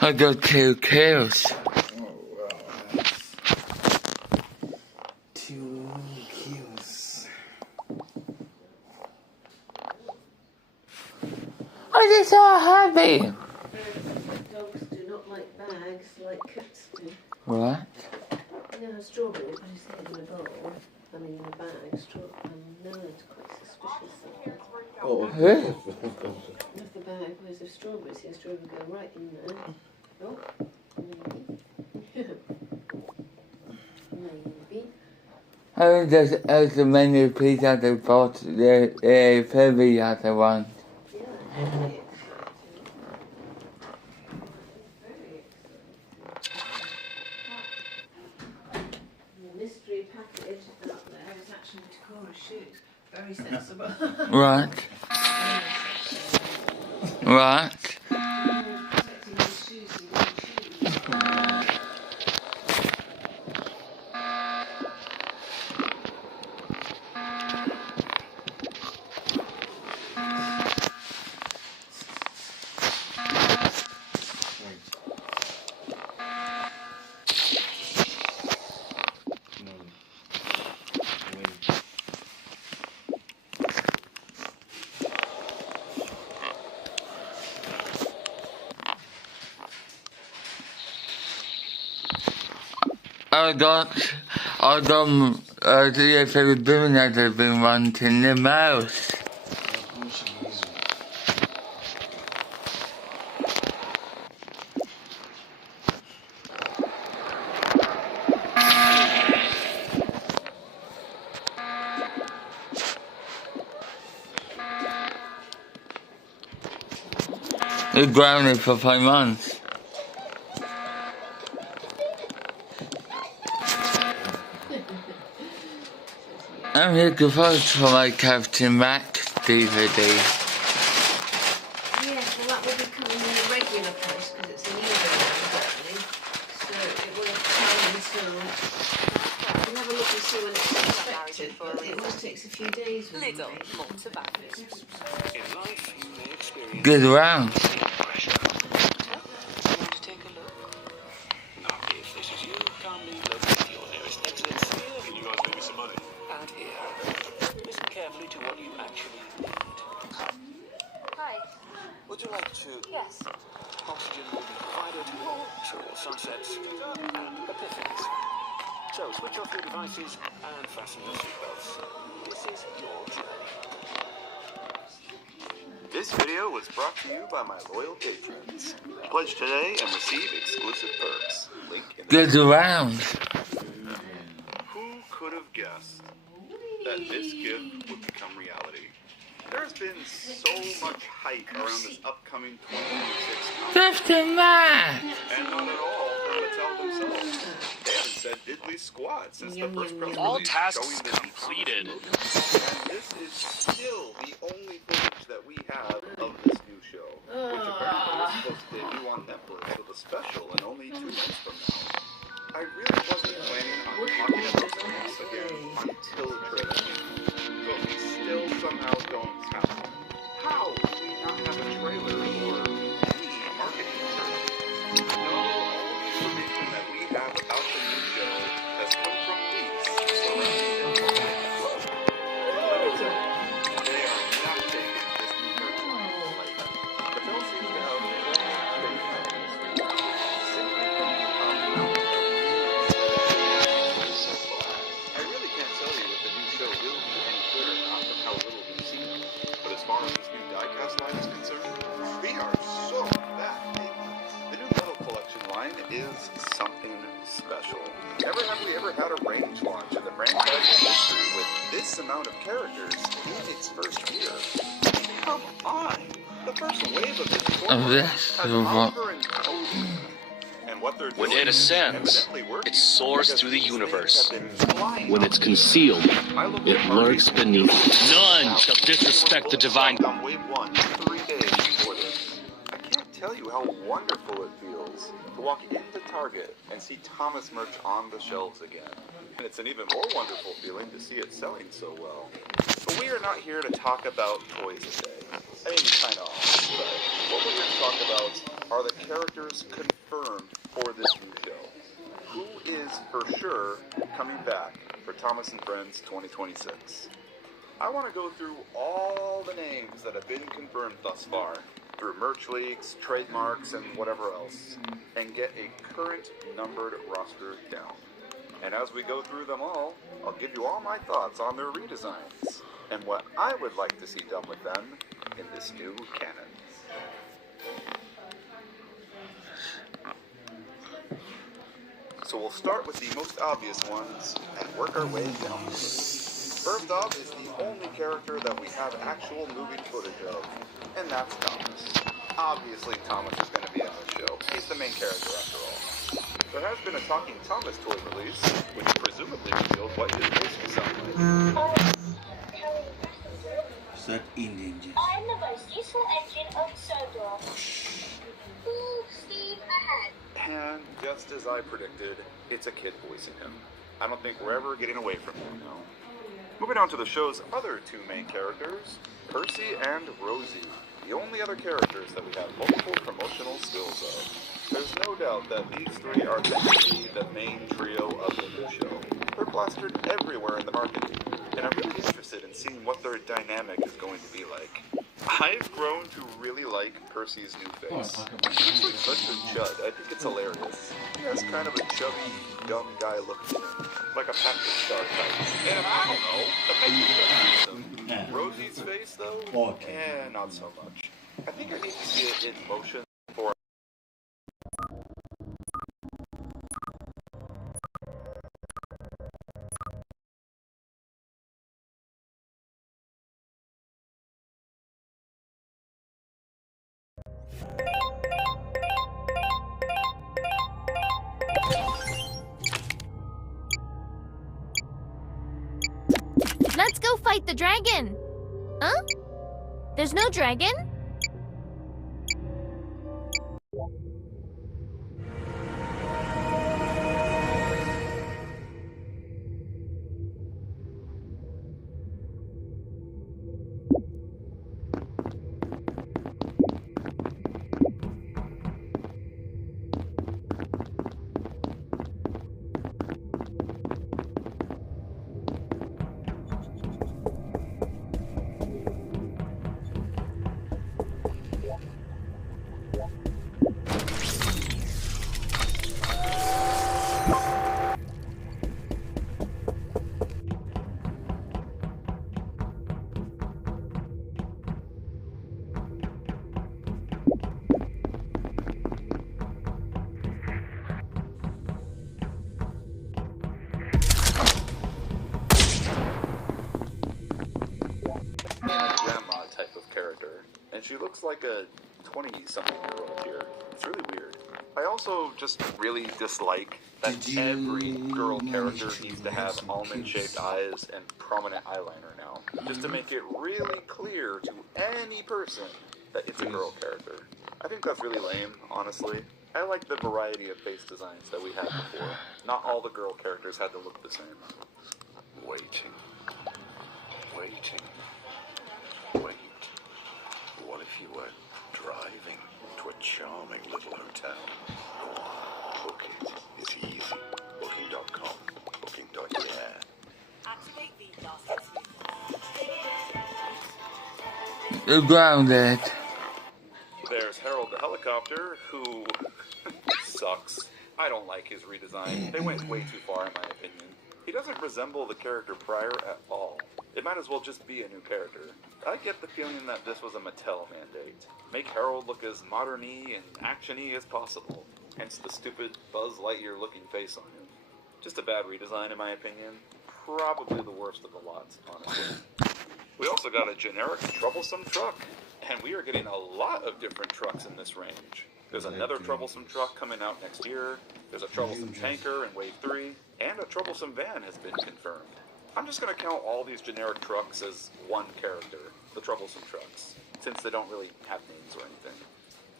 I got 2 kills. Oh, wow, that's 2 kills. Why is it so heavy? Dogs do not like bags like cats do. What? You know, strawberry, put his head in a bowl, I mean in a bag, no, it's quite suspicious. Oh. If the bag where's the strawberries? The strawberries go right in there. Oh, maybe. Maybe. How does as many pieces as they bought the Furby as I want? The mystery package out there is actually Takora's shoes. Very sensible. Right. Right. Although the Philippines has been wanting the mouse. It's grounded for 5 months. I'm looking forward to my Captain Mac DVD. Yes, well that will be coming in the regular post because it's a new version, so it will have come until... I can have a look and see when it's expected, but it always takes a few days with Little them. more tobacco. In life, you may experience Good round. pressure. Want to take a look? Now, if this is you, calmly locate your nearest exits. Can you guys leave me some money? And here. Listen carefully to what you actually need. Hi. Would you like to? Yes. Oxygen will be provided for sunsets and epiphanies. So switch off your devices and fasten your seatbelts. This is your journey. This video was brought to you by my loyal patrons. Pledge today and receive exclusive perks. Link in the Good round. Who could have guessed that this gift would become reality? There's been so much hype around this upcoming 2026 Captain Mac! and not at all from Mattel themselves. They haven't said diddly squat since the first press All release tasks showing this completed. And this is still the only footage that we have of this new show, which apparently is supposed to debut on Netflix with a special in only 2 months from now. I really wasn't planning on talking about this again until the trailer came, but we still somehow don't count. How do we not have a trailer or any marketing material? No, all the information that we have about the new show has come from leaks surrounding the club. Let me tell you, they are not taking this new merchandise lightly. Mattel seems to have faith in this release, simply from the amount of I really can't tell you if the new show will be any good or not from how little we've seen. But as far as this new diecast line is concerned, we are so that big. The new metal collection line is something special. Never have we ever had a range launch in the franchise's history with this amount of characters in its first year. Come on! The first wave of this toy has Oliver and Cody. And what they're When doing it ascends, evidently working it soars because through the these universe. things have been flying When it's concealed, it lurks beneath. None shall disrespect the divine. on wave 1 3 days before this. I can't tell you how wonderful it feels to walk into Target and see Thomas merch on the shelves again. And it's an even more wonderful feeling to see it selling so well. But we are not here to talk about toys today. I mean, kind of, but what we're here to talk about are the characters confirmed for this new show. Who is for sure coming back for Thomas and Friends 2026? I want to go through all the names that have been confirmed thus far, through merch leaks, trademarks, and whatever else, and get a current numbered roster down. And as we go through them all, I'll give you all my thoughts on their redesigns, and what I would like to see done with them in this new canon. So we'll start with the most obvious ones and work our way down the list. First off is the only character that we have actual movie footage of, and that's Thomas. Obviously, Thomas is going to be on the show. He's the main character after all. There has been a Talking Thomas toy release, which presumably revealed what his voice will sound like. Is that Indian? I'm the most useful engine of Sodor. Full steam ahead. And just as I predicted, it's a kid voicing him. I don't think we're ever getting away from him now. Moving on to the show's other two main characters, Percy and Rosie. The only other characters that we have multiple promotional stills of. There's no doubt that these three are going to be the main trio of the new show. They're plastered everywhere in the marketing, and I'm really interested in seeing what their dynamic is going to be like. I've grown to really like Percy's new face. He looks like such a chud. I think it's hilarious. He has kind of a chubby, dumb guy look to him, like a Patrick Star type. And I don't know, that makes me feel decent. Rosie's face, though, not so much. I think I need to see it in motion for. Let's go fight the dragon! Huh? There's no dragon? She looks like a 20-something-year-old here. It's really weird. I also just really dislike that every girl character needs to have almond-shaped eyes and prominent eyeliner now, just to make it really clear to any person that it's a girl character. I think that's really lame, honestly. I like the variety of face designs that we had before. Not all the girl characters had to look the same. Waiting. What if you were driving to a charming little hotel? Book it. It's easy. Booking.com. Booking.yeah. Activate V-Blasters. You're grounded. There's Harold the helicopter, who sucks. I don't like his redesign. They went way too far in my opinion. He doesn't resemble the character prior at all. It might as well just be a new character. I get the feeling that this was a Mattel mandate. Make Harold look as modern-y and action-y as possible. Hence the stupid Buzz Lightyear looking face on him. Just a bad redesign in my opinion. Probably the worst of the lot, honestly. We also got a generic troublesome truck. And we are getting a lot of different trucks in this range. There's another troublesome truck coming out next year. There's a troublesome tanker in Wave 3. And a troublesome van has been confirmed. I'm just going to count all these generic trucks as one character, the troublesome trucks, since they don't really have names or anything.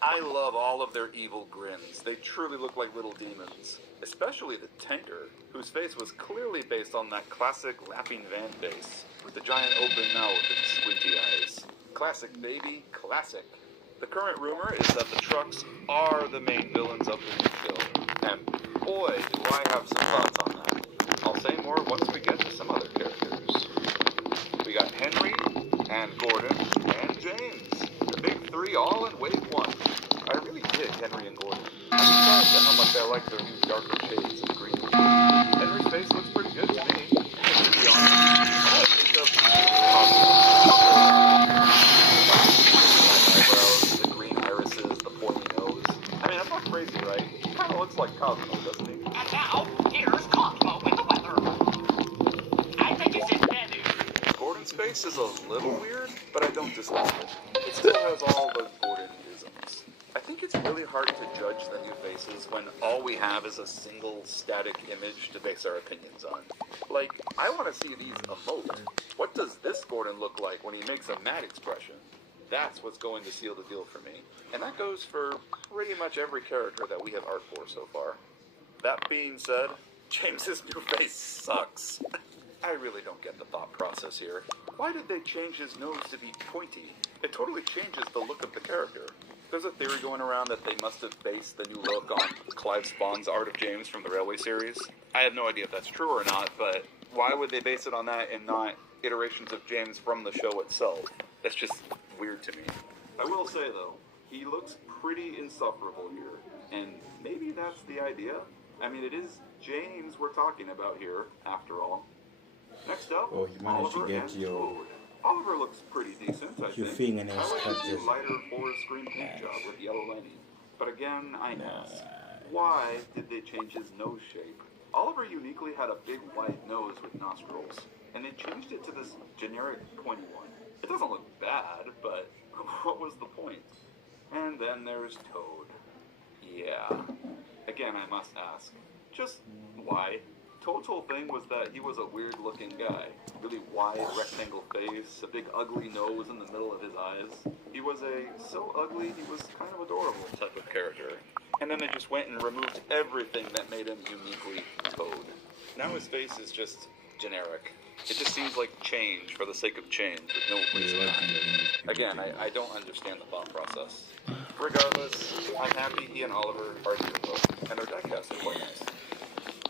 I love all of their evil grins. They truly look like little demons. Especially the tanker, whose face was clearly based on that classic laughing van face, with the giant open mouth and squinty eyes. Classic, baby, classic. The current rumor is that the trucks are the main villains of the new show. And boy, do I have some thoughts on that. I'll say more once we get to some other characters. We got Henry, and Gordon, and James. The big three all in Wave 1. I really dig Henry and Gordon. I'm surprised at how much I like their new darker shades of green. Henry's face looks pretty good to me. And to be honest, I think of eyebrows, the green irises, the pointy nose. I mean, I'm not crazy, right? He kind of looks like Cosmo, doesn't he? face is a little weird, but I don't dislike it. It still has all the Gordon-isms. I think it's really hard to judge the new faces when all we have is a single static image to base our opinions on. Like, I want to see these emote. What does this Gordon look like when he makes a mad expression? That's what's going to seal the deal for me. And that goes for pretty much every character that we have art for so far. That being said, James's new face sucks. I really don't get the thought process here. Why did they change his nose to be pointy? It totally changes the look of the character. There's a theory going around that they must have based the new look on Clive Spawn's art of James from the Railway series. I have no idea if that's true or not, but why would they base it on that and not iterations of James from the show itself? That's just weird to me. I will say, though, he looks pretty insufferable here, and maybe that's the idea. I mean, it is James we're talking about here, after all. Next up, Oh, you managed to Oliver get and your Toad. Oliver looks pretty decent, I your think. fingernails I like cut his just lighter forest green paint job with yellow lining. But again, I ask, why did they change his nose shape? Oliver uniquely had a big wide nose with nostrils, and they changed it to this generic pointy one. It doesn't look bad, but what was the point? And then there's Toad. Yeah. Again, I must ask, just why? Toad's whole thing was that he was a weird-looking guy. Really wide rectangle face, a big ugly nose in the middle of his eyes. He was a so ugly he was kind of adorable type of character. And then they just went and removed everything that made him uniquely Toad. Now his face is just generic. It just seems like change for the sake of change with no reason behind it. Again, I don't understand the thought process. Regardless, I'm happy he and Oliver are doing both, and their diecast is quite nice.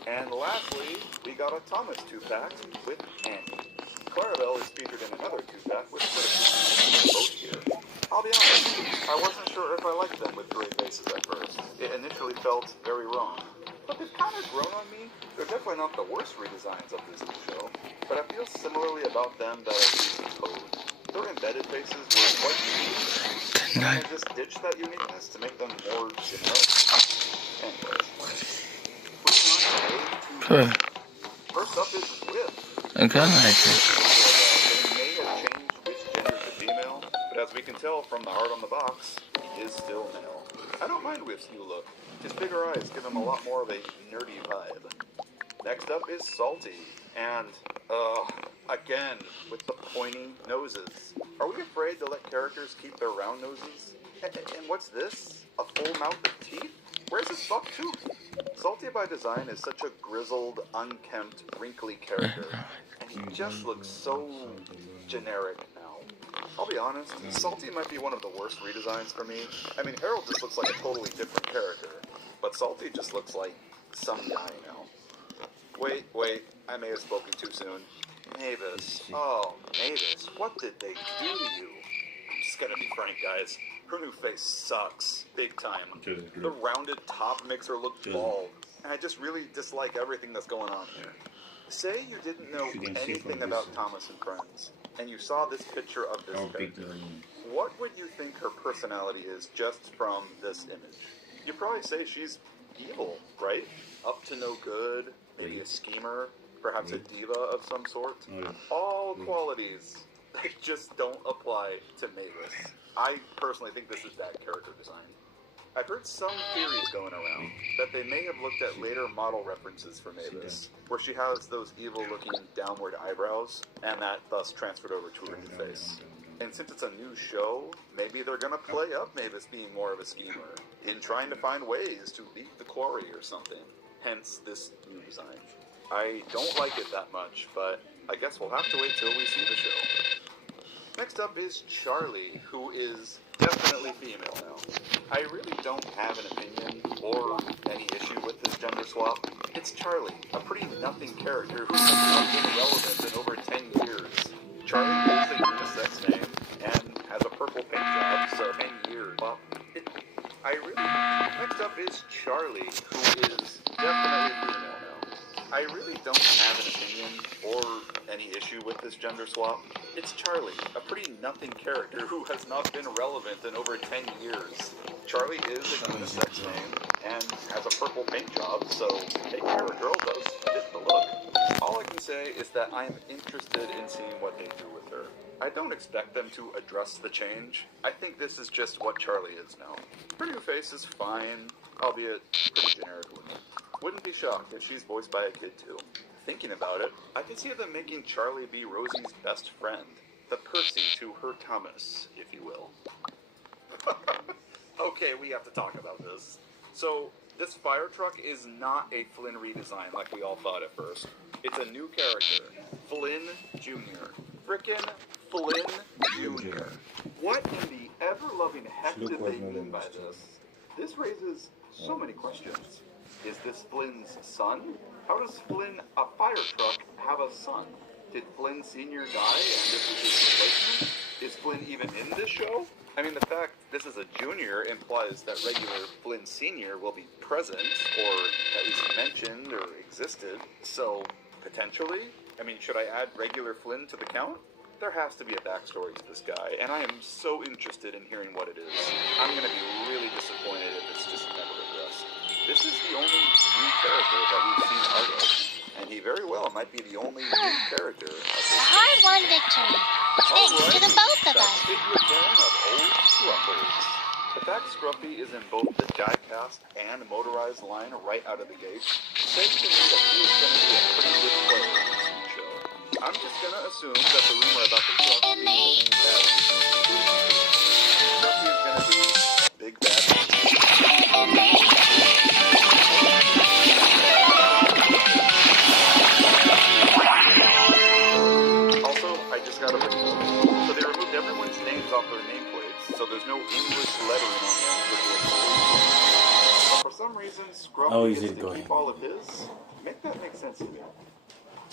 And lastly, we got a Thomas 2-pack with Annie. Clarabelle is featured in another 2-pack with Furby. Both here. I'll be honest, I wasn't sure if I liked them with gray faces at first. It initially felt very wrong. But they've kind of grown on me. They're definitely not the worst redesigns of this new show, but I feel similarly about them that I do with Toad. Their embedded faces were quite unique, and I just ditched that uniqueness to make them more generic. Anyways. First up is Whip. I kind of like it. They may have changed which gender to female, but as we can tell from the art on the box, he is still male. I don't mind Whip's new look. His bigger eyes give him a lot more of a nerdy vibe. Next up is Salty, and, again, with the pointy noses. Are we afraid to let characters keep their round noses? And what's this? A full mouth of teeth? Where's his buck tooth? Salty by design is such a grizzled, unkempt, wrinkly character, and he just looks so generic now. I'll be honest, Salty might be one of the worst redesigns for me. I mean, Harold just looks like a totally different character, but Salty just looks like some guy now. Wait, I may have spoken too soon. Mavis, Mavis, what did they do to you? I'm just gonna be frank, guys. Her new face sucks, big time. The rounded top makes her look bald, and I just really dislike everything that's going on here. Say you didn't know anything about Thomas and Friends, and you saw this picture of this character. What would you think her personality is just from this image? You'd probably say she's evil, right? Up to no good, maybe a schemer, perhaps a diva of some sort. All qualities that just don't apply to Mavis. I personally think this is bad character design. I've heard some theories going around that they may have looked at later model references for Mavis, where she has those evil-looking downward eyebrows, and that thus transferred over to her new face. And since it's a new show, maybe they're gonna play up Mavis being more of a schemer, in trying to find ways to beat the quarry or something. Hence this new design. I don't like it that much, but I guess we'll have to wait till we see the show. Next up is Charlie, who is definitely female now. I really don't have an opinion or any issue with this gender swap. It's Charlie, a pretty nothing character who has not been relevant in over 10 years. Charlie is a unisex name and has a purple paint job, so 10 years. Well, Next up is Charlie, who is definitely female now. I really don't have an opinion or any issue with this gender swap. It's Charlie, a pretty nothing character who has not been relevant in over 10 years. Charlie is a unisex name and has a purple paint job, so taking care of a girl does fit the look. All I can say is that I am interested in seeing what they do with her. I don't expect them to address the change. I think this is just what Charlie is now. Her new face is fine, albeit pretty generic looking. Wouldn't be shocked if she's voiced by a kid too. Thinking about it, I can see them making Charlie be Rosie's best friend. The Percy to her Thomas, if you will. Okay, we have to talk about this. So, this fire truck is not a Flynn redesign like we all thought at first. It's a new character, Flynn Jr. Frickin' Flynn Jr. What in the ever-loving heck did they mean by this? This raises so many questions. Is this Flynn's son? How does Flynn, a fire truck, have a son? Did Flynn Sr. die and this is his replacement? Is Flynn even in this show? I mean, the fact this is a junior implies that regular Flynn Sr. will be present, or at least mentioned or existed. So, potentially? I mean, should I add regular Flynn to the count? There has to be a backstory to this guy, and I am so interested in hearing what it is. I'm going to be really disappointed if it's just never addressed. This is the only new character that we've seen art of, and he very well might be the only new character of this A hard-won victory. Thanks to the both of us. Return of old Scruffers. The fact Scruffy is in both the die-cast and motorized line right out of the gate says to me that he is going to be a pretty good player in this new show. I'm just going to assume that the rumor about the truck being the main bad is true. Scruffy is going to be big bad. Also, I just got a bring up. So they removed everyone's names off their nameplates, so there's no English lettering on them for the but for some reason, Scruffy gets to keep all of his. Make that make sense to me.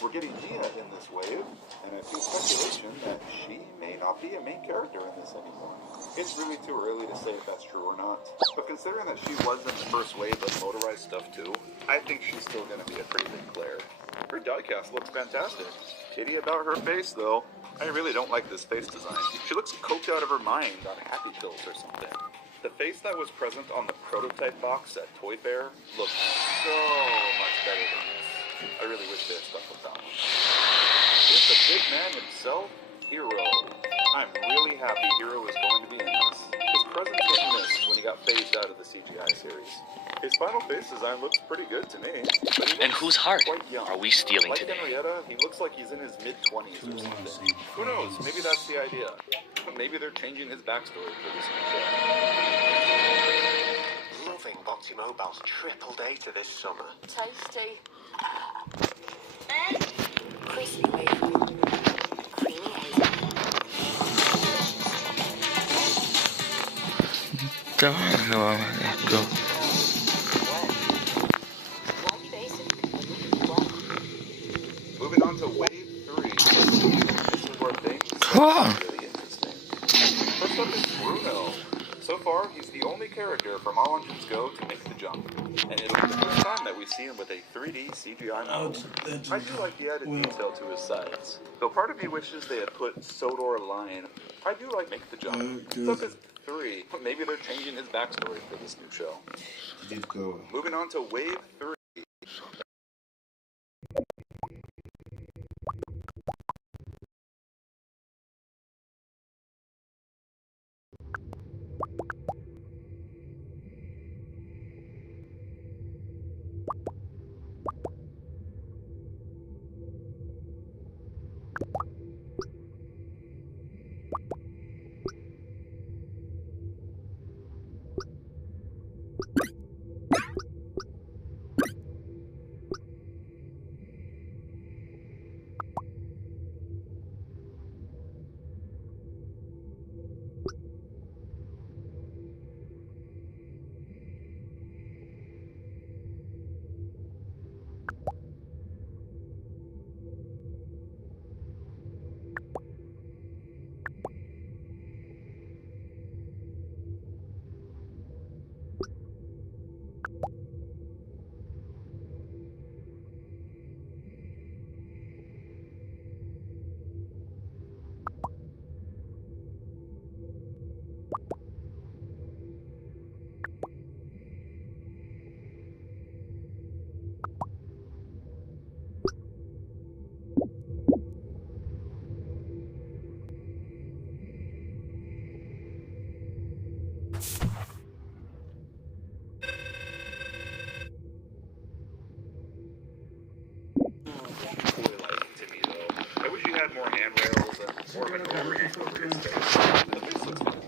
We're getting Mia in this wave, and I feel speculation that she may not be a main character in this anymore. It's really too early to say if that's true or not, but considering that she was in the first wave of motorized stuff too, I think she's still going to be a pretty big player. Her diecast looks fantastic. Pity about her face, though. I really don't like this face design. She looks coked out of her mind on happy pills or something. The face that was present on the prototype box at Toy Fair looks so much better than this. I really wish they had stuck with that one. Here's the big man himself, Hero. I'm really happy Hero is going to be in this. His presence was missed when he got phased out of the CGI series. His final face design looks pretty good to me. And whose heart are we stealing like today? Henrietta, he looks like he's in his mid-20s or something. Who knows? Maybe that's the idea. Maybe they're changing his backstory for this new show. Loving Boxy Mobile's triple data this summer. Tasty. Crispy wafer. Creamy hazelnut. Come on, let's go. Moving on to Wave 3. This is where things get really interesting. First up is Bruno. So far, he's the only character from All Engines Go to make the jump. And it'll be the first time that we see him with a 3D CGI model. I do like the added detail to his sides. Though part of me wishes they had put Sodor Line. I do like Make the Jump. So up is 3. Maybe they're changing his backstory for this new show. Moving on to Wave 3. had more handrails and more of an overhang over his face, the face looks fine.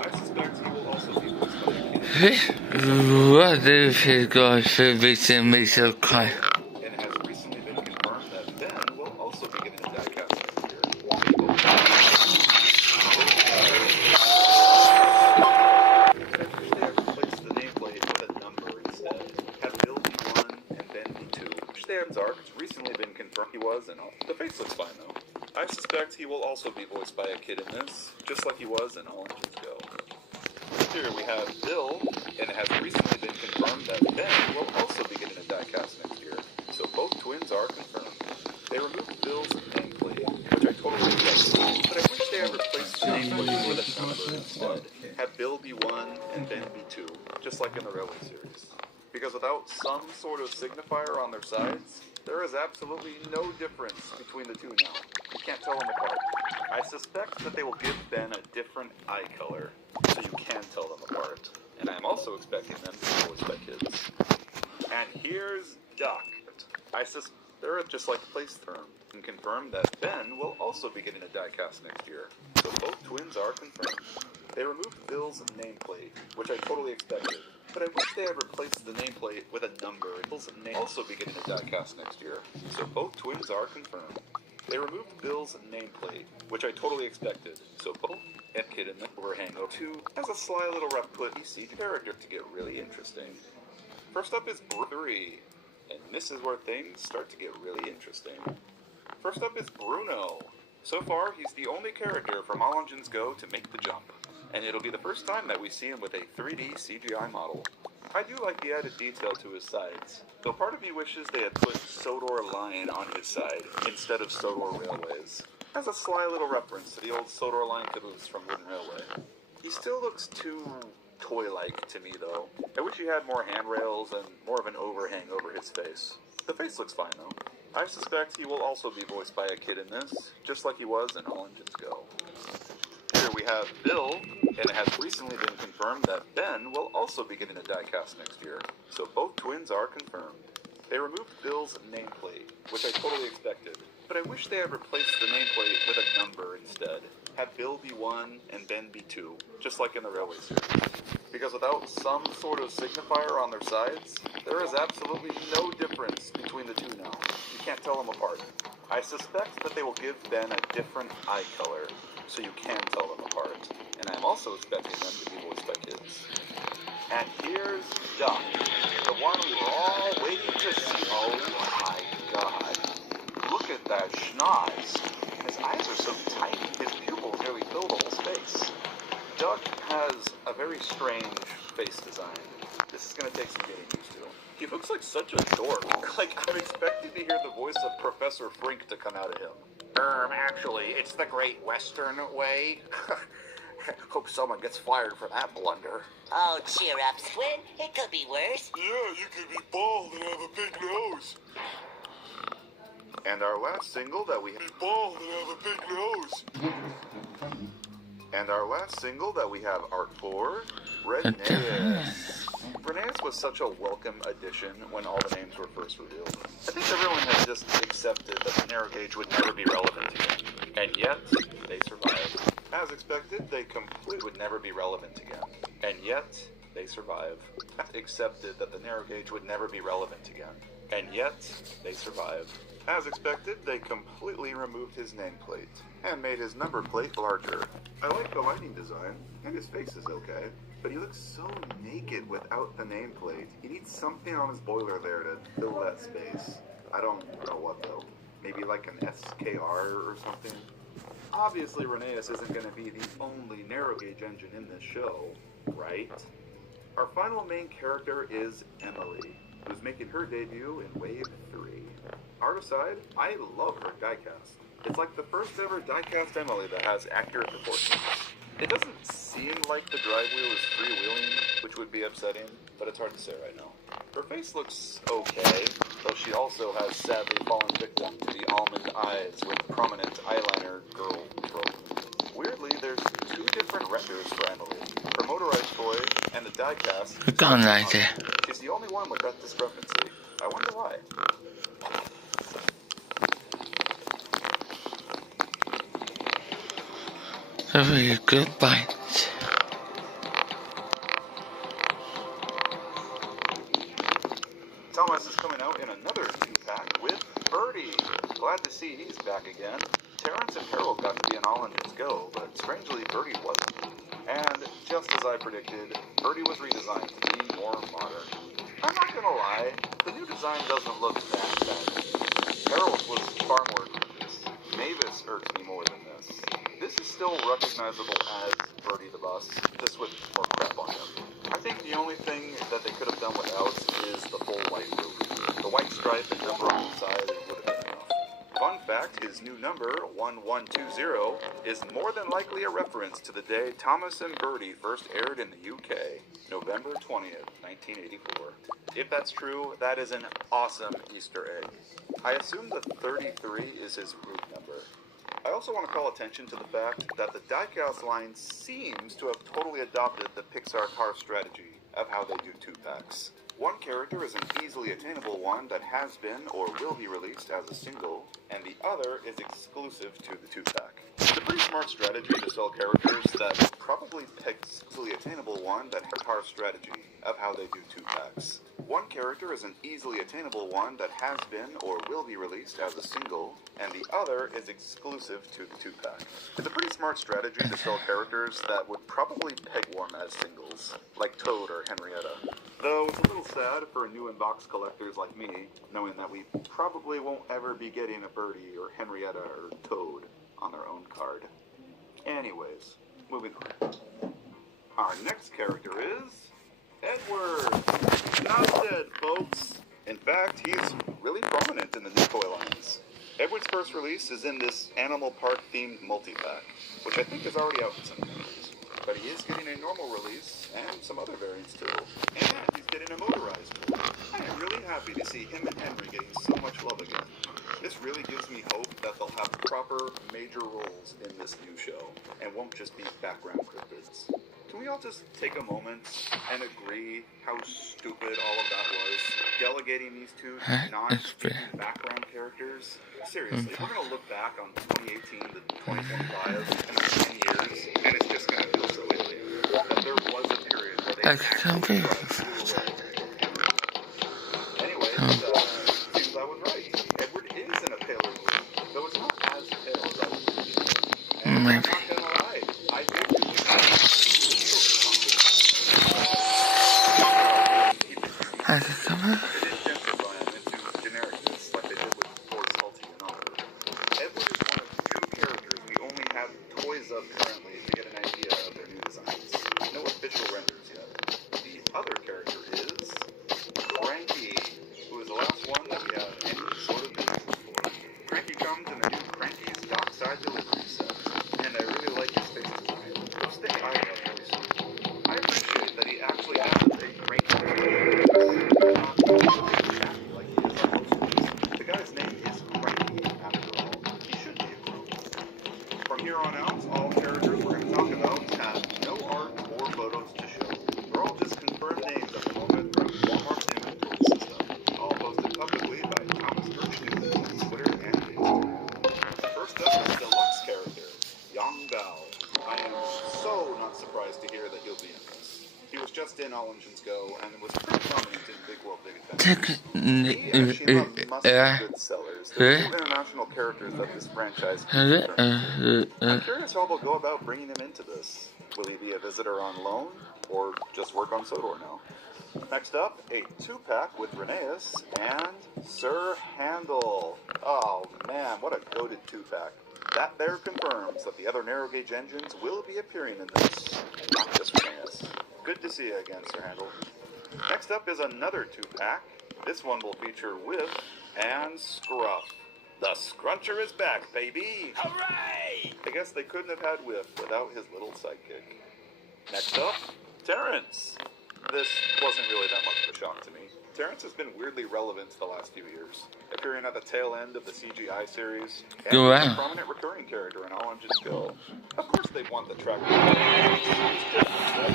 I suspect he will also be voiced by a kid. What if he got Furby to me so kind? And it has recently been confirmed that Ben will also be getting a diecast next year. I wish they had replaced the nameplate with a number instead. Have Bill be 1 and Ben be 2. Which stands are recently been confirmed he was, and the face looks fine though. I suspect he will also be voiced by a kid in this, just like he was in All Engines Go. Here we have Bill, and it has recently been confirmed that Ben will also be getting a diecast next year. So both twins are confirmed. They removed Bill's nameplate, which I totally expected, but I wish they had replaced the nameplate with a number instead. Have Bill be 1 and Ben be 2, just like in the Railway series. Because without some sort of signifier on their sides, there is absolutely no difference between the two now. You can't tell them apart. I suspect that they will give Ben a different eye color, so you can tell them apart. And I am also expecting them to be voiced by kids. And here's Duck. I suspect they're just like place term, and confirmed that Ben will also be getting a diecast next year. So both twins are confirmed. They removed Bill's nameplate, which I totally expected. But I wish they had replaced the nameplate with a number. Bill's name will also be getting a diecast next year. So both twins are confirmed. They removed Bill's nameplate, which I totally expected. So both and kid in the overhang 2 has a sly little rep put PC character to get really interesting. First up is 3, and this is where things start to get really interesting. First up is Bruno. So far, he's the only character from All Engines Go to make the jump, and it'll be the first time that we see him with a 3D CGI model. I do like the added detail to his sides, though part of me wishes they had put Sodor Line on his side instead of Sodor Railways. As a sly little reference to the old Sodor Line caboose from Wooden Railway. He still looks too toy-like to me though. I wish he had more handrails and more of an overhang over his face. The face looks fine though. I suspect he will also be voiced by a kid in this, just like he was in All Engines Go. Here we have Bill, and it has recently been confirmed that Ben will also be getting a diecast next year. So both twins are confirmed. They removed Bill's nameplate, which I totally expected. But I wish they had replaced the nameplate with a number instead. Have Bill be 1 and Ben be 2, just like in the Railway series. Because without some sort of signifier on their sides, there is absolutely no difference between the two now. You can't tell them apart. I suspect that they will give Ben a different eye color, so you can tell them apart. And I'm also expecting them to be voiced by kids. And here's Duck, the one we were all waiting to see. Oh my god. Look at that schnoz. His eyes are so tiny, his pupils nearly fill the whole space. Duck has a very strange face design. This is going to take some getting used to. He looks like such a dork. Like, I'm expecting to hear the voice of Professor Frink to come out of him. Actually, it's the Great Western way. Hope someone gets fired for that blunder. Oh, cheer up, Squid. It could be worse. Yeah, you could be bald and have a big nose. And our last single that we have... Bald and have a big nose. And our last single that we have art for, Reneus. Reneus was such a welcome addition when all the names were first revealed. I think everyone had just accepted that the narrow gauge would never be relevant again. And yet, they survived. As expected, they completely would never be relevant again. And yet, they survive. Accepted that the narrow gauge would never be relevant again. And yet, they survive. As expected, they completely removed his nameplate and made his number plate larger. I like the lighting design, and his face is okay, but he looks so naked without the nameplate. He needs something on his boiler there to fill that space. I don't know what though. Maybe like an SKR or something? Obviously Reneus isn't going to be the only narrow gauge engine in this show, right? Our final main character is Emily, who's making her debut in Wave 3. Art aside, I love her diecast. It's like the first ever diecast Emily that has accurate proportions. It doesn't seem like the drive wheel is freewheeling, which would be upsetting, but it's hard to say right now. Her face looks okay, though she also has sadly fallen victim to the almond eyes with prominent eyeliner girl trope. Weirdly, there's two different renders for Emily. Her motorized toy and the diecast. Gone right there. She's the only one with that discrepancy. I wonder why. a very good bite. Thomas is coming out in another 2-pack with Birdie. Glad to see he's back again. Terrence and Harold got to be an all-engines go, but strangely Birdie wasn't. And just as I predicted, Birdie was redesigned to be more modern. I'm not gonna lie, the new design doesn't look that bad. Harold was far more gorgeous. Mavis irks me more than this. This is still recognizable as Birdie the Bus, just with more crap on him. I think the only thing that they could have done without is the full white roof. The white stripe and number on the side would have been enough. Fun fact, his new number, 1120, is more than likely a reference to the day Thomas and Birdie first aired in the UK, November 20th, 1984. If that's true, that is an awesome Easter egg. I assume the 33 is his group number. I also want to call attention to the fact that the diecast line seems to have totally adopted the Pixar car strategy of how they do 2-packs. One character is an easily attainable one that has been or will be released as a single, and the other is exclusive to the 2-pack. It's a pretty smart strategy to sell characters that would probably pick easily attainable one that has a car strategy of how they do 2-packs. One character is an easily attainable one that has been or will be released as a single, and the other is exclusive to the 2-pack. It's a pretty smart strategy to sell characters that would probably peg one as singles, like Toad or Henrietta. Though it's a little sad for new in-box collectors like me, knowing that we probably won't ever be getting a Birdie or Henrietta or Toad on their own card. Anyways, moving on. Our next character is Edward. Not dead, folks. In fact, he's really prominent in the new toy lines. Edward's first release is in this Animal Park themed multi-pack, which I think is already out in some countries. But he is getting a normal release and some other variants too. And he's getting a motorized one. I am really happy to see him and Henry getting so much love again. This really gives me hope that they'll have proper major roles in this new show and won't just be background cryptids. Can we all just take a moment and agree how stupid all of that was? Delegating these two non-speaking background characters? Seriously, we're going to look back on 2018 to 2025 in 10 years, and it's just going to feel so alien. That there was a period where they actually Anyways, seems I was right. Edward is in a paler mood, though it's not as pale as I was thinking. And I'm not going to lie, I did really They didn't densify him into genericness like they did with Ford Salty and Oliver. Edward is one of 2 characters we only have toys of currently to get an idea of their new designs. No official renders yet. The other character is Cranky, who is the last one that we have any sort of visuals for. Cranky comes in the new Cranky's Dockside Delivery set, and I really like his face design. Those thick eyebrows really suit. I appreciate that he actually has a Cranky The guy's name is Cranky, after all. He should be a grown. From here on out, all characters we're going to talk about have no art or photos to show. They're all just confirmed names at the moment from Walmart's inventory system, all posted publicly by Thomas Birchgood on Twitter and Instagram. First up is Deluxe character, Yang Bao. I am so not surprised to hear that he'll be in this. He was just in All Engines Go and was pretty prominent in Big World Big Adventure. He and Shima must be good sellers. They're two international characters that this franchise keeps returning to. I'm curious how they'll go about bringing him into this. Will he be a visitor on loan, or just work on Sodor now? Next up, a 2-pack with Rheneas and Sir Handel. Oh man, what a goated 2-pack. That there confirms that the other narrow gauge engines will be appearing in this, and not just Rheneas. Good to see you again, Sir Handel. Next up is another 2-pack. This one will feature Whiff and Scruff. The Scruncher is back, baby! Hooray! I guess they couldn't have had Whiff without his little sidekick. Next up, Terrence. This wasn't really that much of a shock to me. Terrence has been weirdly relevant the last few years, appearing at the tail end of the CGI series, and a prominent recurring character in All Engines Go. Of course they want the track. I'm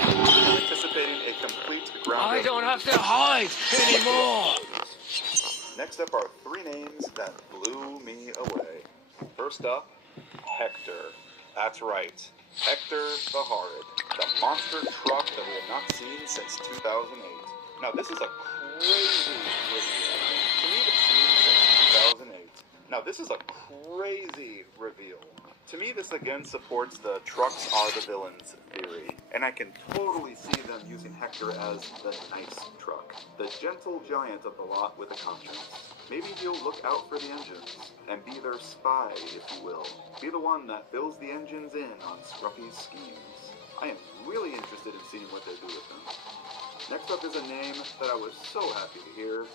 anticipating a complete ground. I don't have to hide anymore! Next up are 3 names that blew me away. First up, Hector. That's right. Hector the Horrid, the monster truck that we have not seen since 2008. Now this is a crazy reveal. To me, the scene since 2008. Now this is a crazy reveal. To me, this again supports the trucks are the villains theory, and I can totally see them using Hector as the nice truck, the gentle giant of the lot with a conscience. Maybe he'll look out for the engines, and be their spy, if you will. Be the one that fills the engines in on Scruffy's schemes. I am really interested in seeing what they do with them. Next up is a name that I was so happy to hear,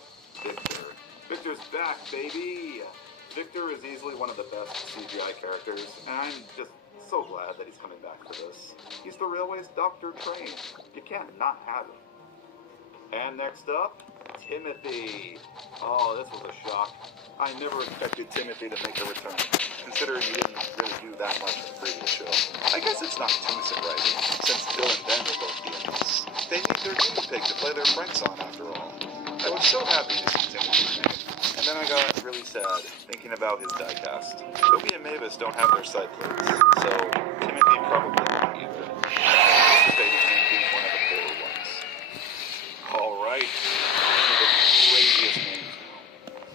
Victor. Victor's back, baby! Victor is easily one of the best CGI characters, and I'm just so glad that he's coming back for this. He's the Railway's Dr. Train. You can't not have him. And next up, Timothy. Oh, this was a shock. I never expected Timothy to make a return, considering he didn't really do that much in the previous show. I guess it's not too surprising, since Bill and Ben are both DMs. They need their guinea pig to play their pranks on, after all. I was so happy to see Timothy's name. And then I got really sad, thinking about his diecast. Furby and Mavis don't have their side plates, so Timothy probably won't either. I'm anticipating him being one of the poorer ones. Alright, one of the craziest names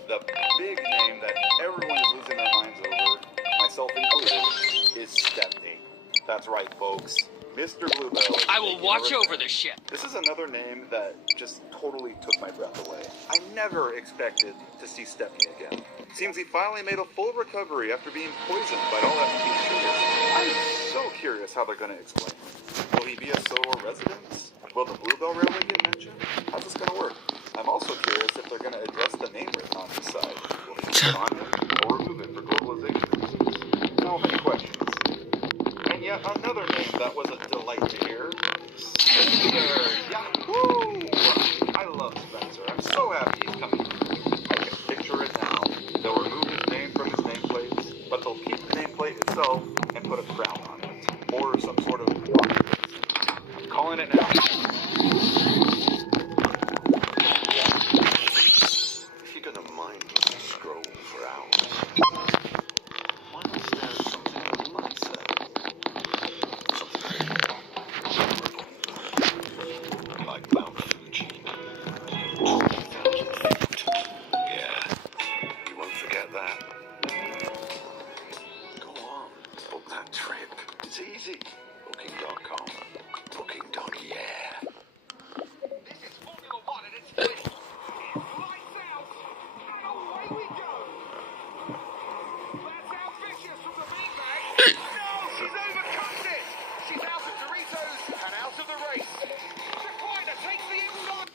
now. The big name that everyone is losing their minds over, myself included, is Stepney. That's right, folks. Mr. Bluebell. I will watch over the ship. This is another name that just totally took my breath away. I never expected to see Stepney again. Seems he finally made a full recovery after being poisoned by all that sweet sugar. I'm so curious how they're going to explain it. Will he be a Soho resident? Will the Bluebell Railway get mentioned? How's this going to work? I'm also curious if they're going to address the name written on his side. Will he keep it on him or remove it for globalization reasons? So many questions. And yet another name that was a delight to hear. Spencer! Yahoo! I love Spencer. I'm so happy he's coming. I can picture it now. They'll remove his name from his nameplate, but they'll keep the nameplate itself and put a crown on it. Or some sort of ornament. I'm calling it now. If you're gonna mind just a stroll for hours, why not stare at something that you might say? Like Mount Fuji, 20,000 feet. Yeah, you won't forget that. Go on, book that trip. It's easy. Booking.com. Booking.yeah. This is Formula One at its best. Lights out, and away we go. That's out vicious from the beanbag. No, she's overcut it. She's out of Doritos and out of the race. Sequoia takes the inside.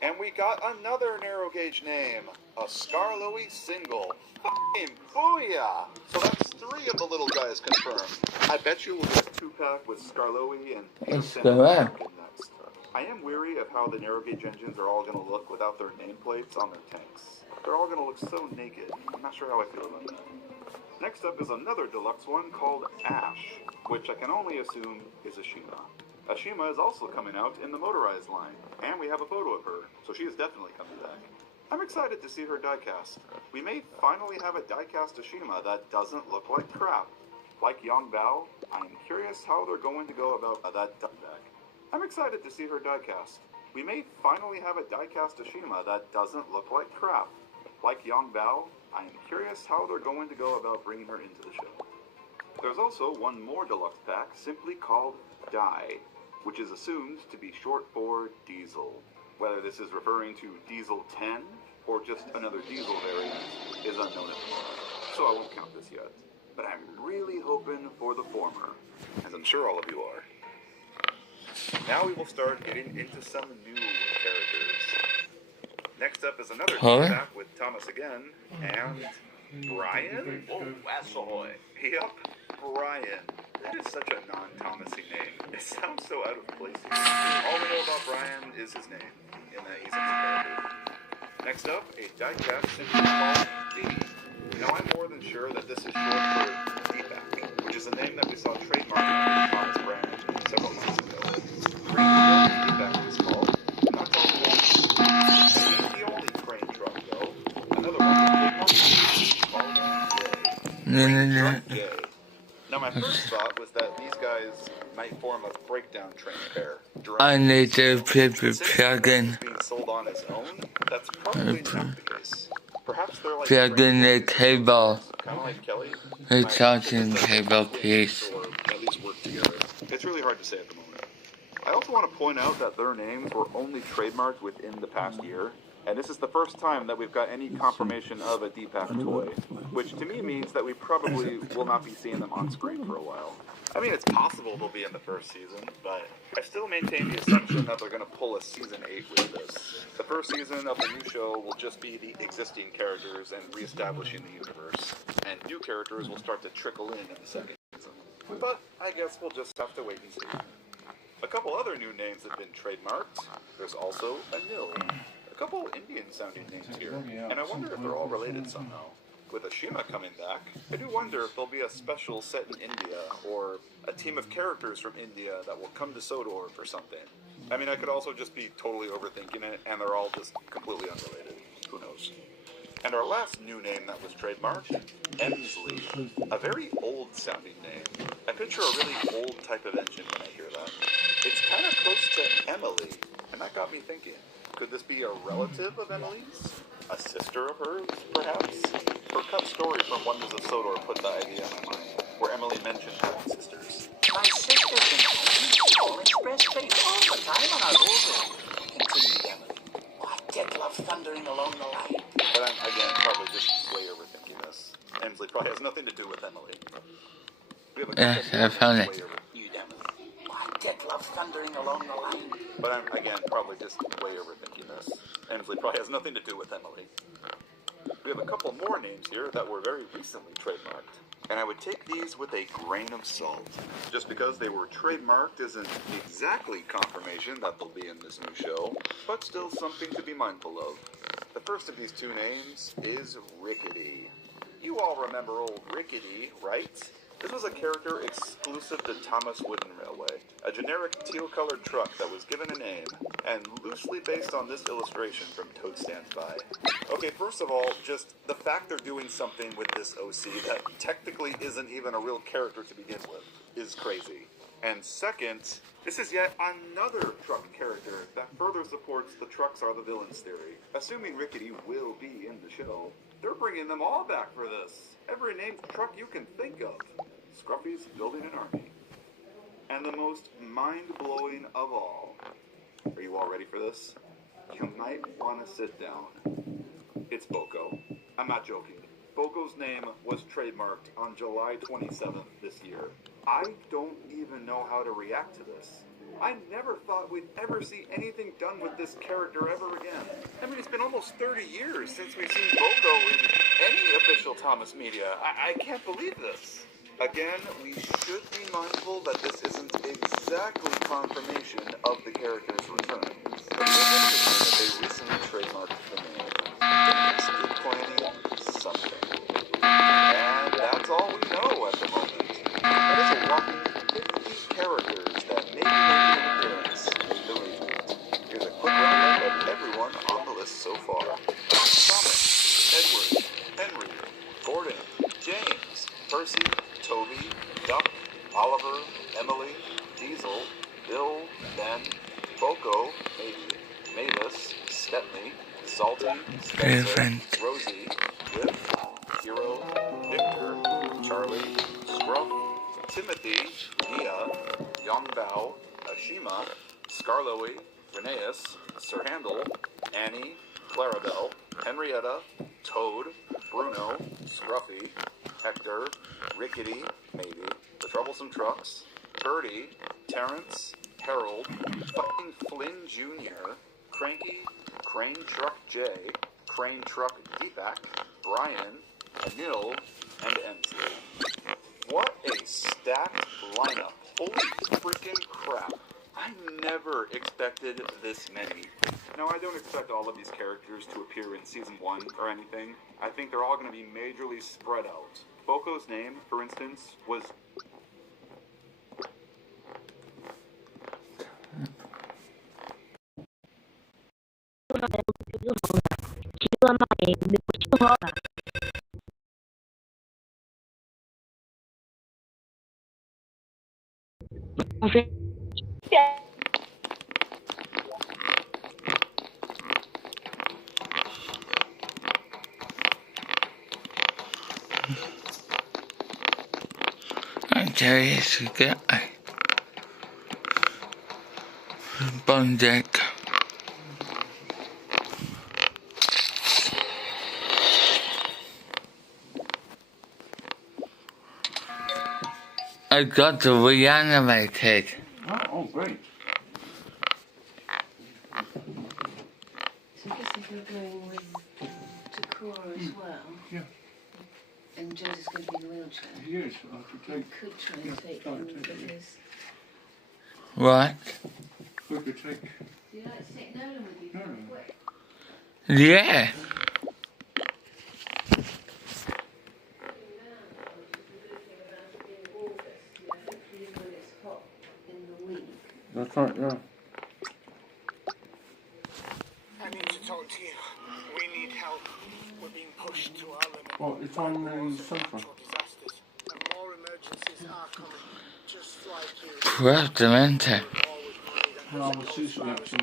And we got another narrow gauge name. A Scarloey single. F***ing booyah! So that's 3 of the little guys confirmed. I bet you we'll get a 2-pack with Scarloey and Peterson next. I am weary of how the narrow gauge engines are all going to look without their nameplates on their tanks. They're all going to look so naked. I'm not sure how I feel about that. Next up is another deluxe one called Ash, which I can only assume is Ashima. Ashima is also coming out in the motorized line, and we have a photo of her, so she is definitely coming back. I'm excited to see her diecast. We may finally have a diecast Ashima that doesn't look like crap. Like Yang Bao, I'm curious how they're going to go about that back. I'm excited to see her diecast. We may finally have a diecast Ashima that doesn't look like crap. Like Yang Bao, I'm curious how they're going to go about bringing her into the show. There's also one more deluxe pack simply called Die, which is assumed to be short for Diesel. Whether this is referring to Diesel 10 or just another Diesel variant is unknown at the moment, so I won't count this yet. But I'm really hoping for the former, as I'm sure all of you are. Now we will start getting into some new characters. Next up is another pack with Thomas again, and Brian? Whoa, Assahoy. Yep, Brian. That is such a non-Thomasy name. It sounds so out of place. All we know about Brian is his name, and that he's a character. Next up, a diecast simply called D. Now I'm more than sure that this is short for D-Back, which is a name that we saw trademarked on the Thomas brand several months ago. Crane D-Back is called, and that's all it is. It ain't the only crane truck, though. Another one called Jay. Crane Truck Jay. Now my first thought was that these guys guys might form a breakdown train pair. I need to put the plug-in. Being sold on his own, that's probably not the case. Perhaps they're like Plug in the cable. kind of like Kelly. The charging cable piece. Or at least work together. It's really hard to say at the moment. I also want to point out that their names were only trademarked within the past year, and this is the first time that we've got any confirmation of a Deepak toy, which to me means that we probably will not be seeing them on screen for a while. I mean, it's possible they'll be in the first season, but I still maintain the assumption that they're going to pull a season 8 with this. The first season of the new show will just be the existing characters and reestablishing the universe, and new characters will start to trickle in the second season. But I guess we'll just have to wait and see. A couple other new names have been trademarked. There's also Anil. A couple Indian-sounding names here, and I wonder if they're all related somehow. With Ashima coming back, I do wonder if there'll be a special set in India, or a team of characters from India that will come to Sodor for something. I mean, I could also just be totally overthinking it, and they're all just completely unrelated. Who knows? And our last new name that was trademarked, Emsley. A very old-sounding name. I picture a really old type of engine when I hear that. It's kind of close to Emily, and that got me thinking. Could this be a relative of Emily's? A sister of hers, perhaps? Her cut story from Wonders of Sodor put the idea in my mind, where Emily mentioned having sisters. My sisters and all express faith all the time on our over. Continued Emily. I did love thundering along the line. But I'm, again, probably just way overthinking this. Emsley probably has nothing to do with Emily. We have a Yes, I found it. You, Emily. I did love thundering along the line. But I'm, again, probably just way overthinking this. Emsley probably has nothing to do with Emily. We have a couple more names here that were very recently trademarked. And I would take these with a grain of salt. Just because they were trademarked isn't exactly confirmation that they'll be in this new show, but still something to be mindful of. The first of these two names is Rickety. You all remember old Rickety, right? This was a character exclusive to Thomas Wooden Railway, a generic teal-colored truck that was given a name, and loosely based on this illustration from Toad Stands By. Okay, first of all, just the fact they're doing something with this OC that technically isn't even a real character to begin with is crazy. And second, this is yet another truck character that further supports the trucks are the villains theory. Assuming Rickety will be in the show, they're bringing them all back for this. Every named truck you can think of. Scruffy's building an army. And the most mind-blowing of all. Are you all ready for this? You might want to sit down. It's Boko. I'm not joking. Boko's name was trademarked on July 27th this year. I don't even know how to react to this. I never thought we'd ever see anything done with this character ever again. I mean, it's been almost 30 years since we've seen Boko in any official Thomas media. I can't believe this. Again, we should be mindful that this isn't exactly confirmation of the character's return. But it is interesting that they recently trademarked the name. They must be planning something. And that's all we know at the moment. That is a whopping 50 characters that may be making an appearance in the reboot. Here's a quick roundup of everyone on the list so far. Thomas, Edward, Henry, Gordon, James, Percy, Toby, Duck, Oliver, Emily, Diesel, Bill, Ben, Boko, maybe, Mavis, Stepney, Salty, Spencer, Rosie, Whiff, Hero, Victor, Charlie, Scruff, Timothy, Nia, Yongbao, Ashima, Scarloey, Rheneas, Sir Handel, Annie, Clarabelle, Henrietta, Toad, Bruno, Scruffy, Hector, Rickety, maybe, The Troublesome Trucks, Birdie, Terrence, Harold, fucking Flynn Jr., Cranky, Crane Truck J, Crane Truck Deepak, Brian, Anil, and Emsley. What a stacked lineup. Holy freaking crap. I never expected this many. Now, I don't expect all of these characters to appear in Season 1 or anything. I think they're all going to be majorly spread out. Boko's name, for instance, was... There is a guy. Bone deck. I got to reanimated. Oh, great. So I guess if you're going with Takura as well, Yeah. and Joseph's going to be in the wheelchair, He is. I could take. you could try and take him because... What? We could take. Do you like to take Nolan with you for a quick? Yeah. That's right, yeah. I need to talk to you. We need help. We're being pushed to our limit. Well, it's on the sofa. Disasters. And more emergencies are coming. Just like you. Dementia. Well, I was Sue's reaction.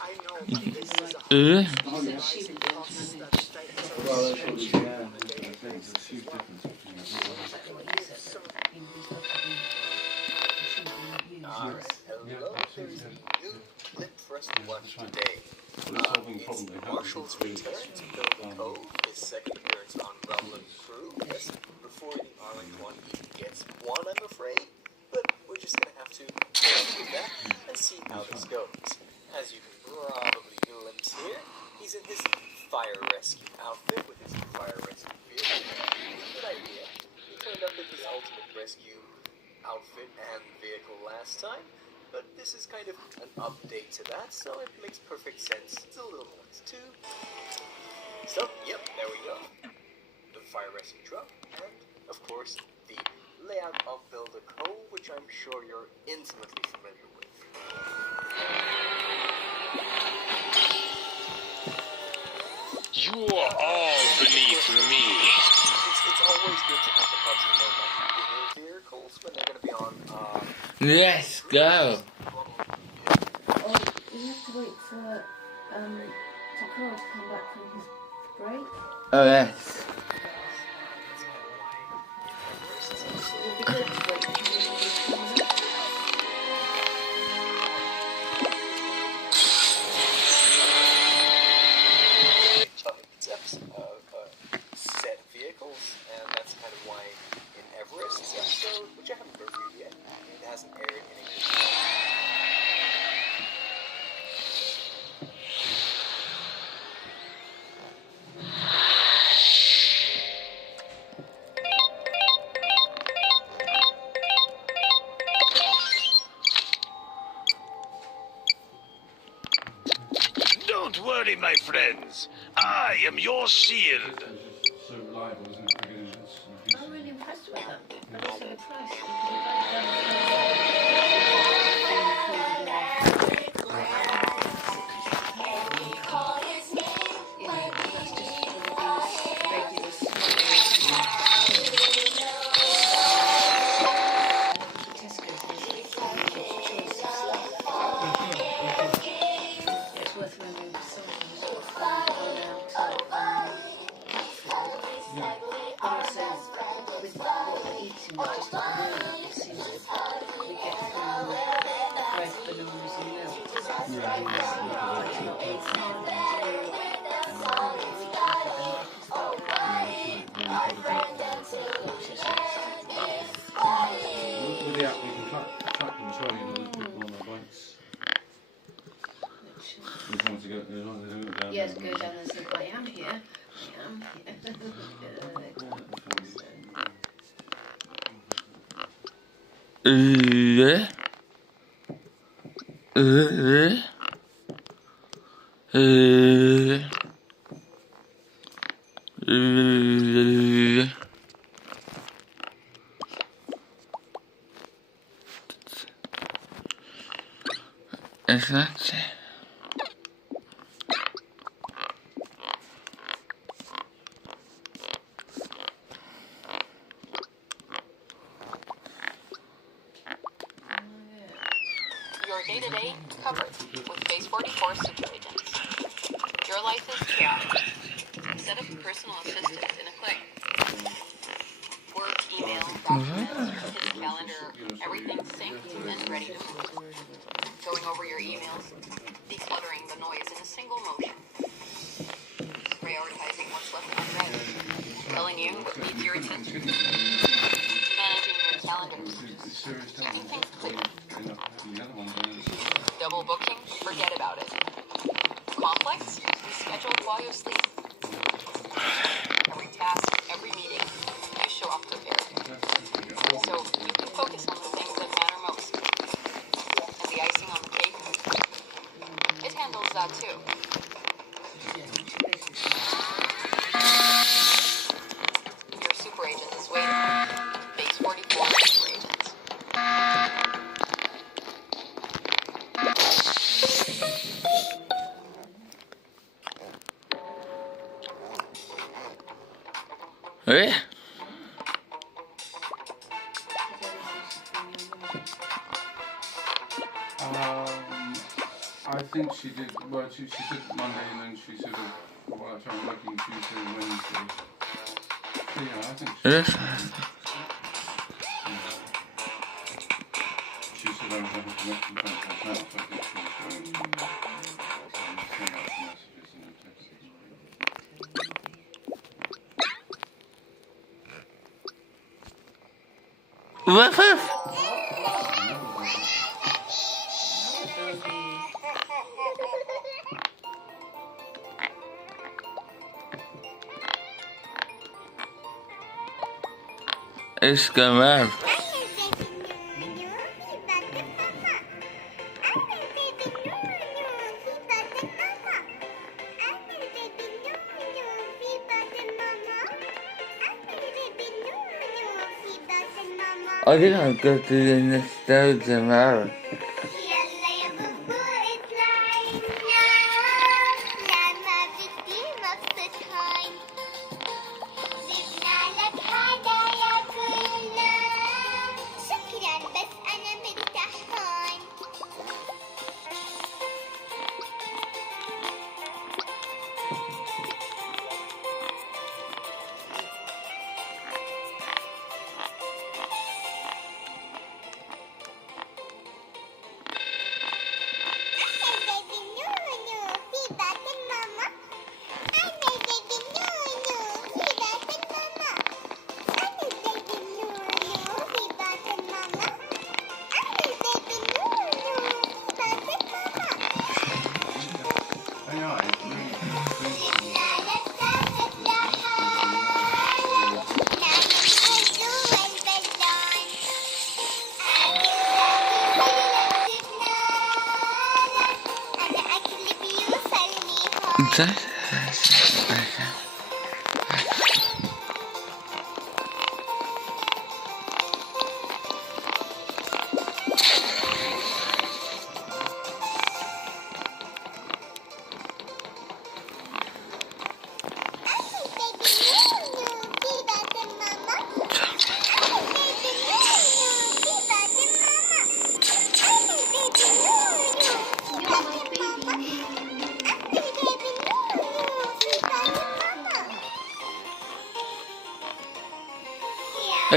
I know this is a Uh? Oh, yes. Well, that's what we can. There's a huge difference between Hello, there's a new clip for us to watch today. It's Marshall's return to Furby Cove, his second appearance on Rumble and Crew. Yes, before the Arlington one even gets one, I'm afraid. But we're just gonna have to go with that and see how this goes. As you can probably glimpse here, he's in his fire rescue outfit with his fire rescue vehicle. Good idea. He turned up in his ultimate rescue outfit and vehicle last time, but this is kind of an update to that, so it makes perfect sense. It's a little noise too. So, yep, there we go. The fire rescue truck, and of course, the layout of Builder Cove, which I'm sure you're intimately familiar with. You are all beneath me. It's always good to have the parts of the bigger vehicles when they're going to be on. Let's go. Oh, we have to wait for Takura to come back from his break. Oh, yes. It would be good to wait until he comes back. Set vehicles, and that's kind of why in Everest's episode, which I haven't reviewed yet, it hasn't aired in English. Don't worry, my friends. I am your shield. So reliable, isn't it? I'm really impressed with that. I'm just so impressed. With the app, we can track them as well, you know, there's people on their bikes. As long as they don't go down. Yes, go down and say, I am here. I am It's not it. covered with Phase 44 super agents. Your life is chaotic. Set up personal assistants in a click. Work, email, documents, your kid's calendar, everything synced and ready to move. Going over your emails, decluttering the noise in a single motion. Prioritizing what's left unread. Telling you what needs your attention. Managing your calendars. Keeping things clear. Double booking? Forget about it. Complex? Scheduled while you sleep. Every task, every meeting, you show up prepared. So you can focus on the things that matter most. And the icing on the cake, it handles that too. Your super agent is waiting. Phase 44 super agents. Eh? I think she did, well, she did Monday and then she sort of, well, I tried working Tuesday and Wednesday. So yeah, I think she Yes. She said I was able to make some phone calls now, so I think she was going to send out some messages and texts. Woof woof. It's going well. I think I'll go to the nostalgia marathon.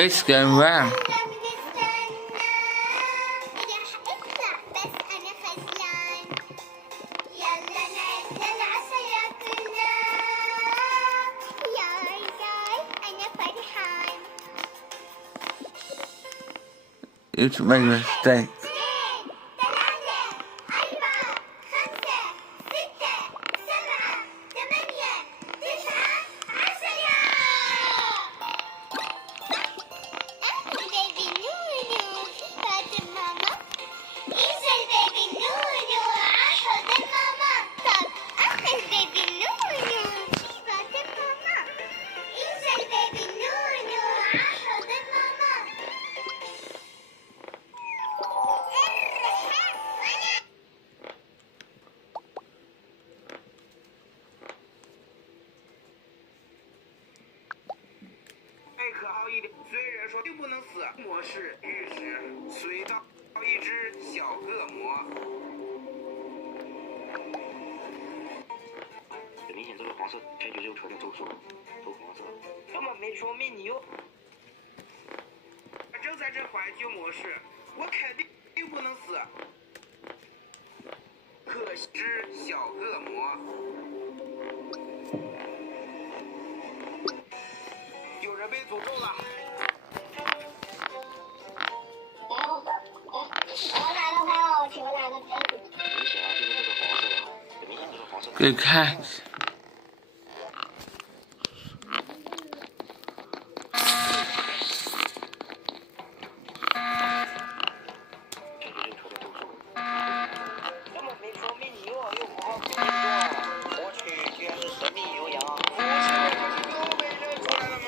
It's going well. It's my mistake. 这个黄色感觉就车的都说都黄色，根本没说明你有。正在这怀旧模式，我肯定不能死。可惜是小恶魔。有人被诅咒了。我来了，朋友，请问来了。明显啊，就是这个黄色的，明显就是黄色的。Good catch. 根本没说明你有不好听的。我去，居然是神秘牛羊。不是，又被认出来了吗？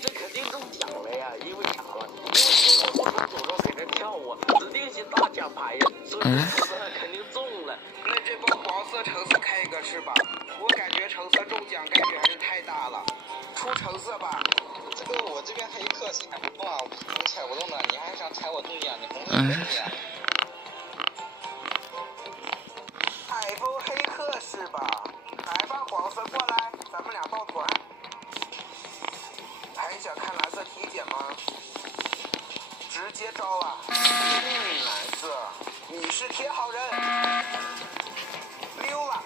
这肯定中奖了呀，因为啥了？因为我从左手给人跳舞，指定是大奖牌呀，所以肯定中了。那这包黄色、橙色开一个是吧？我感觉橙色中奖概率还是太大了，出橙色吧。这个我这边黑客是踩不动啊，我踩不动的，你还想踩我中奖？你红色可以啊。海风黑客是吧？来吧，黄色过来，咱们俩抱团。还想看蓝色体检吗？直接招了。蓝色，你是铁好人。溜了。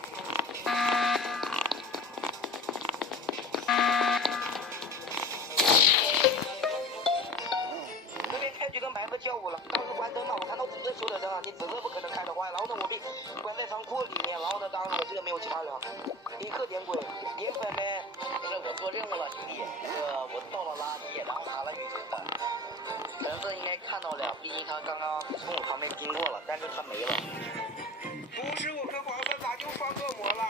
这边开局跟白色跳舞了，当时关灯了，我看到紫色说的灯啊，你紫色不可能开得坏，然后呢我被关在仓库里面，然后呢当然我这个没有插了，立刻点鬼，点粉呗。不是我做任务了兄弟，我倒了垃圾，然后拿了女生的。橙色应该看到了，毕竟他刚刚从我旁边经过了，但是他没了。不是我跟黄色咋就双恶魔了？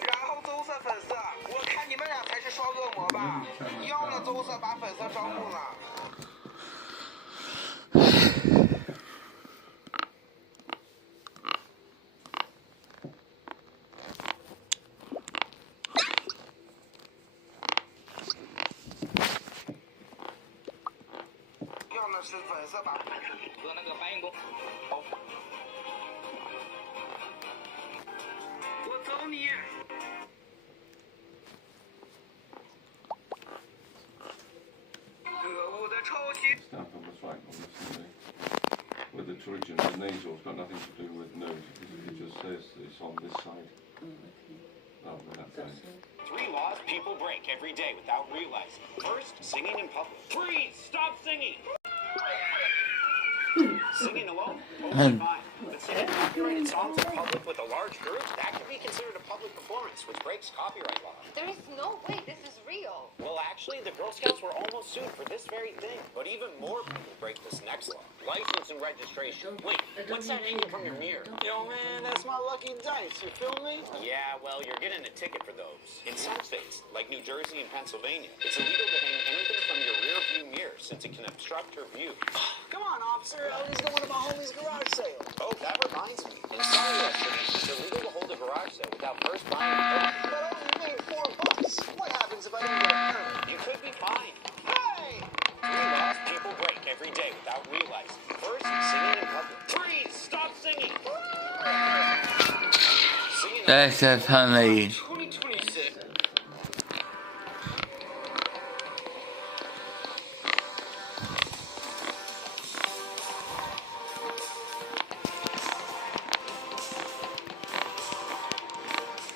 然后棕色粉色，我看你们俩才是双恶魔吧？要么棕色把粉色招募了。要么是粉色吧？和那个搬运工。我走你！可恶的臭气！ Stamp on the flag on this thing. With the truncheon, the nasal's got nothing to do with nose because it just says it's on this side. Oh, that side. 3 laws people break every day without realizing. First, singing in public. Freeze! Stop singing! Singing alone? Totally fine. But singing copyrighted songs in public with a large group? That could be considered a public performance, which breaks copyright law. There is no way this is real. Well, actually, the Girl Scouts were almost sued for this very thing. But even more people break this next law. License and registration. Wait, what's that hanging from your mirror? Yo, man, that's my lucky dice. You feel me? Yeah, well, you're getting a ticket for those. In some states, like New Jersey and Pennsylvania, it's illegal to hang anything from your rear view mirror since it can obstruct your view. Come on, officer. I was going to my homie's garage sale. Oh, that reminds me. In some U.S. cities, it's illegal to hold a garage sale without first buying a permit. But I only paid $4. What happens if I don't get a permit? You could be fined. Hey! 3 laws people break every day without realizing. First, singing in public. Freeze! Stop singing! Singing That's a funny. 2026.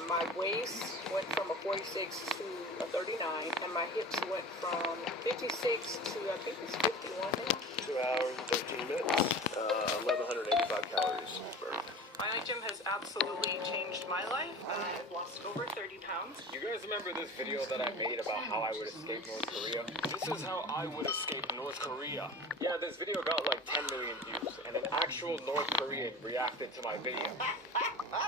My waist went from a 46 to a 39, and my hips went from 56 to I think it's 51 now. 2 hours and 13 minutes. 1,185 calories burned. My gym has absolutely changed my life. I've lost over 30 pounds. You guys remember this video that I made about how I would escape North Korea? This is how I would escape North Korea. Yeah, this video got like 10 million views, and an actual North Korean reacted to my video.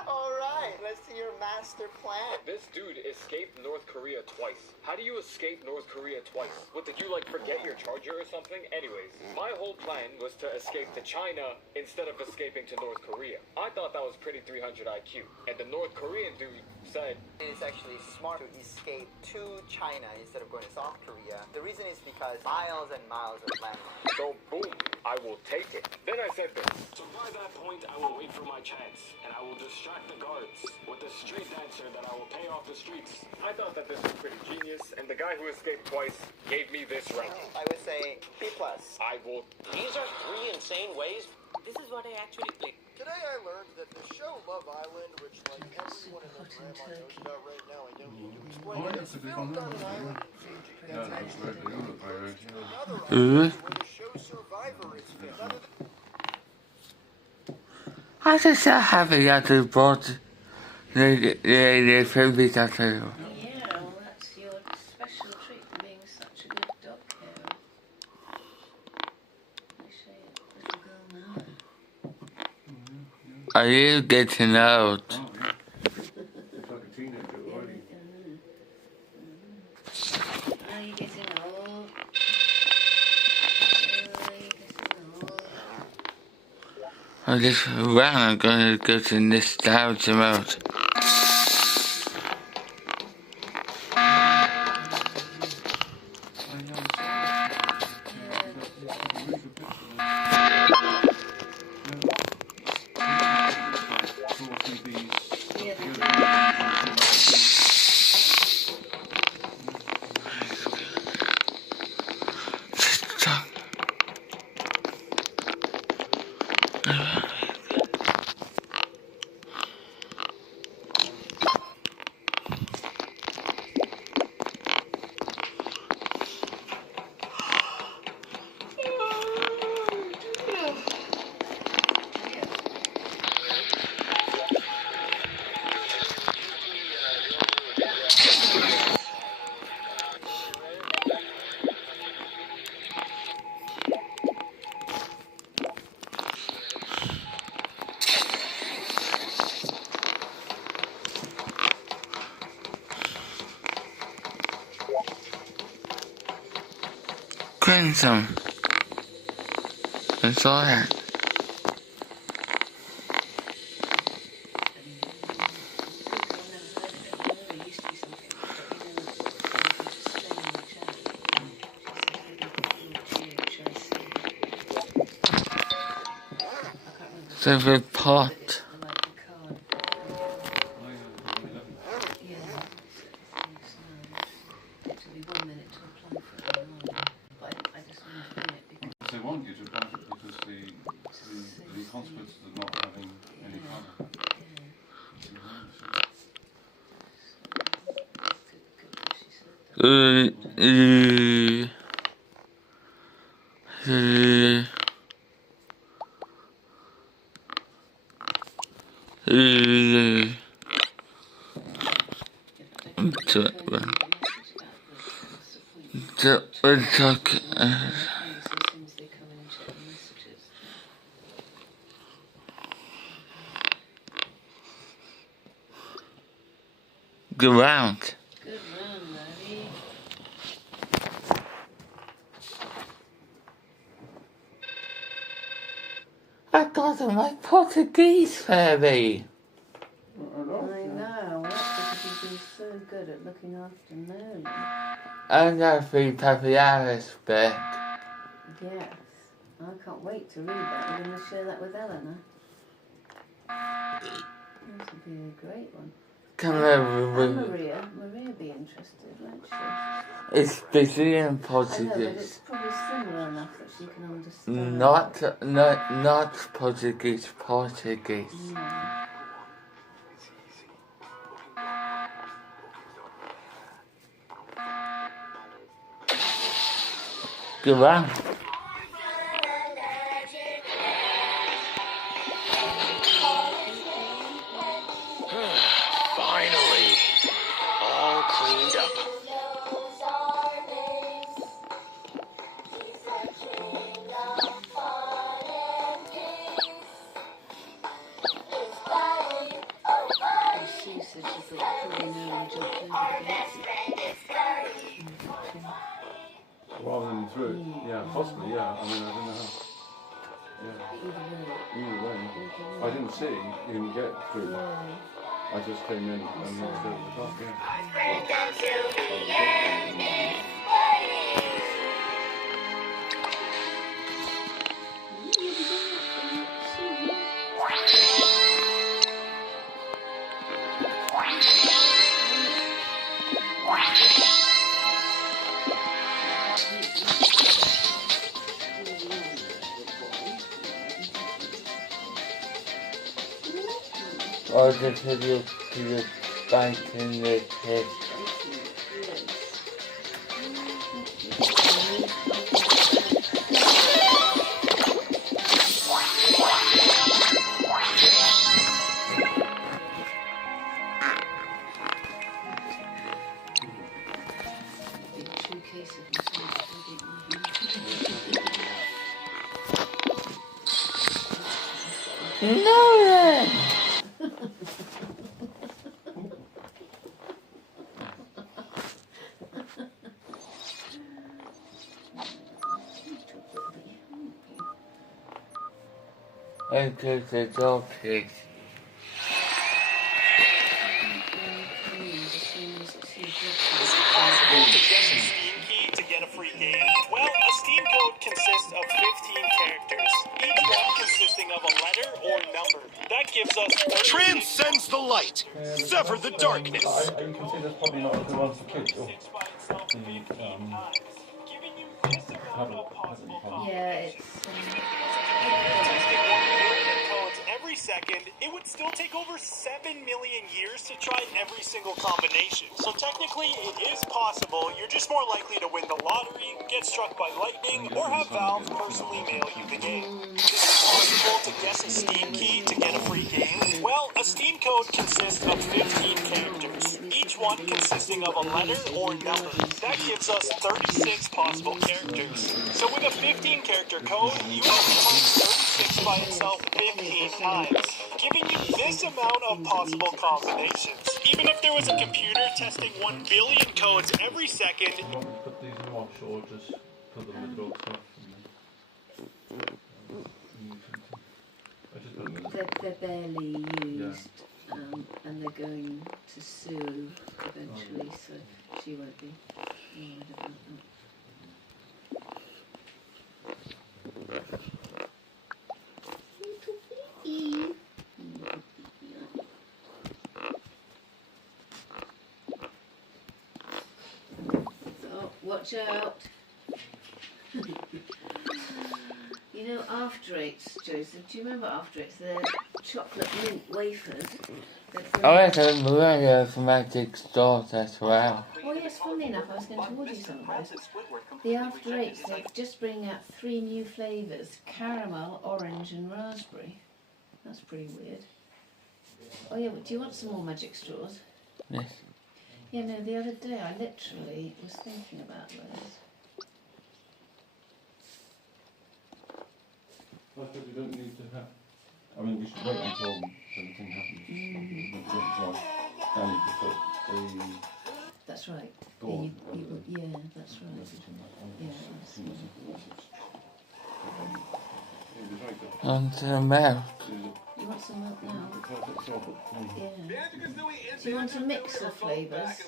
Alright, let's see your master plan. This dude escaped North Korea twice. How do you escape North Korea twice? What, did you like forget your charger or something? Anyways, my whole plan was to escape to China instead of escaping to North Korea. I thought that was pretty 300 IQ. And the North Korean dude said, it's actually smart to escape to China instead of going to South Korea. The reason is because miles and miles of land. So boom, I will take it. Then I said this. So by that point, I will wait for my chance, and I will distract the guards with a street dancer that I will pay off the streets. I thought that this was pretty genius, and the guy who escaped twice gave me this ranking. I would say B+. I will... These are 3 insane ways. This is what I actually play. Today I learned that the show Love Island, which like everyone in their grandma knows about right now, I don't need to explain it. It's filmed on an island in Fiji. That's actually another island where the show Survivor is filmed. I just so happy that they brought the Furby tattoo. Yeah, well, that's your special treat for being such a good dog carer. I say it, little girl now. Are you getting old? It's like a teenager already. Are you getting old? I just ran. I'm going to go to nostalgia mode. Grandson. That's all that. The pot. They want you to apply for it because the consequences of not having any cover. Good round. Good run, Larry. I got on my Portuguese Furby. I know, that's because you've been so good at looking after Mary. And I free Papiaris book. Yes, I can't wait to read that. We're going to share that with Eleanor. This would be a great one. Come over And with Maria would be interested, won't she? It's busy in I know, but Portuguese. it's probably similar enough that she can understand. Not Portuguese. Good round. Finally, all cleaned up. She said she thought probably no one jumped over Rather than through it. Yeah, possibly, yeah. I mean, I don't know how. Yeah. Either way. I didn't see, you didn't get through. I just came in and looked at the top, yeah. or just hit you to the spike in the chest. No then! Okay, the dog pigs. Is it possible to guess a Steam key to get a free game? Well, a Steam code consists of 15 characters, each one consisting of a letter or number. That gives us... Transcends the light! Sever the darkness! You can see there's probably not a good one for kids. Yeah, it's... Testing 1 billion codes every second, it would still take over 7 million years to try every single combination. So technically, it is possible. You're just more likely to win the lottery, get struck by lightning, or have Valve personally mail you the game. Is it possible to guess a Steam key to get a free game? Well, a Steam code consists of 15 characters, each one consisting of a letter or number. That gives us 36 possible characters. So with a 15-character code, you have to times 36 by itself 15 times, giving you this amount of possible combinations. Even if there was a computer testing 1 billion codes every second... Put these in wash or just put them in the dog stuff. They're barely used, and they're going to sue eventually, so she won't be. Oh, watch out! You know, After Eights, Joseph, do you remember After Eights? They're chocolate mint wafers. I reckon Maria's Magic Stores as well. Oh yes, funnily enough, I was going to order you some of those. The After Eights, they're just bringing out 3 new flavours: caramel, orange and raspberry. That's pretty weird. Oh yeah, but do you want some more Magic Straws? Yes. Yeah, no, the other day I literally was thinking about those. I think we don't need to have... I mean, we should wait until everything happens. Danny to put the... That's right. Door. Yeah, that's right. Yeah, On to the milk. you want some milk now? Yeah. Do you want to mix the flavours?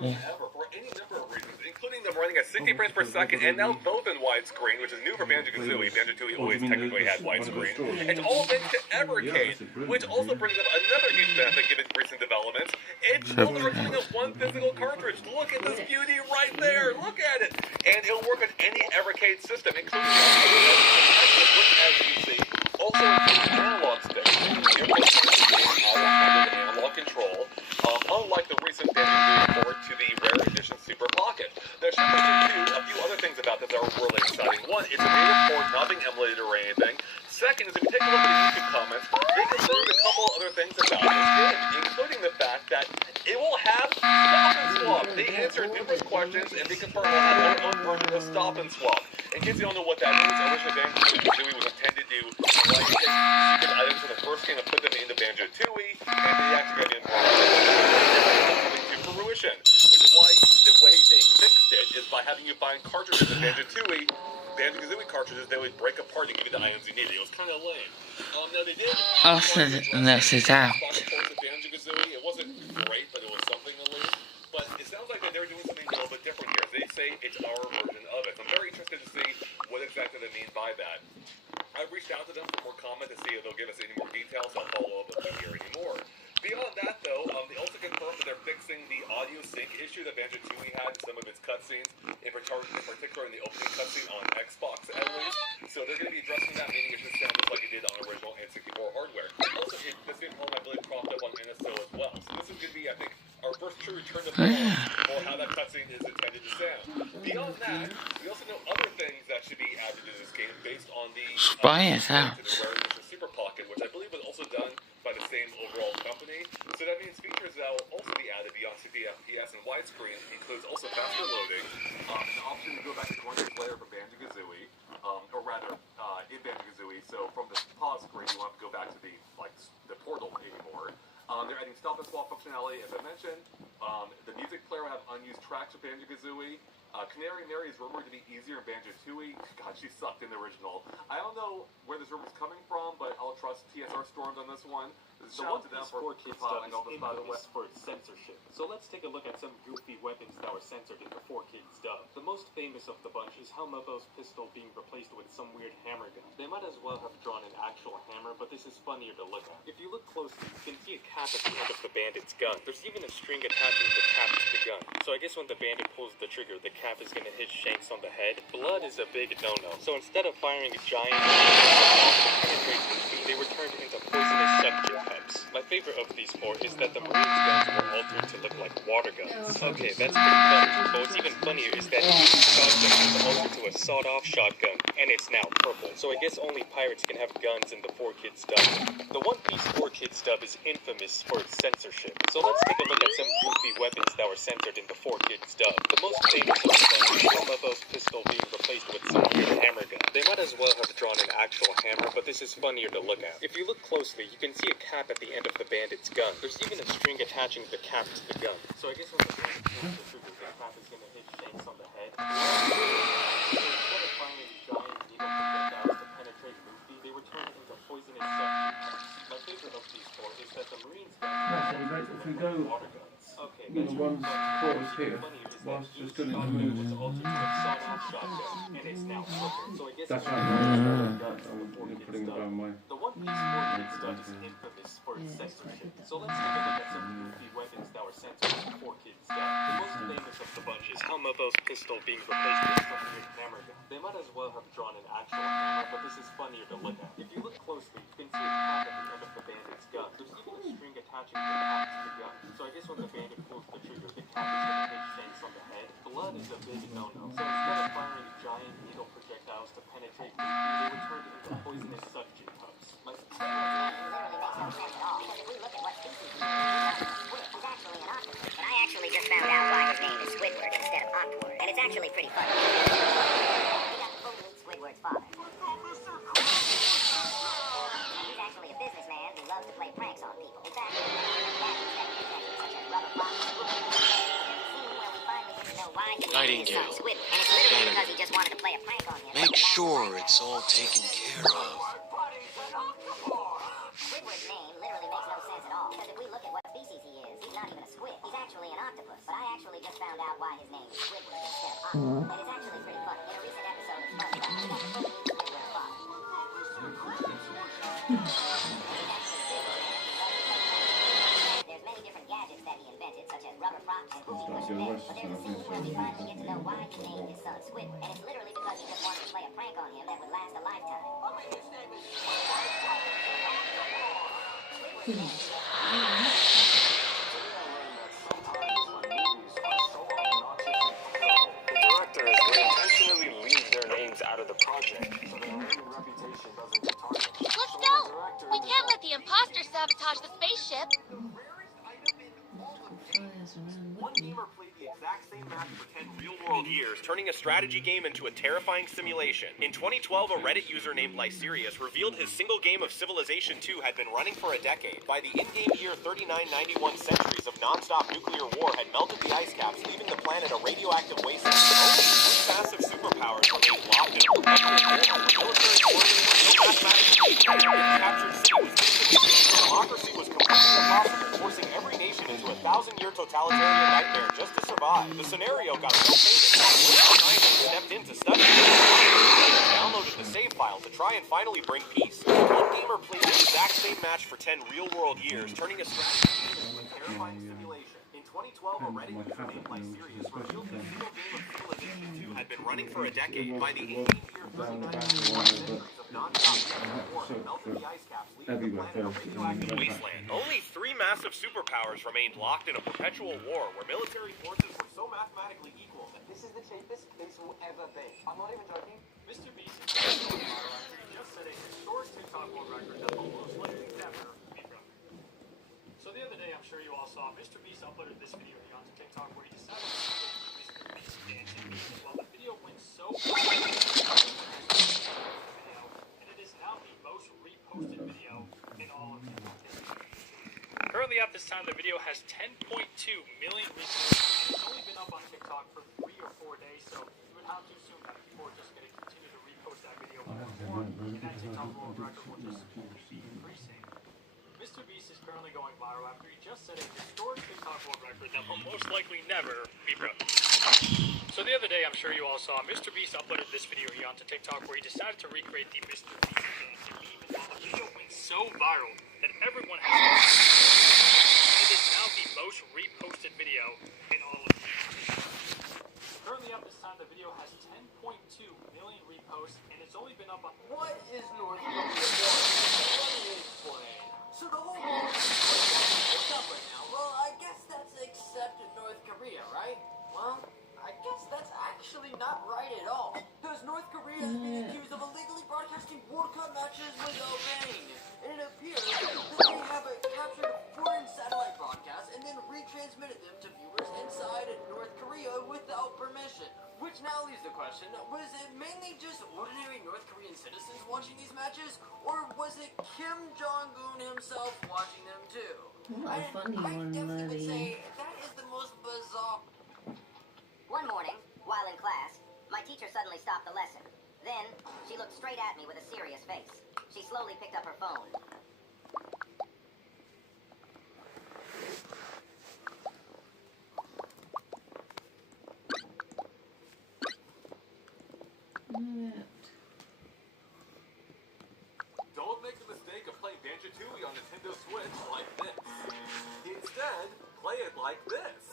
Yeah. For any number of reasons, including them running at 60 frames per second and now both in widescreen, which is new for Banjo-Kazooie. Banjo-Tooie always technically had widescreen. And all thanks to Evercade, which also brings up another huge benefit given recent developments. It's only requiring of 1 physical cartridge. Look at this beauty right there. Look at it. And it'll work on any Evercade system, including which, as you see, also includes analog sticks. Analog control. Unlike the recent Banjo-Kazooie port to the rare edition Super Pocket. There should mention too a few other things about this that are really exciting. One, it's a native port, not being emulated or anything. Second is if you take a look at the YouTube comments, they confirmed a couple other things about this game, including the fact that it will have stop and swap. They answered numerous questions and they confirmed it has their own version of stop and swap. In case you don't know what that means, originally Banjo-Kazooie was intended to allow you to take secret items from the first game and put them into Banjo-Tooie, and they actually got coming to fruition, which is why the way they fixed it is by having you find cartridges in Banjo-Tooie, Banjo-Kazooie cartridges, they would break apart and give you the items you needed. It was kind of lame. Now they did. Also, this is out. Banjo-Kazooie. It wasn't great, but it was something at least. But it sounds like that they're doing something a little bit different here. They say it's our version of it. I'm very interested to see what exactly they mean by that. I've reached out to them for more comment to see if they'll give us any more details. I'll follow up with them here anymore. Beyond that, though, they also confirmed that they're fixing the the audio sync issue that Banjo-Tooie had in some of its cutscenes, in particular in the opening cutscene on Xbox at least. So they're going to be addressing that, meaning it should sound just like it did on original N64 hardware. Also, this game problem I believe cropped up on NSO as well. So this is going to be, I think, our first true return to form for how that cutscene is intended to sound. Beyond that, we also know other things that should be added to this game based on the Spy is out. Super Pocket, which I believe was also done by the same overall company. So that means features that will also be added beyond 60 FPS and widescreen includes also faster loading, an option to go back to one player for Banjo-Kazooie, or rather, in Banjo-Kazooie. So from the pause screen, you won't have to go back to the portal anymore. They're adding stop and swap functionality, as I mentioned. The music player will have unused tracks for Banjo-Kazooie. Canary Mary is rumored to be easier in Banjo-Tooie. God, she sucked in the original. I don't know where this rumor's coming from, but I'll trust TSR Storms on this one. Shout out to them for Kids stuff is infamous for its censorship. So let's take a look at some goofy weapons that were censored in the 4Kids dub. The most famous of the bunch is Helmebo's pistol being replaced with some weird hammer gun. They might as well have drawn an actual hammer, but this is funnier to look at. If you look closely, you can see a cap at the end of the bandit's gun. There's even a string attaching the cap to the gun. So I guess when the bandit pulls the trigger, the cap is gonna hit Shanks on the head. Blood is a big no-no. So instead of firing a giant they were turned into poisonous suction cups. My favorite of these four is that the Marines' guns were altered to look like water guns. Okay, that's pretty funny, but what's even funnier is that the shotgun was altered to a sawed-off shotgun, and it's now purple. So I guess only pirates can have guns in the 4Kids dub. The One Piece 4Kids dub is infamous for its censorship. So let's take a look at some goofy weapons that were censored in the 4Kids dub. The most famous of the bunch is Helmebo's pistol being replaced with some weird hammer gun. They might as well have drawn an actual hammer, but this is funnier to look at. If you look closely, you can see a cap at the end of the bandit's gun. There's even a string attaching the cap to the gun. So I guess when the bandit pulls the trigger, the cap is gonna hit Shanks on the head. So instead of firing giant needle projectiles to penetrate Luffy, they were turned into poisonous suction cups. My favorite of these four is that the Marines' guns If we go, water guns. Okay, the ones forwards here, whilst just doing it was altered to a sawed-off shotgun, and it's now purple. So I guess that's right. I'm putting it down my. The One Piece 4Kids dub is infamous for its censorship. So let's take a look at some goofy weapons that were censored in the 4Kids dub. The most famous of the bunch is Helmebo's pistol being replaced with some weird hammer gun. They might as well have drawn an actual hammer, but this is funnier to look at. If you look closely, you can see a cap at the end of the bandit's gun. There's even a string attaching the cap to the gun. So I guess when the bandit pulls the trigger, the cap is gonna hit Shanks on the head. Blood is a big no-no. So instead of firing giant needle projectiles to penetrate Luffy, they were turned into poisonous suction cups. My I actually just found out why his name is Squidward instead of Encore, and it's actually pretty funny. We got the full meet Squidward's father. He's actually a businessman who loves to play pranks on people. In fact, such as rubber bombs. Nightingale, make sure it's all taken care of. Squidward's name literally makes no sense at all, because if we look at what species he is, he's not even a squid. He's actually an octopus. But I actually just found out why his name is Squidward instead of Octopus. And it's actually pretty funny. In a recent episode of SpongeBob, we got to fully meet Squidward's father. There's many different gadgets that he invented, such as rubber props and Poopy Push Beds. But there's a scene where we finally get to know why he named his son Squidward. And it's literally because he just wanted to play a prank on him that would last a lifetime. His name is Directors would intentionally leave their names out of the project, so their name and reputation doesn't get tarnished. Let's go! We can't let the imposters sabotage the spaceship. One gamer played the exact same match for 10 real-world years, turning a strategy game into a terrifying simulation. In 2012, a Reddit user named Lyserius revealed his single game of Civilization 2 had been running for a decade. By the in-game year 3991, centuries of non-stop nuclear war had melted the ice caps, leaving the planet a radioactive wasteland. Only three massive superpowers remained locked in perpetual war. Military forces were so mathematically captured city was democracy was completely impossible, forcing every nation into a 1,000-year totalitarian nightmare just to survive. The scenario got so painful that scientists stepped in to study it. Downloaded the save file to try and finally bring peace. One gamer played the exact same match for 10 real-world years, turning a strategy into a terrifying simulation. In 2012, a Reddit user named Lyserious revealed his single game of Civilization 2 had been running for a decade. By the 18-year, 39-year centuries of non-stop war had melted the ice caps, leaving the planet a radioactive wasteland. Only 3 massive superpowers remained locked in a perpetual war where military forces were so mathematically equal that This is the cheapest this will ever be. I'm not even joking. Mr. Beast is just set a historic TikTok world record that will most likely never be broken. So the other day, I'm sure you all saw, Mr. Beast uploaded this video onto TikTok where he decided to make Mr. Beast dancing. Well, the video went so viral, and it is now the most reposted video in all of TikTok history. Currently at this time, the video has 10.2 million reposts. It's only been up on TikTok for 3 or 4 days, so you would have to assume that people are just going to continue to repost that video more and more, and that TikTok world record will just keep increasing. Mr. Beast is currently going viral after he just set a historic TikTok world record that will most likely never be broken. So the other day, I'm sure you all saw, Mr. Beast uploaded this video here onto TikTok where he decided to recreate the Mr. Beast dancing meme, and while the video went so viral that everyone has it is now the most reposted video in all of TikTok. Currently at this time, the video has 10.2 million reposts, and it's only been up on... What is North Korea? Let me explain. So the whole world is up right now. Well, I guess that's except in North Korea, right? Well, I guess that's actually not right at all. Because North Korea is being accused of illegally broadcasting World Cup matches without rain. And it appears that they have captured foreign satellite broadcasts and then retransmitted them to viewers inside North Korea without permission. Which now leaves the question, was it mainly just ordinary North Korean citizens watching these matches? Or was it Kim Jong-un himself watching them too? What a funny one, definitely would Murray. say that is the most bizarre... One morning, while in class, my teacher suddenly stopped the lesson. Then, she looked straight at me with a serious face. She slowly picked up her phone. Don't make the mistake of playing Banjo-Tooie on Nintendo Switch like this. Instead, play it like this.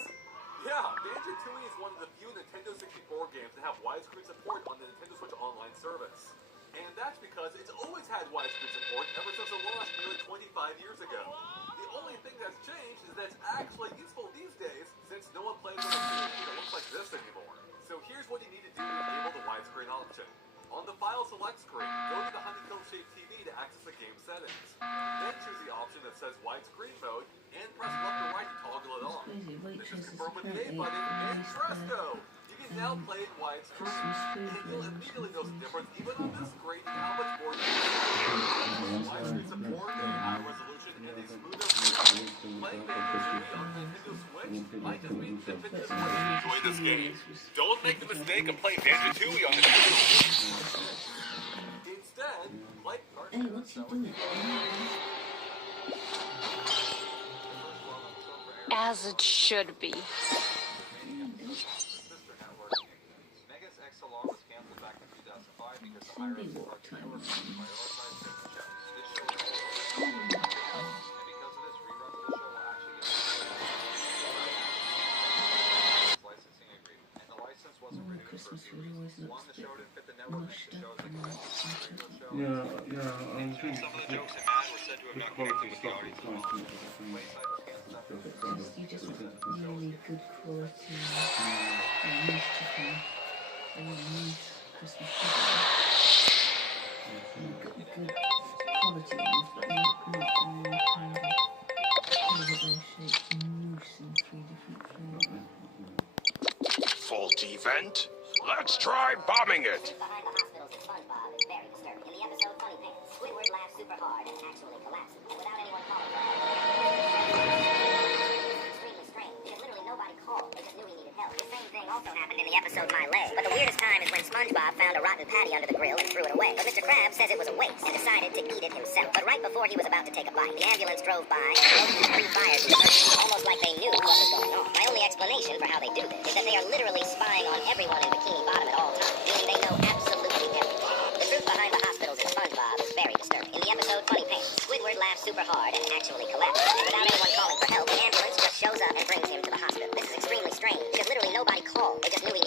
Yeah, Banjo-Tooie is one of the few Nintendo 64 games that have widescreen support on the Nintendo Switch Online service. And that's because it's always had widescreen support ever since it launched nearly 25 years ago. The only thing that's changed is that it's actually useful these days since no one plays on a TV that looks like this anymore. So here's what you need to do to enable the widescreen option. On the File Select screen, go to the honeycomb-shaped TV to access the game settings. Then choose the option that says Widescreen Mode and press left or right to toggle it on. Then just confirm with the A button and presto! You can now play in widescreen, and you'll immediately notice the difference even on this screen and how much more you can. Widescreen support, high resolution, and a smoother screen. Playing Banjo-Tooie on Nintendo Switch might just mean the definitive way to enjoy this game. Don't make the mistake of playing Banjo-Tooie on Nintendo Switch. Instead, play Hey, what's he doing? As it should be. Megas XLR was canceled back in 2005 because the higher end network prioritized certain shows. This show is and because of this, reruns of the show will actually get licensing agreement. And the license wasn't renewed for a few reasons. One, the show didn't fit the network, and the show is Some of the jokes it had were said to have not connected with the audience at all. You just want really good quality, nice chicken, nice Christmas chicken. Good quality ones, but not kind of holiday-shaped mousse in 3 different flavours. Faulty vent? Let's try bombing it! Behind the hospitals in SpongeBob is very disturbing. In the episode Funny Pants, Squidward laughs super hard and actually collapses. And without anyone calling for help, it's extremely strange because literally nobody called. They just knew he needed help. The same thing also happened in the episode My Leg. But the weirdest time is when SpongeBob found a rotten patty under the grill and threw it away. But Mr. Krabs says it was a waste and decided to eat it himself. But right before he was about to take a bite, the ambulance drove by and opened 3 fires to the emergency, almost like they knew what was going on. My only explanation for how they do this is that they are literally spying on everyone in Bikini Bottom at all times, meaning they know absolutely everything. The truth behind the hospitals in SpongeBob is very disturbing. In the episode Funny Pants, Squidward laughs super hard and actually collapses. And without anyone calling for help, the ambulance just shows up and brings him to the hospital.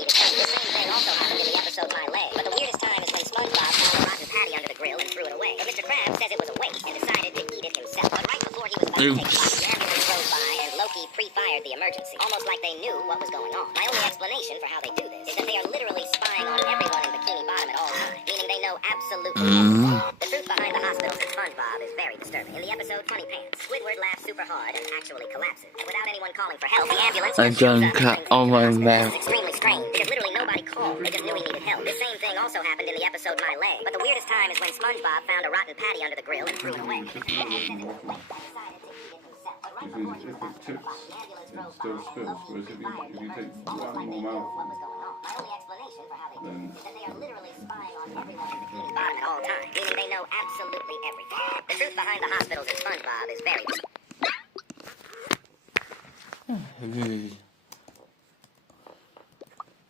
needed help. The same thing also happened in the episode My Leg, but the weirdest time is when SpongeBob found a rotten patty under the grill and threw it away. But Mr. Krabs says it was a waste and decided to eat it himself. But right before he was about to take a bite, the ambulance drove by and Loki pre-fired the emergency, almost like they knew what was going on. My only explanation for how they do this is that they are literally spying on everyone in Bikini Bottom at all times, meaning they know absolutely everything. The truth behind the hospitals in SpongeBob is very disturbing. In the episode Funny Pants, Squidward laughs super hard and actually collapses. And without anyone calling for help, the ambulance I just shows done up and cut brings all him to my the hospital. mouth. This is extremely strange because literally nobody called. They just knew he needed help. The same thing also happened in the episode My Leg, but the weirdest time is when SpongeBob found a rotten patty under the grill and threw it away. Mr. Krabs says it was a waste and decided to eat it himself. But right before he was about to take a bite, the ambulance drove by and Loki pre-fired the emergency, almost like they knew what was going on. My only explanation for how they do this is that they are literally spying on everyone in Bikini Bottom at all times, meaning they know absolutely everything. The truth behind the hospitals in SpongeBob is very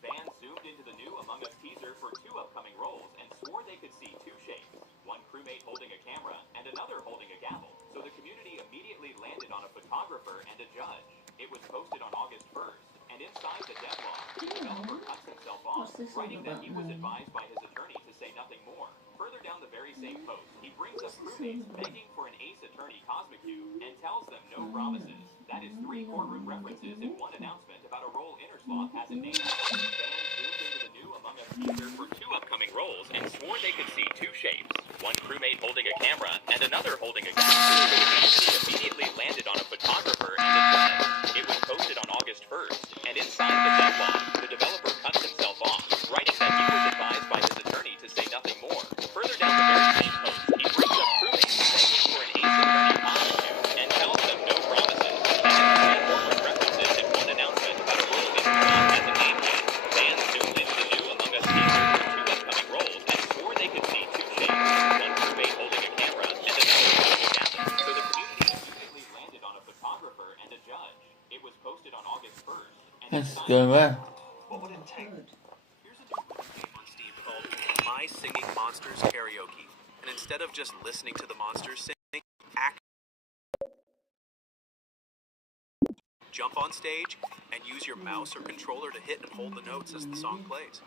Fans zoomed into the new Among Us teaser for 2 upcoming roles and swore they could see 2 shapes, one crewmate holding a camera and another holding a gavel. So the community immediately landed on a photographer and a judge. It was posted on August 1st, and inside the devlog, the developer cuts himself off, writing that he was advised by his attorney to say nothing more. Further down the very same post, he brings up crewmates begging for an Ace Attorney Cosmic Cube and tells them no promises. That is 3 courtroom references in one announcement about a role Innersloth hasn't named. Fans zoomed into the new Among Us teaser for 2 upcoming roles and swore they could see 2 shapes, one crewmate holding a camera and another holding a gun. The community immediately landed on a photographer and a judge. It was posted on August 1st, and inside the devlog, the developer cuts himself off, writing that he was advised by his attorney to say nothing more. Further down the very same post, he brings up crewmates begging for an Ace Attorney Cosmic Cube and tells them no promises. That is 3 courtroom references in one announcement about a role Innersloth hasn't named yet. Fans zoomed into the new Among Us teaser for 2 upcoming roles and swore they could see 2 shapes, one crewmate holding a camera and another holding a gavel. So the community immediately landed on a photographer and a judge. It was posted on August 1st. That's good, man. What would it take? Here's a new game on Steam called My Singing Monsters Karaoke. And instead of just listening to the monsters sing, jump on stage and use your mouse or controller to hit and hold the notes as the song plays.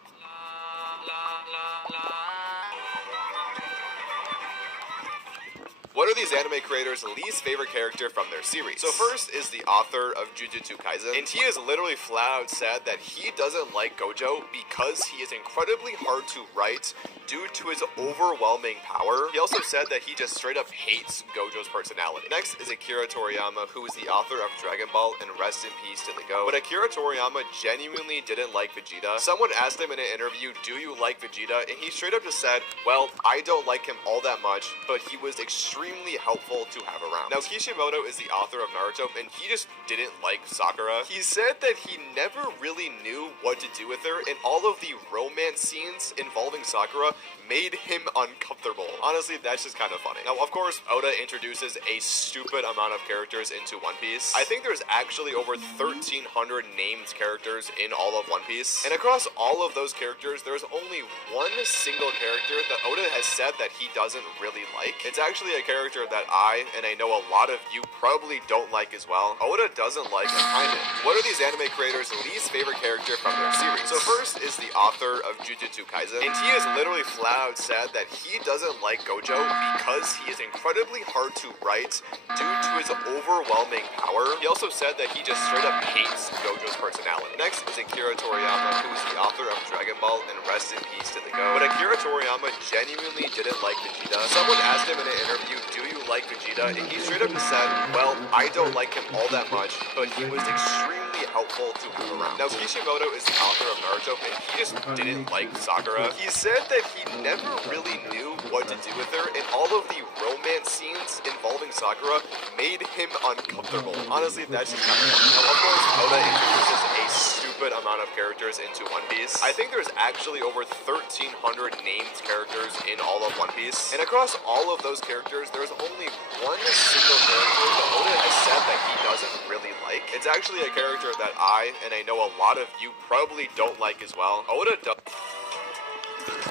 What are these anime creators' least favorite character from their series? So first is the author of Jujutsu Kaisen, and he has literally flat out said that he doesn't like Gojo because he is incredibly hard to write due to his overwhelming power. He also said that he just straight up hates Gojo's personality. Next is Akira Toriyama, who is the author of Dragon Ball, and rest in peace to the GOAT. But Akira Toriyama genuinely didn't like Vegeta. Someone asked him in an interview, do you like Vegeta? And he straight up just said, well, I don't like him all that much, but he was extremely helpful to have around. Now, Kishimoto is the author of Naruto, and he just didn't like Sakura. He said that he never really knew what to do with her, and all of the romance scenes involving Sakura made him uncomfortable. Honestly, that's just kind of funny. Now, of course, Oda introduces a stupid amount of characters into One Piece. I think there's actually over 1,300 named characters in all of One Piece. And across all of those characters, there's only one single character that Oda has said that he doesn't really like. It's actually a character that I, and I know a lot of you probably don't like as well. Oda doesn't like Akainen. What are these anime creators' least favorite character from their series? So first is the author of Jujutsu Kaisen, and he has literally flat out said that he doesn't like Gojo because he is incredibly hard to write due to his overwhelming power. He also said that he just straight up hates Gojo's personality. Next is Akira Toriyama, who is the author of Dragon Ball, and rest in peace to the GOAT. But Akira Toriyama genuinely didn't like Vegeta. Someone asked him in an interview, do you like Vegeta? And he straight up just said, well, I don't like him all that much, but he was extremely helpful to have around. Now, Kishimoto is the author of Naruto, and he just didn't like Sakura. He said that he never really knew what to do with her, and all of the romance scenes involving Sakura made him uncomfortable. Honestly, that's just kind of funny. Now, of course, Oda introduces a stupid amount of characters into One Piece. I think there's actually over 1,300 named characters in all of One Piece. And across all of those characters, there's only one single character that Oda has said that he doesn't really like. It's actually a character that I, and I know a lot of you probably don't like as well. Oda does...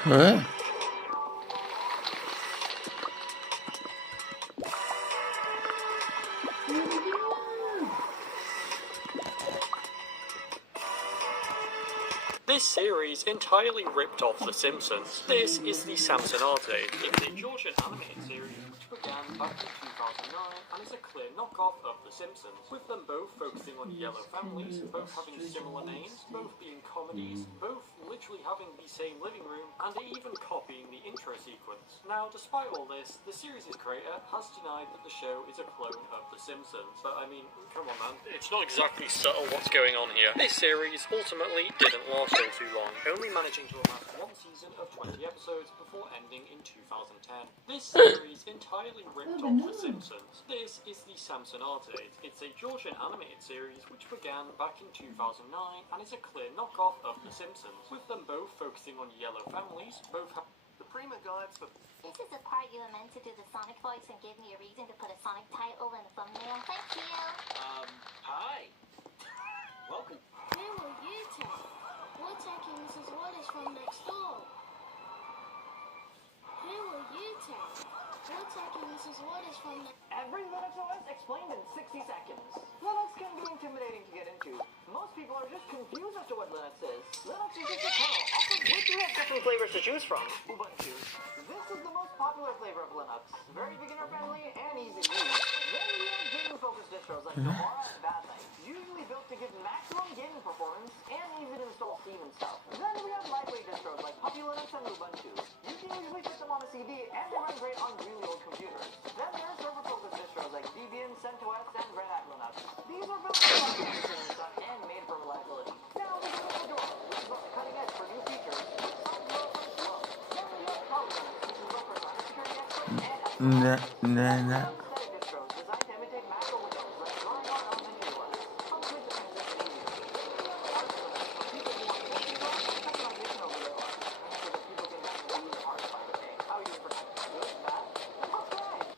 Huh? This series entirely ripped off The Simpsons. This is the Samsonite. It's a Georgian animated series which began back in 2009 and is a clear knockoff of The Simpsons, with them both focusing on yellow families, both having similar names, both being comedies, both literally having the same living room, and even copying the intro sequence. Now, despite all this, the series' creator has denied that the show is a clone of The Simpsons, but I mean, come on man, it's not exactly subtle what's going on here. This series ultimately didn't last so too long, only managing to amass one season of 20 episodes before ending in 2010. This series entirely ripped off The Simpsons. This is the Samsonite. It's a Georgian animated series which began back in 2009 and is a clear knockoff of The Simpsons, with them both focusing on yellow families, both The Prima Guides for... This is the part you were meant to do the Sonic voice and give me a reason to put a Sonic title in the thumbnail. Thank you. Hi. Welcome. Who will you take? We're taking Mrs. Wallace from next door. Who will you take? We're taking Mrs. Wallace from next door. Every Linux OS explained in 60 seconds. Linux can be intimidating to get into. Most people are just confused as to what Linux is. Linux is just a kernel, off of which we have different flavors to choose from. Ubuntu. This is the most popular flavor of Linux. Very beginner friendly and easy to use. Then we have gaming-focused distros like Novara and Bad Light, usually built to give maximum gaming performance and easy to install Steam and stuff. Then we have lightweight distros like Puppy Linux and Ubuntu. You can usually put them on a CD and they run great on really old computers. Then there are server-focused distros like Debian, CentOS, and Red Hat Linux. These are built for and made for reliability. Now we go to Fedora, which is on the cutting edge for new features, which sounds low for slow. Then we have Power Linux, which is built for cybersecurity experts and aesthetic distros designed to imitate Mac or Windows, like drawing on elementary OS. Helps make the transition easier. Then we have Arch Linux for people who want full control and customization over their OS, so that people can actually use Arch by the day. How are you for good, bad? That's right.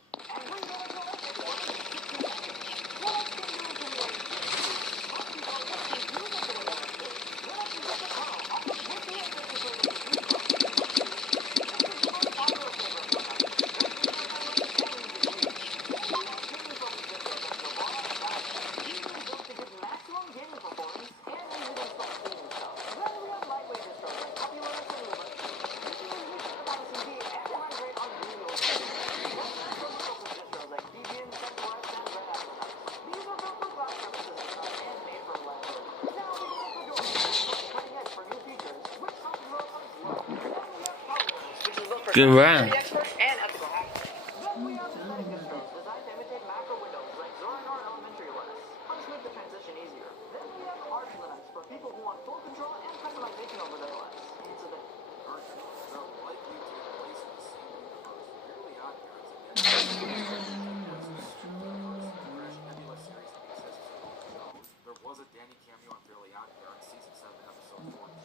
Every Linux OS is working in 60 seconds. Linux can do simulation. Most people are just confused as to what Linux is. Linux is just a kernel, off of which we have different flavors to choose from. This is the most popular flavor of Linux. Very beginner-friendly and easy to use. Then we have gaming-focused distros like Novara and Bad Light, usually built to give maximum gaming performance and easy to install Steam and stuff. Then we have lightweight distros like Puppy Linux and Ubuntu. You can usually put them on a CD and they run great on really old computers. Then there are server-focused distros like Debian, CentOS, and Red Hat Linux. These are built for cloud services and stuff and made for reliability. Now we go to Fedora, which is on the cutting edge for new features, which some low and slow. Then we have Power Linux, which is built for Good round. cybersecurity experts and ethical hackers. Then we have aesthetic distros designed to imitate Mac or Windows, like Zorin or elementary OS. Helps make the transition easier. Then we have Arch Linux for people who want full control and customization over their OS. So that Arch Linux are likely to take place in the same universe. Fairly Odd Parents Nebula series that exists in both shows. There was a Danny cameo on Fairly Odd Parents season 7 episode 14.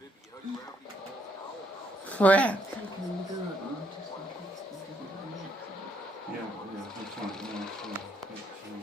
Vibia, Gravity Falls, and Owl House. Crap. Yeah, that's right. Yeah, sure. That's right.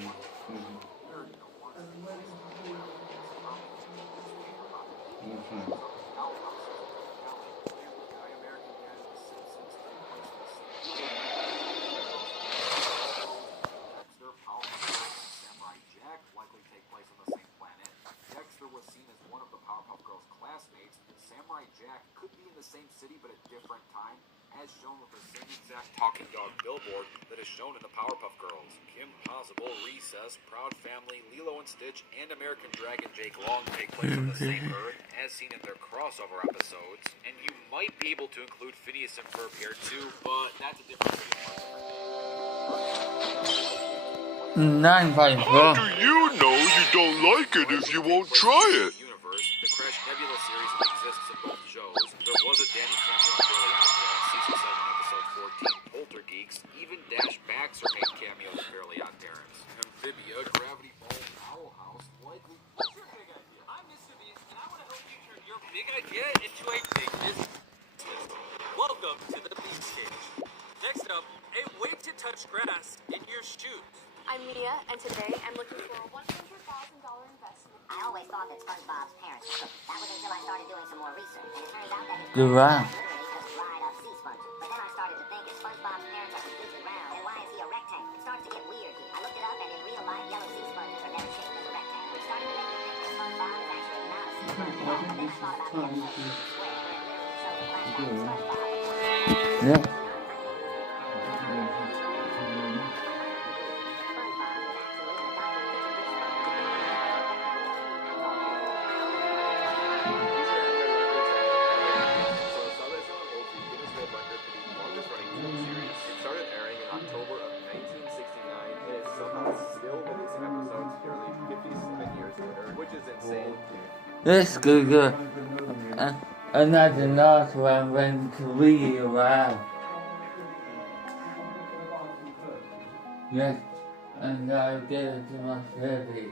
Dexter, Powerpuff Girls, and Samurai Jack likely take place on the same planet. Dexter was seen as one of the Powerpuff Girls' classmates. Samurai Jack could be in the same city but at different time, as shown with the same exact talking dog billboard that is shown in the Powerpuff Girls. Kim Possible, Recess, Proud Family, Lilo and Stitch, and American Dragon Jake Long take place on the same Earth, as seen in their crossover episodes. And you might be able to include Phineas and Ferb here too, but that's a different video. 9.4. How do you know you don't like it if you won't try it? Universe, the Crash Nebula series exists in both shows. There was a Danny cameo on Fairly Odd Parents, season 7, episode 14, Poltergeeks. Even Dash Baxter made cameos in Fairly Odd Parents. Amphibia, Gravity Falls, and Owl House likely. What's your big idea? I'm Mr. Beast, and I want to help you turn your big idea into a big business. Welcome to the Beast Stage. Next up, a way to touch grass in your shoes. I'm Mia, and today I'm looking for a $100,000 investment. I always thought that SpongeBob's parents were cookies. That was until I started doing some more research, and it turns out that his Good round. literally just dried up sea sponges. But then I started to think, if SpongeBob's parents are completely round, then why is he a rectangle? It started to get weird. I looked it up, and in real life, yellow sea sponges are better shaped as a rectangle. Yeah. Let's Google another last one when we arrive. Yes, and I'll get it to my Furby.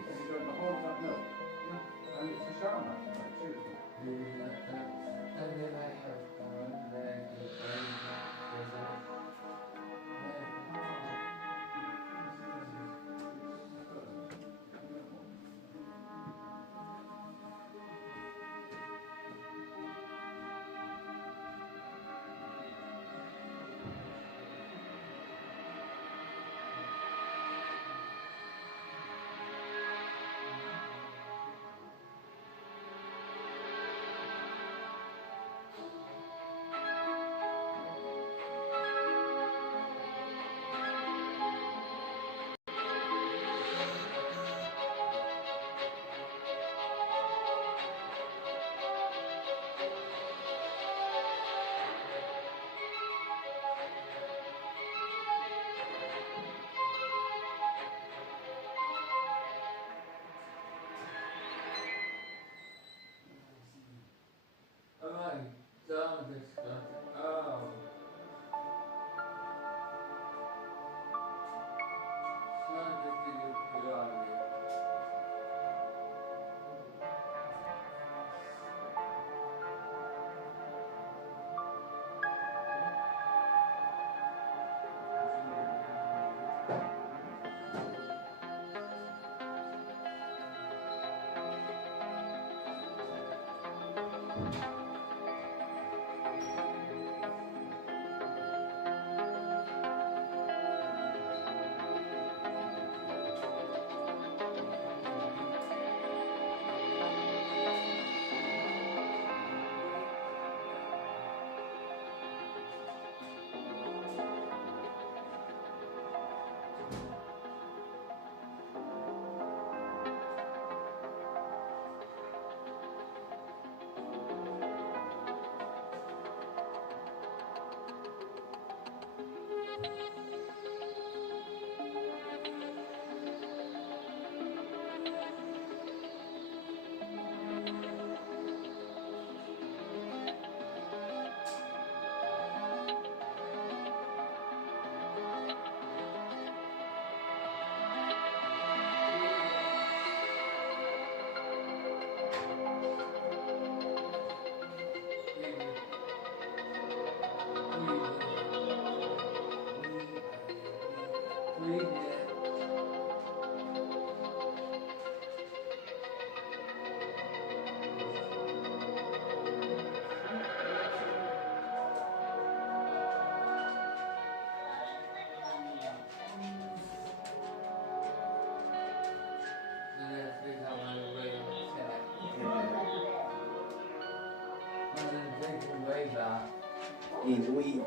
In a week.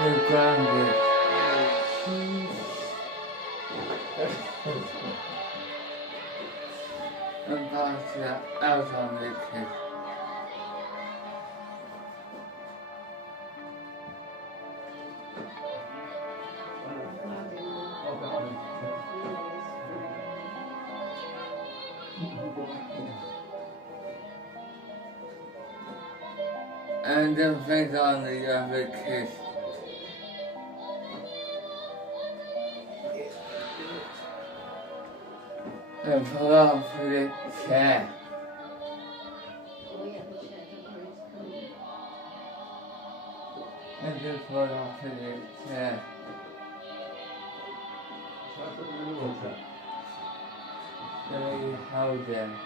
You're grounded. And pass that out on the kid. and then think on the other kids. And pull out for the chair. And just pull out for the chair. Let me hold them.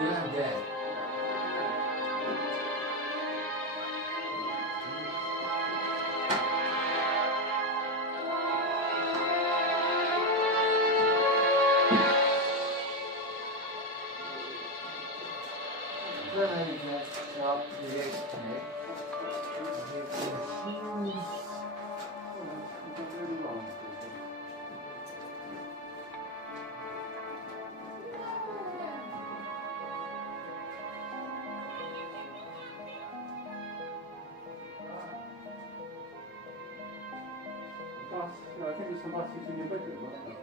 Yeah, there. When I get up to the connect, I think there's some buses in your bedroom, aren't there?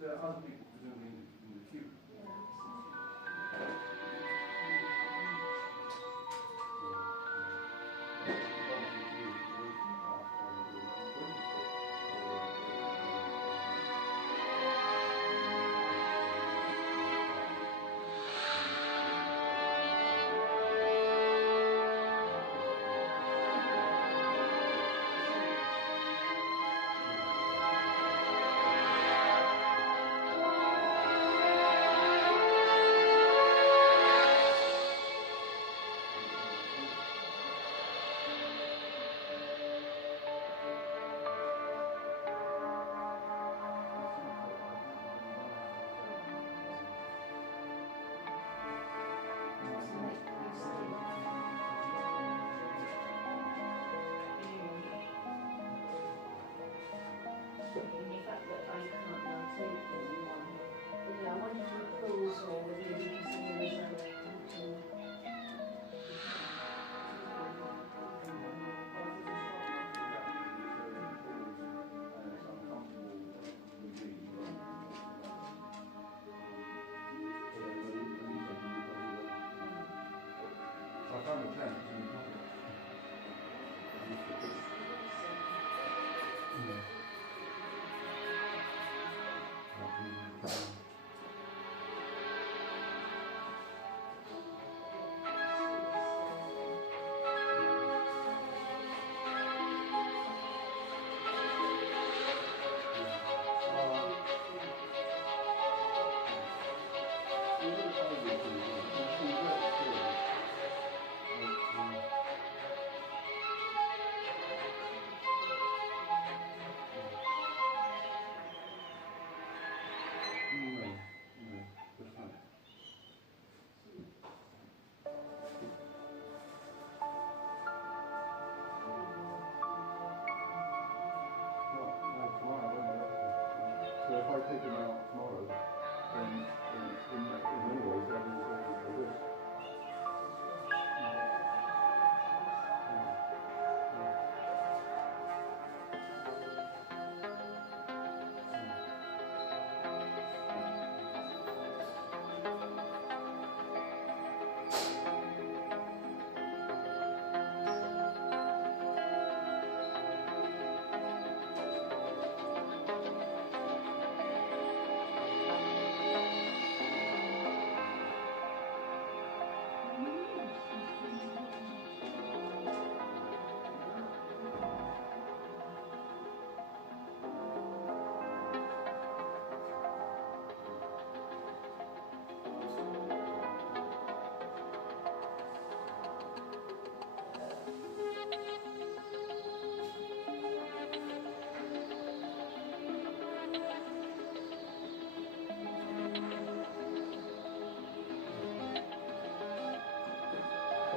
There are other people presumably in the queue.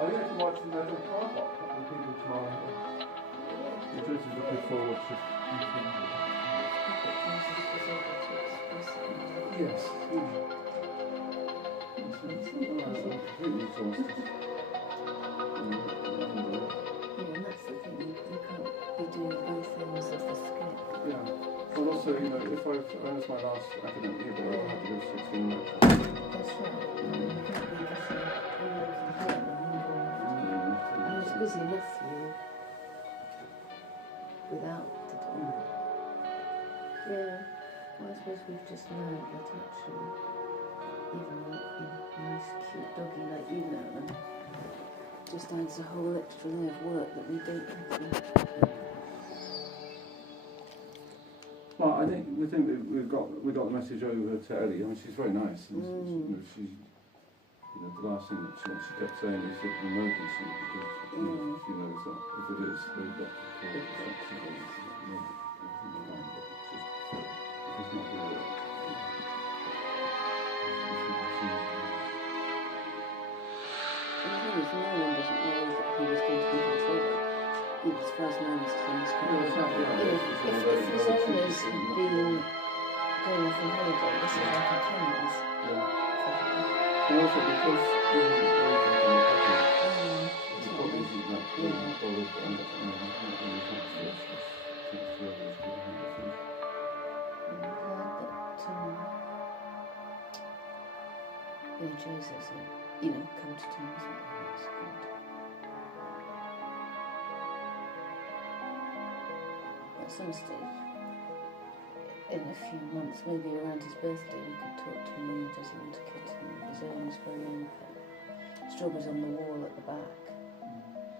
Are you to watch the metal car park? A couple of people tomorrow. You're just looking forward to. Yes. Completely exhausted. And that's the thing, you can't be doing both ends of the scale. Yeah. Well, also, you know, if it's my last academic year, but I'll have to do 16 lectures. That's right. You can't be guessing and it's busy enough for you without the door. Yeah. Well, I suppose we've just learned that actually, even a nice, cute doggy like you now, just adds a whole extra layer of work that we don't have to. Well, I think we got the message over to Ellie. I mean, she's very nice. And she the last thing that she kept saying is it's an emergency because she knows that if it is, they've got to call it it's not going to work. No one doesn't know that he was going to be here forever. As far as no one's concerned, if his owners had been going off on holiday, this is like a cleanse. And also because he wasn't raised in the country, he probably isn't that bothered and not really thanks to others giving him the food. Joe's as a, come to terms with it, that's good. At some stage, in a few months, maybe around his birthday, we could talk to him when he doesn't want to kitten his own is very own pet. Strawberries on the wall at the back.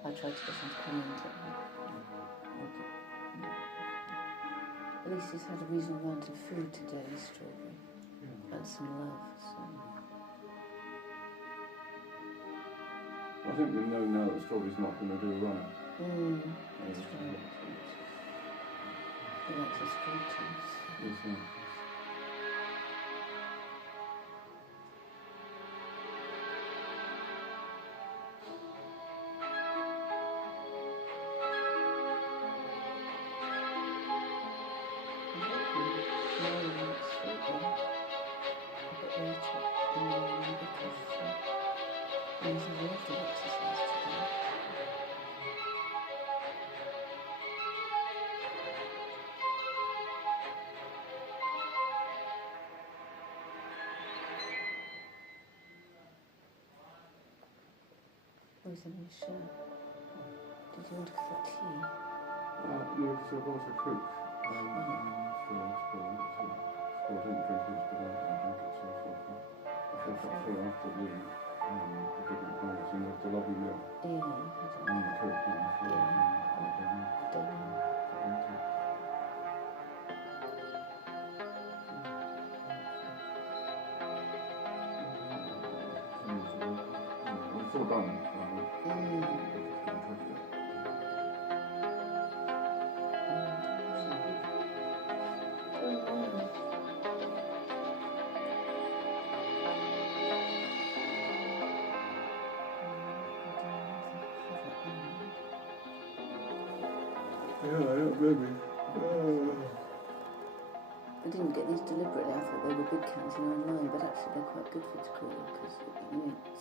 I tried to get him to come in, but at least he's had a reasonable amount of food today, Strawberry, and some love, so. I think we know now that Strawberry's not going to do right. That's right. He likes his photos. Yes, yeah. Who's in his shirt? Did you want to have tea? No, because I bought a Coke. So I didn't drink it, but I drank it, so I thought after the different points and the lovely milk. And the Coke, it's all done. Maybe. I didn't get these deliberately. I thought they were big cans online, but actually they're quite good for the cooler because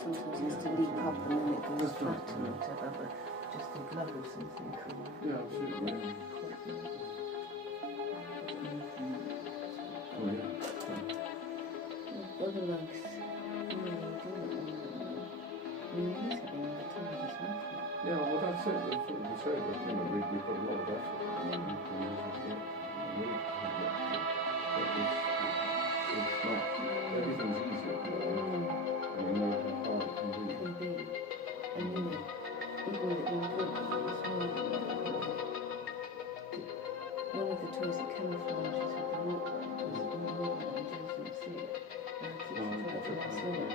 sometimes it has to leap up and then it goes flat and whatever. But just think love of something cool. Yeah, absolutely. Oh yeah. Other lugs. Yeah, well that's it. That's what we say. But we put a lot of effort. It's not. Everything's easier. And we know how hard it can be. And even that you're good, one of the toys that camouflages with the walk was on the wall and you doesn't see it. And I keep trying to see it.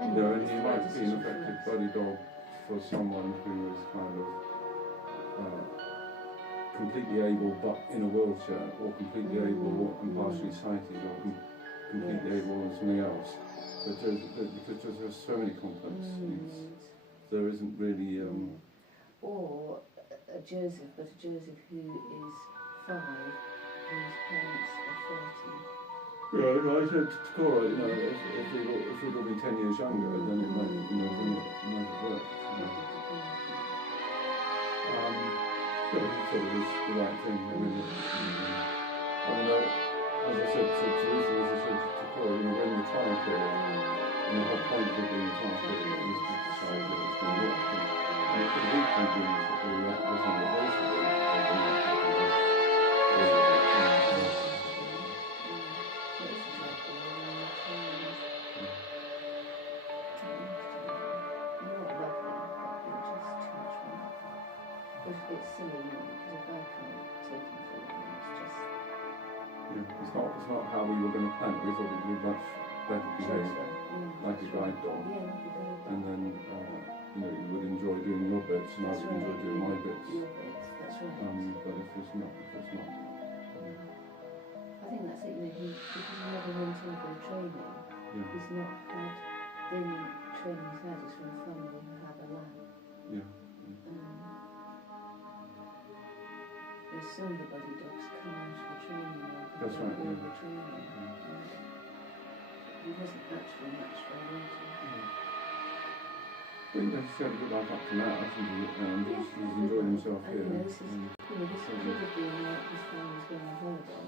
And he might be an effective buddy dog for someone who is kind of completely able but in a wheelchair, or completely able and partially sighted, or completely able and something else. But because there's so many complex needs, there isn't really. Or a Joseph, but a Joseph who is 5, whose parents are 30. Yeah, I said to Cora, you know, if we'd all been 10 years younger, then it might, you know, then it might have worked. You know. But he thought it was the right thing. I mean, as I said to Teresa, as I said to Cora, you know, when the trial period, and the whole point of it being a trial period is to decide that it's going to work. And it could equally be that that was irreversible, It's silly, you know, because if I can't take him for them, it's just... Yeah, it's not how we were going to plan it. We thought it'd be much better behaved, like a guide dog. And then, you know, you would enjoy doing your bits, and I would enjoy doing my bits. Your bits, that's right. But if it's not... I think that's it, you know, because he never went in for the training, he's not had... The only training he's had is from a family who have a lamb. Yeah. There's some of the body dogs come out of the training now. That's right, yeah. The training. He wasn't actually much very into. Well, he said a good life up to now, hasn't he? He's enjoyed himself here. You know, this could have been like his family's going on holiday.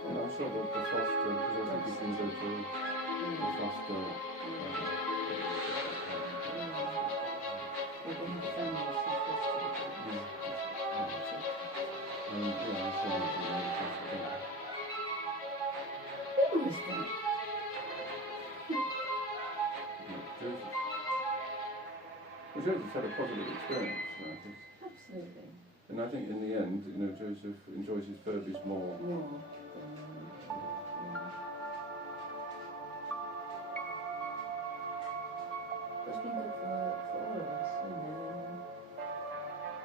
I saw the foster, because I think he can go to the foster. Who was that? Well, Joseph had a positive experience, I think. Absolutely. And I think in the end, you know, Joseph enjoys his Furbies more. It's been good for all of us, you know,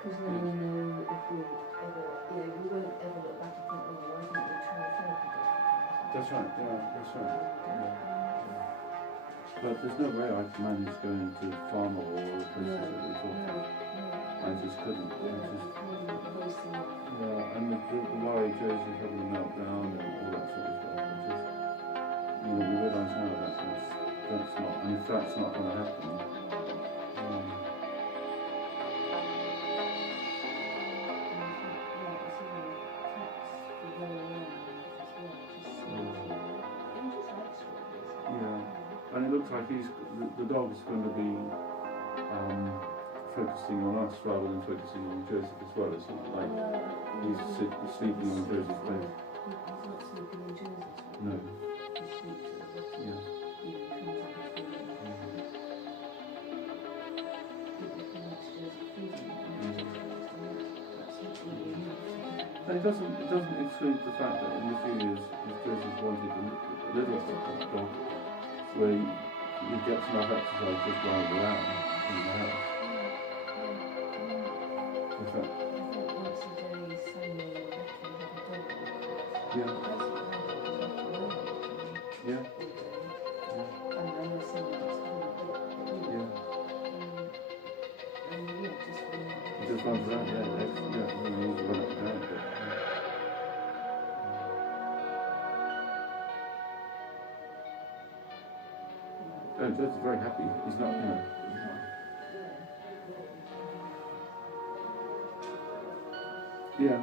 because then we know if we ever, you know, we won't ever look back and think, oh, why didn't we try therapy? That's right, that's right. But there's no way I can manage going to farm or places that we thought. I just couldn't. And the worry Joseph having a meltdown and all that sort of stuff. It's just, you know, we realise now that's not, and if that's not going to happen, and it looks like the dog's going to be focusing on us rather than focusing on Joseph as well. It's not like he's sleeping on Joseph's bed. He's not sleeping on Joseph's bed. No. He sleeps at the bottom. Yeah. He comes up and feeds him. He makes Joseph feed him. That's not really enough. And it doesn't exclude the fact that in a few years, if Joseph wanted a little dog, where he gets enough exercise just lying around in the house. What's that? Once a day, Samuel or Becky have a dog. Yeah. Yeah. And I know someone else having a dog. Yeah. And He just runs around, yeah. I mean, he's running around, but... Joseph's very happy. He's not, you know. Yeah.